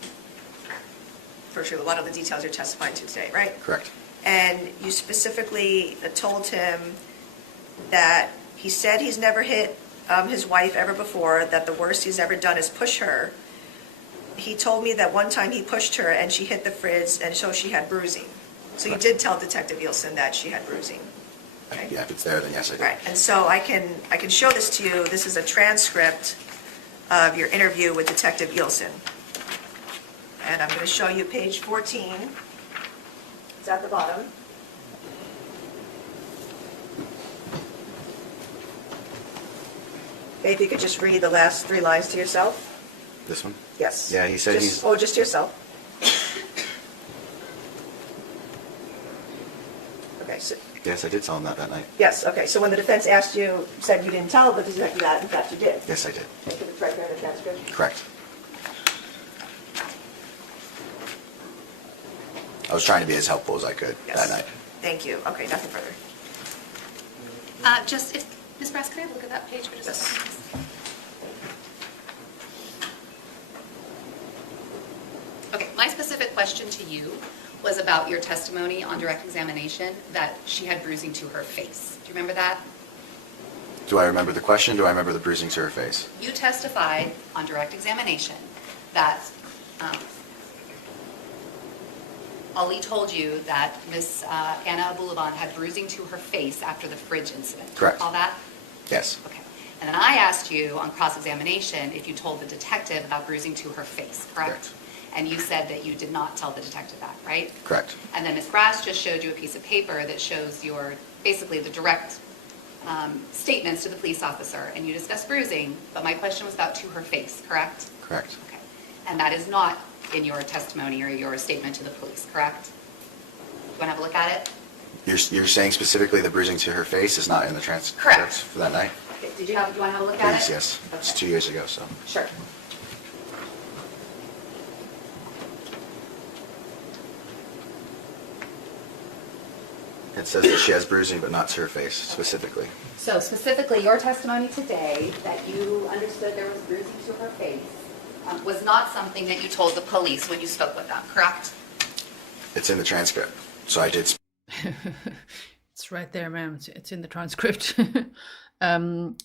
for sure, a lot of the details you're testifying to today, right? Correct. And you specifically told him that he said he's never hit his wife ever before, that the worst he's ever done is push her. He told me that one time he pushed her and she hit the fridge and so she had bruising. So you did tell Detective Ilson that she had bruising. Okay? Yeah, if it's there, then yes, I did. Right, and so I can show this to you. This is a transcript of your interview with Detective Ilson. And I'm going to show you page 14. It's at the bottom. Okay, if you could just read the last 3 lines to yourself. This one? Yes. Yeah, he said Just- Oh, just to yourself. Okay, so, Yes, I did tell him that night. yes, okay, so when the defense asked you, said you didn't tell the detective that, in fact you did. Yes, I did. Okay, it's right there in the transcript. Correct. I was trying to be as helpful as I could Yes. that night. Thank you. Okay, nothing further. Just, if, Ms. Brass, could I look at that page for just a Yes. second? Okay, my specific question to you was about your testimony on direct examination that she had bruising to her face. Do you remember that? Do I remember the question? Do I remember the bruising to her face? You testified on direct examination that Ali told you that Miss Ana Abulaban had bruising to her face after the fridge incident. Correct. All that? Yes. Okay. And then I asked you on cross-examination if you told the detective about bruising to her face, correct? Correct. And you said that you did not tell the detective that, right? Correct. And then Ms. Brass just showed you a piece of paper that shows your, basically the direct statements to the police officer, and you discussed bruising, but my question was about to her face, correct? Correct. Okay. And that is not in your testimony or your statement to the police, correct? You want to have a look at it? You're saying specifically the bruising to her face is not in the transcript Correct. for that night? Okay. Do you want to have a look at it? Please, yes. It's Okay. 2 years ago, so. Sure. It says that she has bruising, but not to her face specifically. So specifically, your testimony today that you understood there was bruising to her face was not something that you told the police when you spoke with them, correct? It's in the transcript, so I did. It's right there, ma'am. It's in the transcript.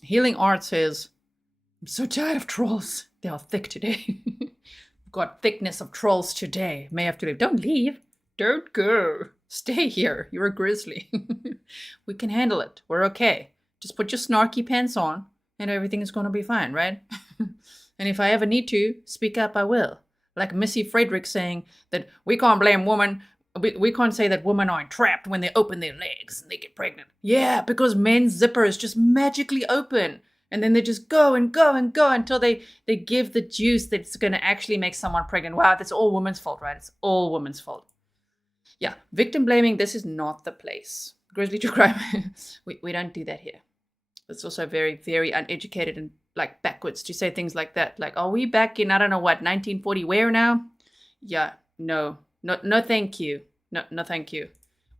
Healing Art says, I'm so tired of trolls. They are thick today. We've got thickness of trolls today. May have to leave. Don't leave. Don't go. Stay here. You're a grizzly. We can handle it. We're okay. Just put your snarky pants on and everything is going to be fine, right? And if I ever need to speak up, I will. Like Missy Frederick saying that we can't blame women. We can't say that women are entrapped when they open their legs and they get pregnant. Yeah, because men's zippers just magically open. And then they just go and go and go until they give the juice that's going to actually make someone pregnant. Wow, that's all women's fault, right? It's all women's fault. Yeah, victim blaming, this is not the place. Grizzly True Crime, we don't do that here. It's also very, very uneducated and like backwards to say things like that. Like, are we back in, I don't know what, 1940 where now? Yeah, no, thank you. No, thank you.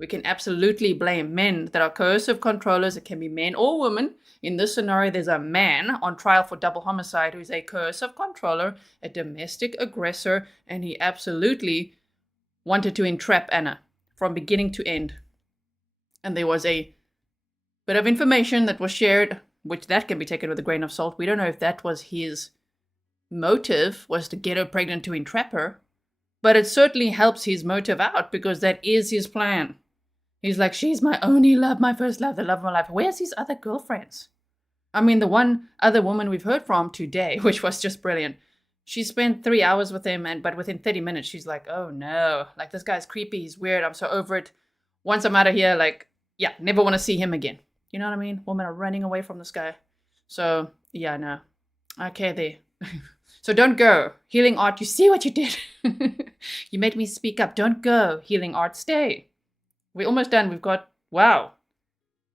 we can absolutely blame men that are coercive controllers. It can be men or women. In this scenario, there's a man on trial for double homicide who's a coercive controller, a domestic aggressor, and he absolutely wanted to entrap Ana from beginning to end. And there was a bit of information that was shared, which that can be taken with a grain of salt. We don't know if that was his motive, was to get her pregnant to entrap her, but it certainly helps his motive out because that is his plan. He's like, she's my only love, my first love, the love of my life. Where's his other girlfriends? I mean, the one other woman we've heard from today, which was just brilliant, she spent 3 hours with him, but within 30 minutes, she's like, oh no, like this guy's creepy, he's weird, I'm so over it. Once I'm out of here, like, yeah, never want to see him again. You know what I mean? Women are running away from this guy. So, yeah, no. Okay, there. So don't go. Healing art, you see what you did? You made me speak up. Don't go. Healing art, stay. We're almost done. We've got, wow.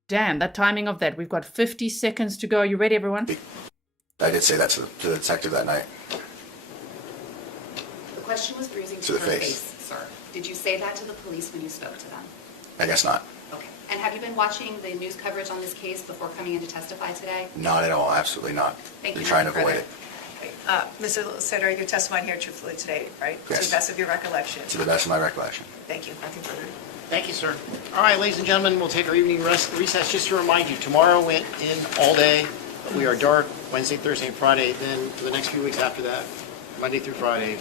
Damn, that timing of that. We've got 50 seconds to go. Are you ready, everyone? I did say that to the detective that night. The question was bruising To to the her face. face, sir. Did you say that to the police when you spoke to them? I guess not. Okay. And have you been watching the news coverage on this case before coming in to testify today? Not at all. Absolutely not. Thank you. They're trying to Nothing avoid further. it. Mr. Lacerda, your testimony here truthfully today, right? To Yes. the best of your recollection. To the best of my recollection. Thank you. Nothing further. Thank you, sir. All right, ladies and gentlemen, we'll take our evening recess. Just to remind you, tomorrow went in all day. We are dark Wednesday, Thursday, and Friday. Then for the next few weeks after that, Monday through Friday,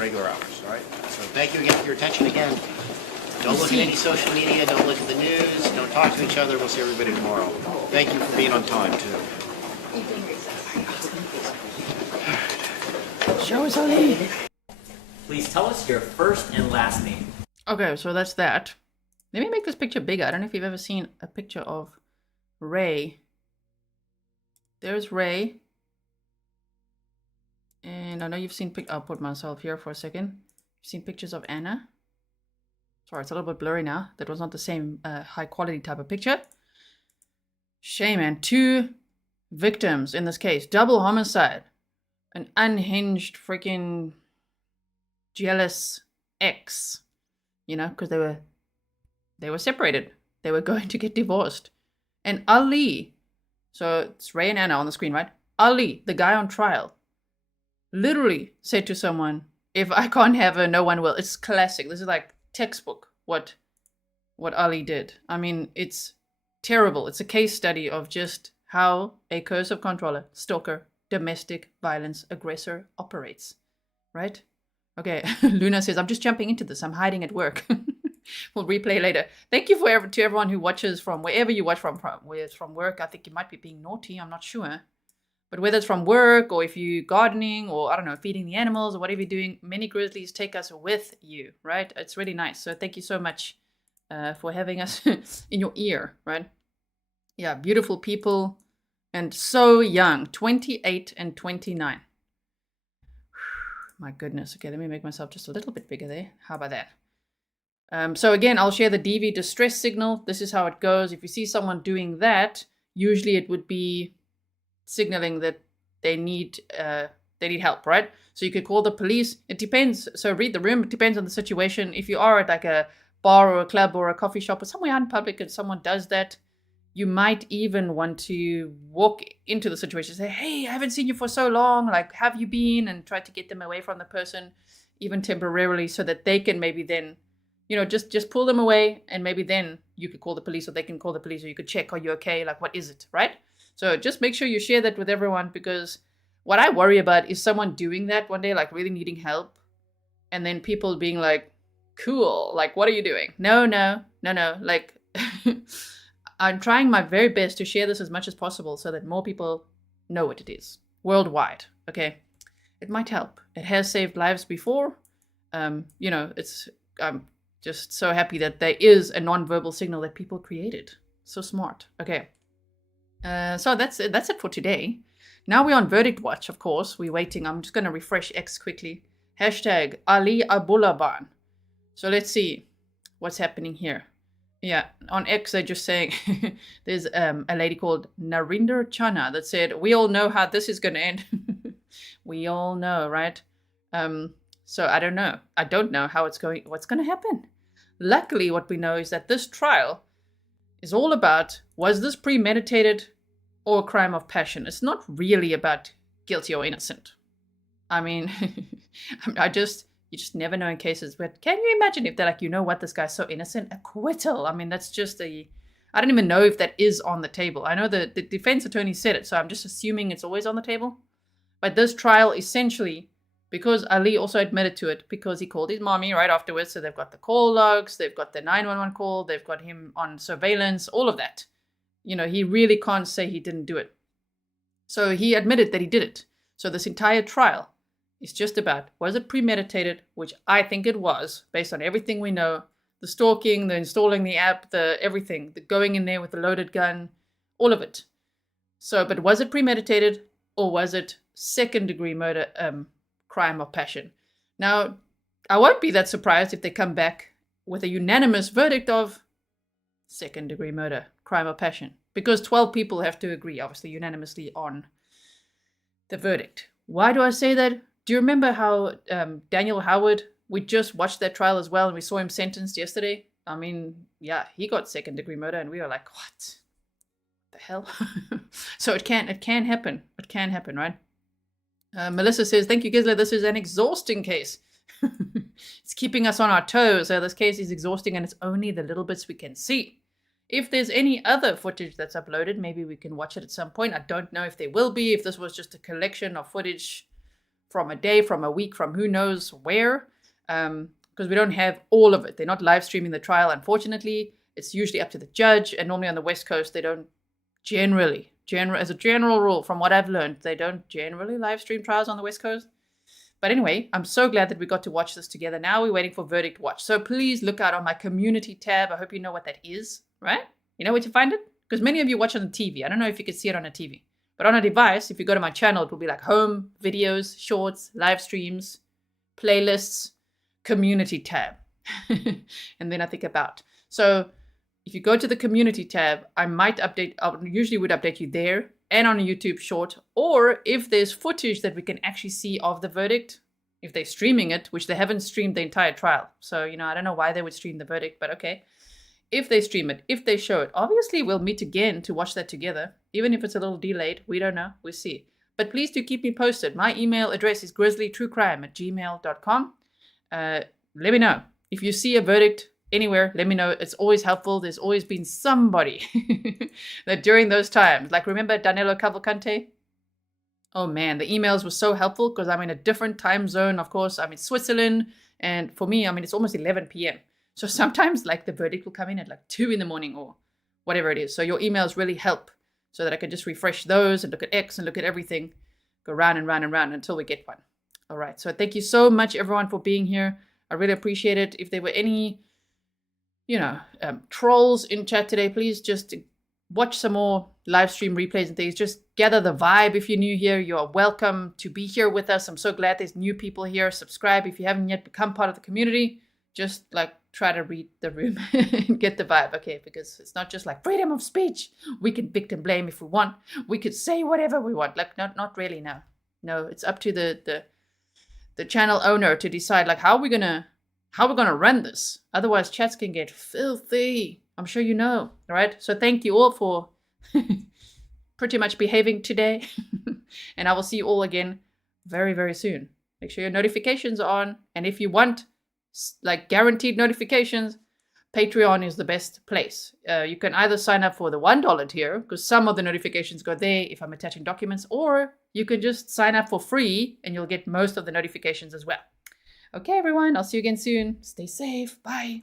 regular hours. All right. So thank you again for your attention. Again, don't look at any social media. Don't look at the news. Don't talk to each other. We'll see everybody tomorrow. Thank you for being on time too. Show us Ali. Please tell us your first and last name. Okay, so that's that. Let me make this picture bigger. I don't know if you've ever seen a picture of Ray. There's Ray. And I know you've seen I'll put myself here for a second. You've seen pictures of Ana. Sorry, it's a little bit blurry now. That was not the same high quality type of picture. Shame, man. 2 victims in this case. Double homicide. An unhinged freaking jealous ex. You know, because they were separated. They were going to get divorced. And Ali, so it's Ray and Ana on the screen, right? Ali, the guy on trial, literally said to someone, if I can't have her, no one will. It's classic. This is like textbook what Ali did. I mean, it's terrible. It's a case study of just how a coercive controller, stalker, domestic violence aggressor operates, right? Okay, Luna says, I'm just jumping into this. I'm hiding at work. We'll replay later. Thank you to everyone who watches from wherever you watch from. Whether it's from work, I think you might be being naughty. I'm not sure. But whether it's from work or if you're gardening or, I don't know, feeding the animals or whatever you're doing, many Grizzlies take us with you, right? It's really nice. So thank you so much for having us in your ear, right? Yeah, beautiful people and so young, 28 and 29. My goodness. Okay, let me make myself just a little bit bigger there. How about that? So again, I'll share the DV distress signal. This is how it goes. If you see someone doing that, usually it would be signaling that they need help, right? So you could call the police. It depends. So read the room. It depends on the situation. If you are at like a bar or a club or a coffee shop or somewhere out in public and someone does that, you might even want to walk into the situation and say, hey, I haven't seen you for so long. Like, have you been? And try to get them away from the person, even temporarily, so that they can maybe then, you know, just pull them away. And maybe then you could call the police or they can call the police or you could check, are you okay? Like, what is it, right? So just make sure you share that with everyone, because what I worry about is someone doing that one day, like really needing help. And then people being like, cool, like, what are you doing? No. Like, I'm trying my very best to share this as much as possible so that more people know what it is worldwide. Okay. It might help. It has saved lives before. You know, I'm just so happy that there is a non-verbal signal that people created. So smart. Okay. So that's it for today. Now we're on verdict watch, of course. We're waiting. I'm just going to refresh X quickly. Hashtag Ana Abulaban. So let's see what's happening here. Yeah, on X, they're just saying there's a lady called Narinder Chana that said, we all know how this is going to end. We all know, right? So I don't know. I don't know how what's going to happen. luckily what we know is that this trial is all about, was this premeditated or a crime of passion? It's not really about guilty or innocent. I mean, you just never know in cases, but can you imagine if they're like, you know what, this guy's so innocent, acquittal. I mean, that's just I don't even know if that is on the table. I know the defense attorney said it, so I'm just assuming it's always on the table. But this trial, essentially, because Ali also admitted to it, because he called his mommy right afterwards, so they've got the call logs, they've got the 911 call, they've got him on surveillance, all of that. You know, he really can't say he didn't do it. So he admitted that he did it. So this entire trial is just about, was it premeditated, which I think it was, based on everything we know, the stalking, the installing the app, the everything, the going in there with the loaded gun, all of it. So, but was it premeditated or was it second-degree murder, crime of passion? Now, I won't be that surprised if they come back with a unanimous verdict of second-degree murder, crime of passion, because 12 people have to agree, obviously, unanimously on the verdict. Why do I say that? Do you remember how Daniel Howard, we just watched that trial as well, and we saw him sentenced yesterday? I mean, yeah, he got second-degree murder, and we were like, what the hell? So it can happen. It can happen, right? Melissa says, thank you, Gisela. This is an exhausting case. It's keeping us on our toes. So this case is exhausting, and it's only the little bits we can see. If there's any other footage that's uploaded, maybe we can watch it at some point. I don't know if there will be, if this was just a collection of footage from a day, from a week, from who knows where, because we don't have all of it. They're not live streaming the trial, unfortunately. It's usually up to the judge, and normally on the West Coast, they don't as a general rule, from what I've learned, they don't generally live stream trials on the West Coast. But anyway, I'm so glad that we got to watch this together. Now we're waiting for verdict watch. So please look out on my community tab. I hope you know what that is, right? You know where to find it? Because many of you watch on the TV. I don't know if you can see it on a TV. But on a device, if you go to my channel, it will be like home, videos, shorts, live streams, playlists, community tab. And then I think about. So if you go to the community tab, I usually would update you there and on a YouTube short. Or if there's footage that we can actually see of the verdict, if they're streaming it, which they haven't streamed the entire trial. So, I don't know why they would stream the verdict, but okay. If they stream it, if they show it, obviously we'll meet again to watch that together. Even if it's a little delayed, we don't know. We'll see. But please do keep me posted. My email address is grizzlytruecrime@gmail.com. Let me know. If you see a verdict anywhere, let me know. It's always helpful. There's always been somebody that during those times, like remember Danilo Cavalcante? Oh man, the emails were so helpful because I'm in a different time zone. Of course, I'm in Switzerland. And for me, it's almost 11 p.m. So sometimes like the verdict will come in at like 2 in the morning or whatever it is. So your emails really help so that I can just refresh those and look at X and look at everything, go round and round and round until we get one. All right. So thank you so much, everyone, for being here. I really appreciate it. If there were any, trolls in chat today, please just watch some more live stream replays and things. Just gather the vibe. If you're new here, you are welcome to be here with us. I'm so glad there's new people here. Subscribe if you haven't yet become part of the community. Just try to read the room and get the vibe, okay? Because it's not just like freedom of speech. We can victim blame if we want. We could say whatever we want. Not really, no. No, it's up to the channel owner to decide how we're gonna run this. Otherwise, chats can get filthy. I'm sure you know, all right? So thank you all for pretty much behaving today. And I will see you all again very, very soon. Make sure your notifications are on. And if you want guaranteed notifications, Patreon is the best place. You can either sign up for the $1 tier, because some of the notifications go there if I'm attaching documents, or you can just sign up for free and you'll get most of the notifications as well. Okay, everyone, I'll see you again soon. Stay safe. Bye.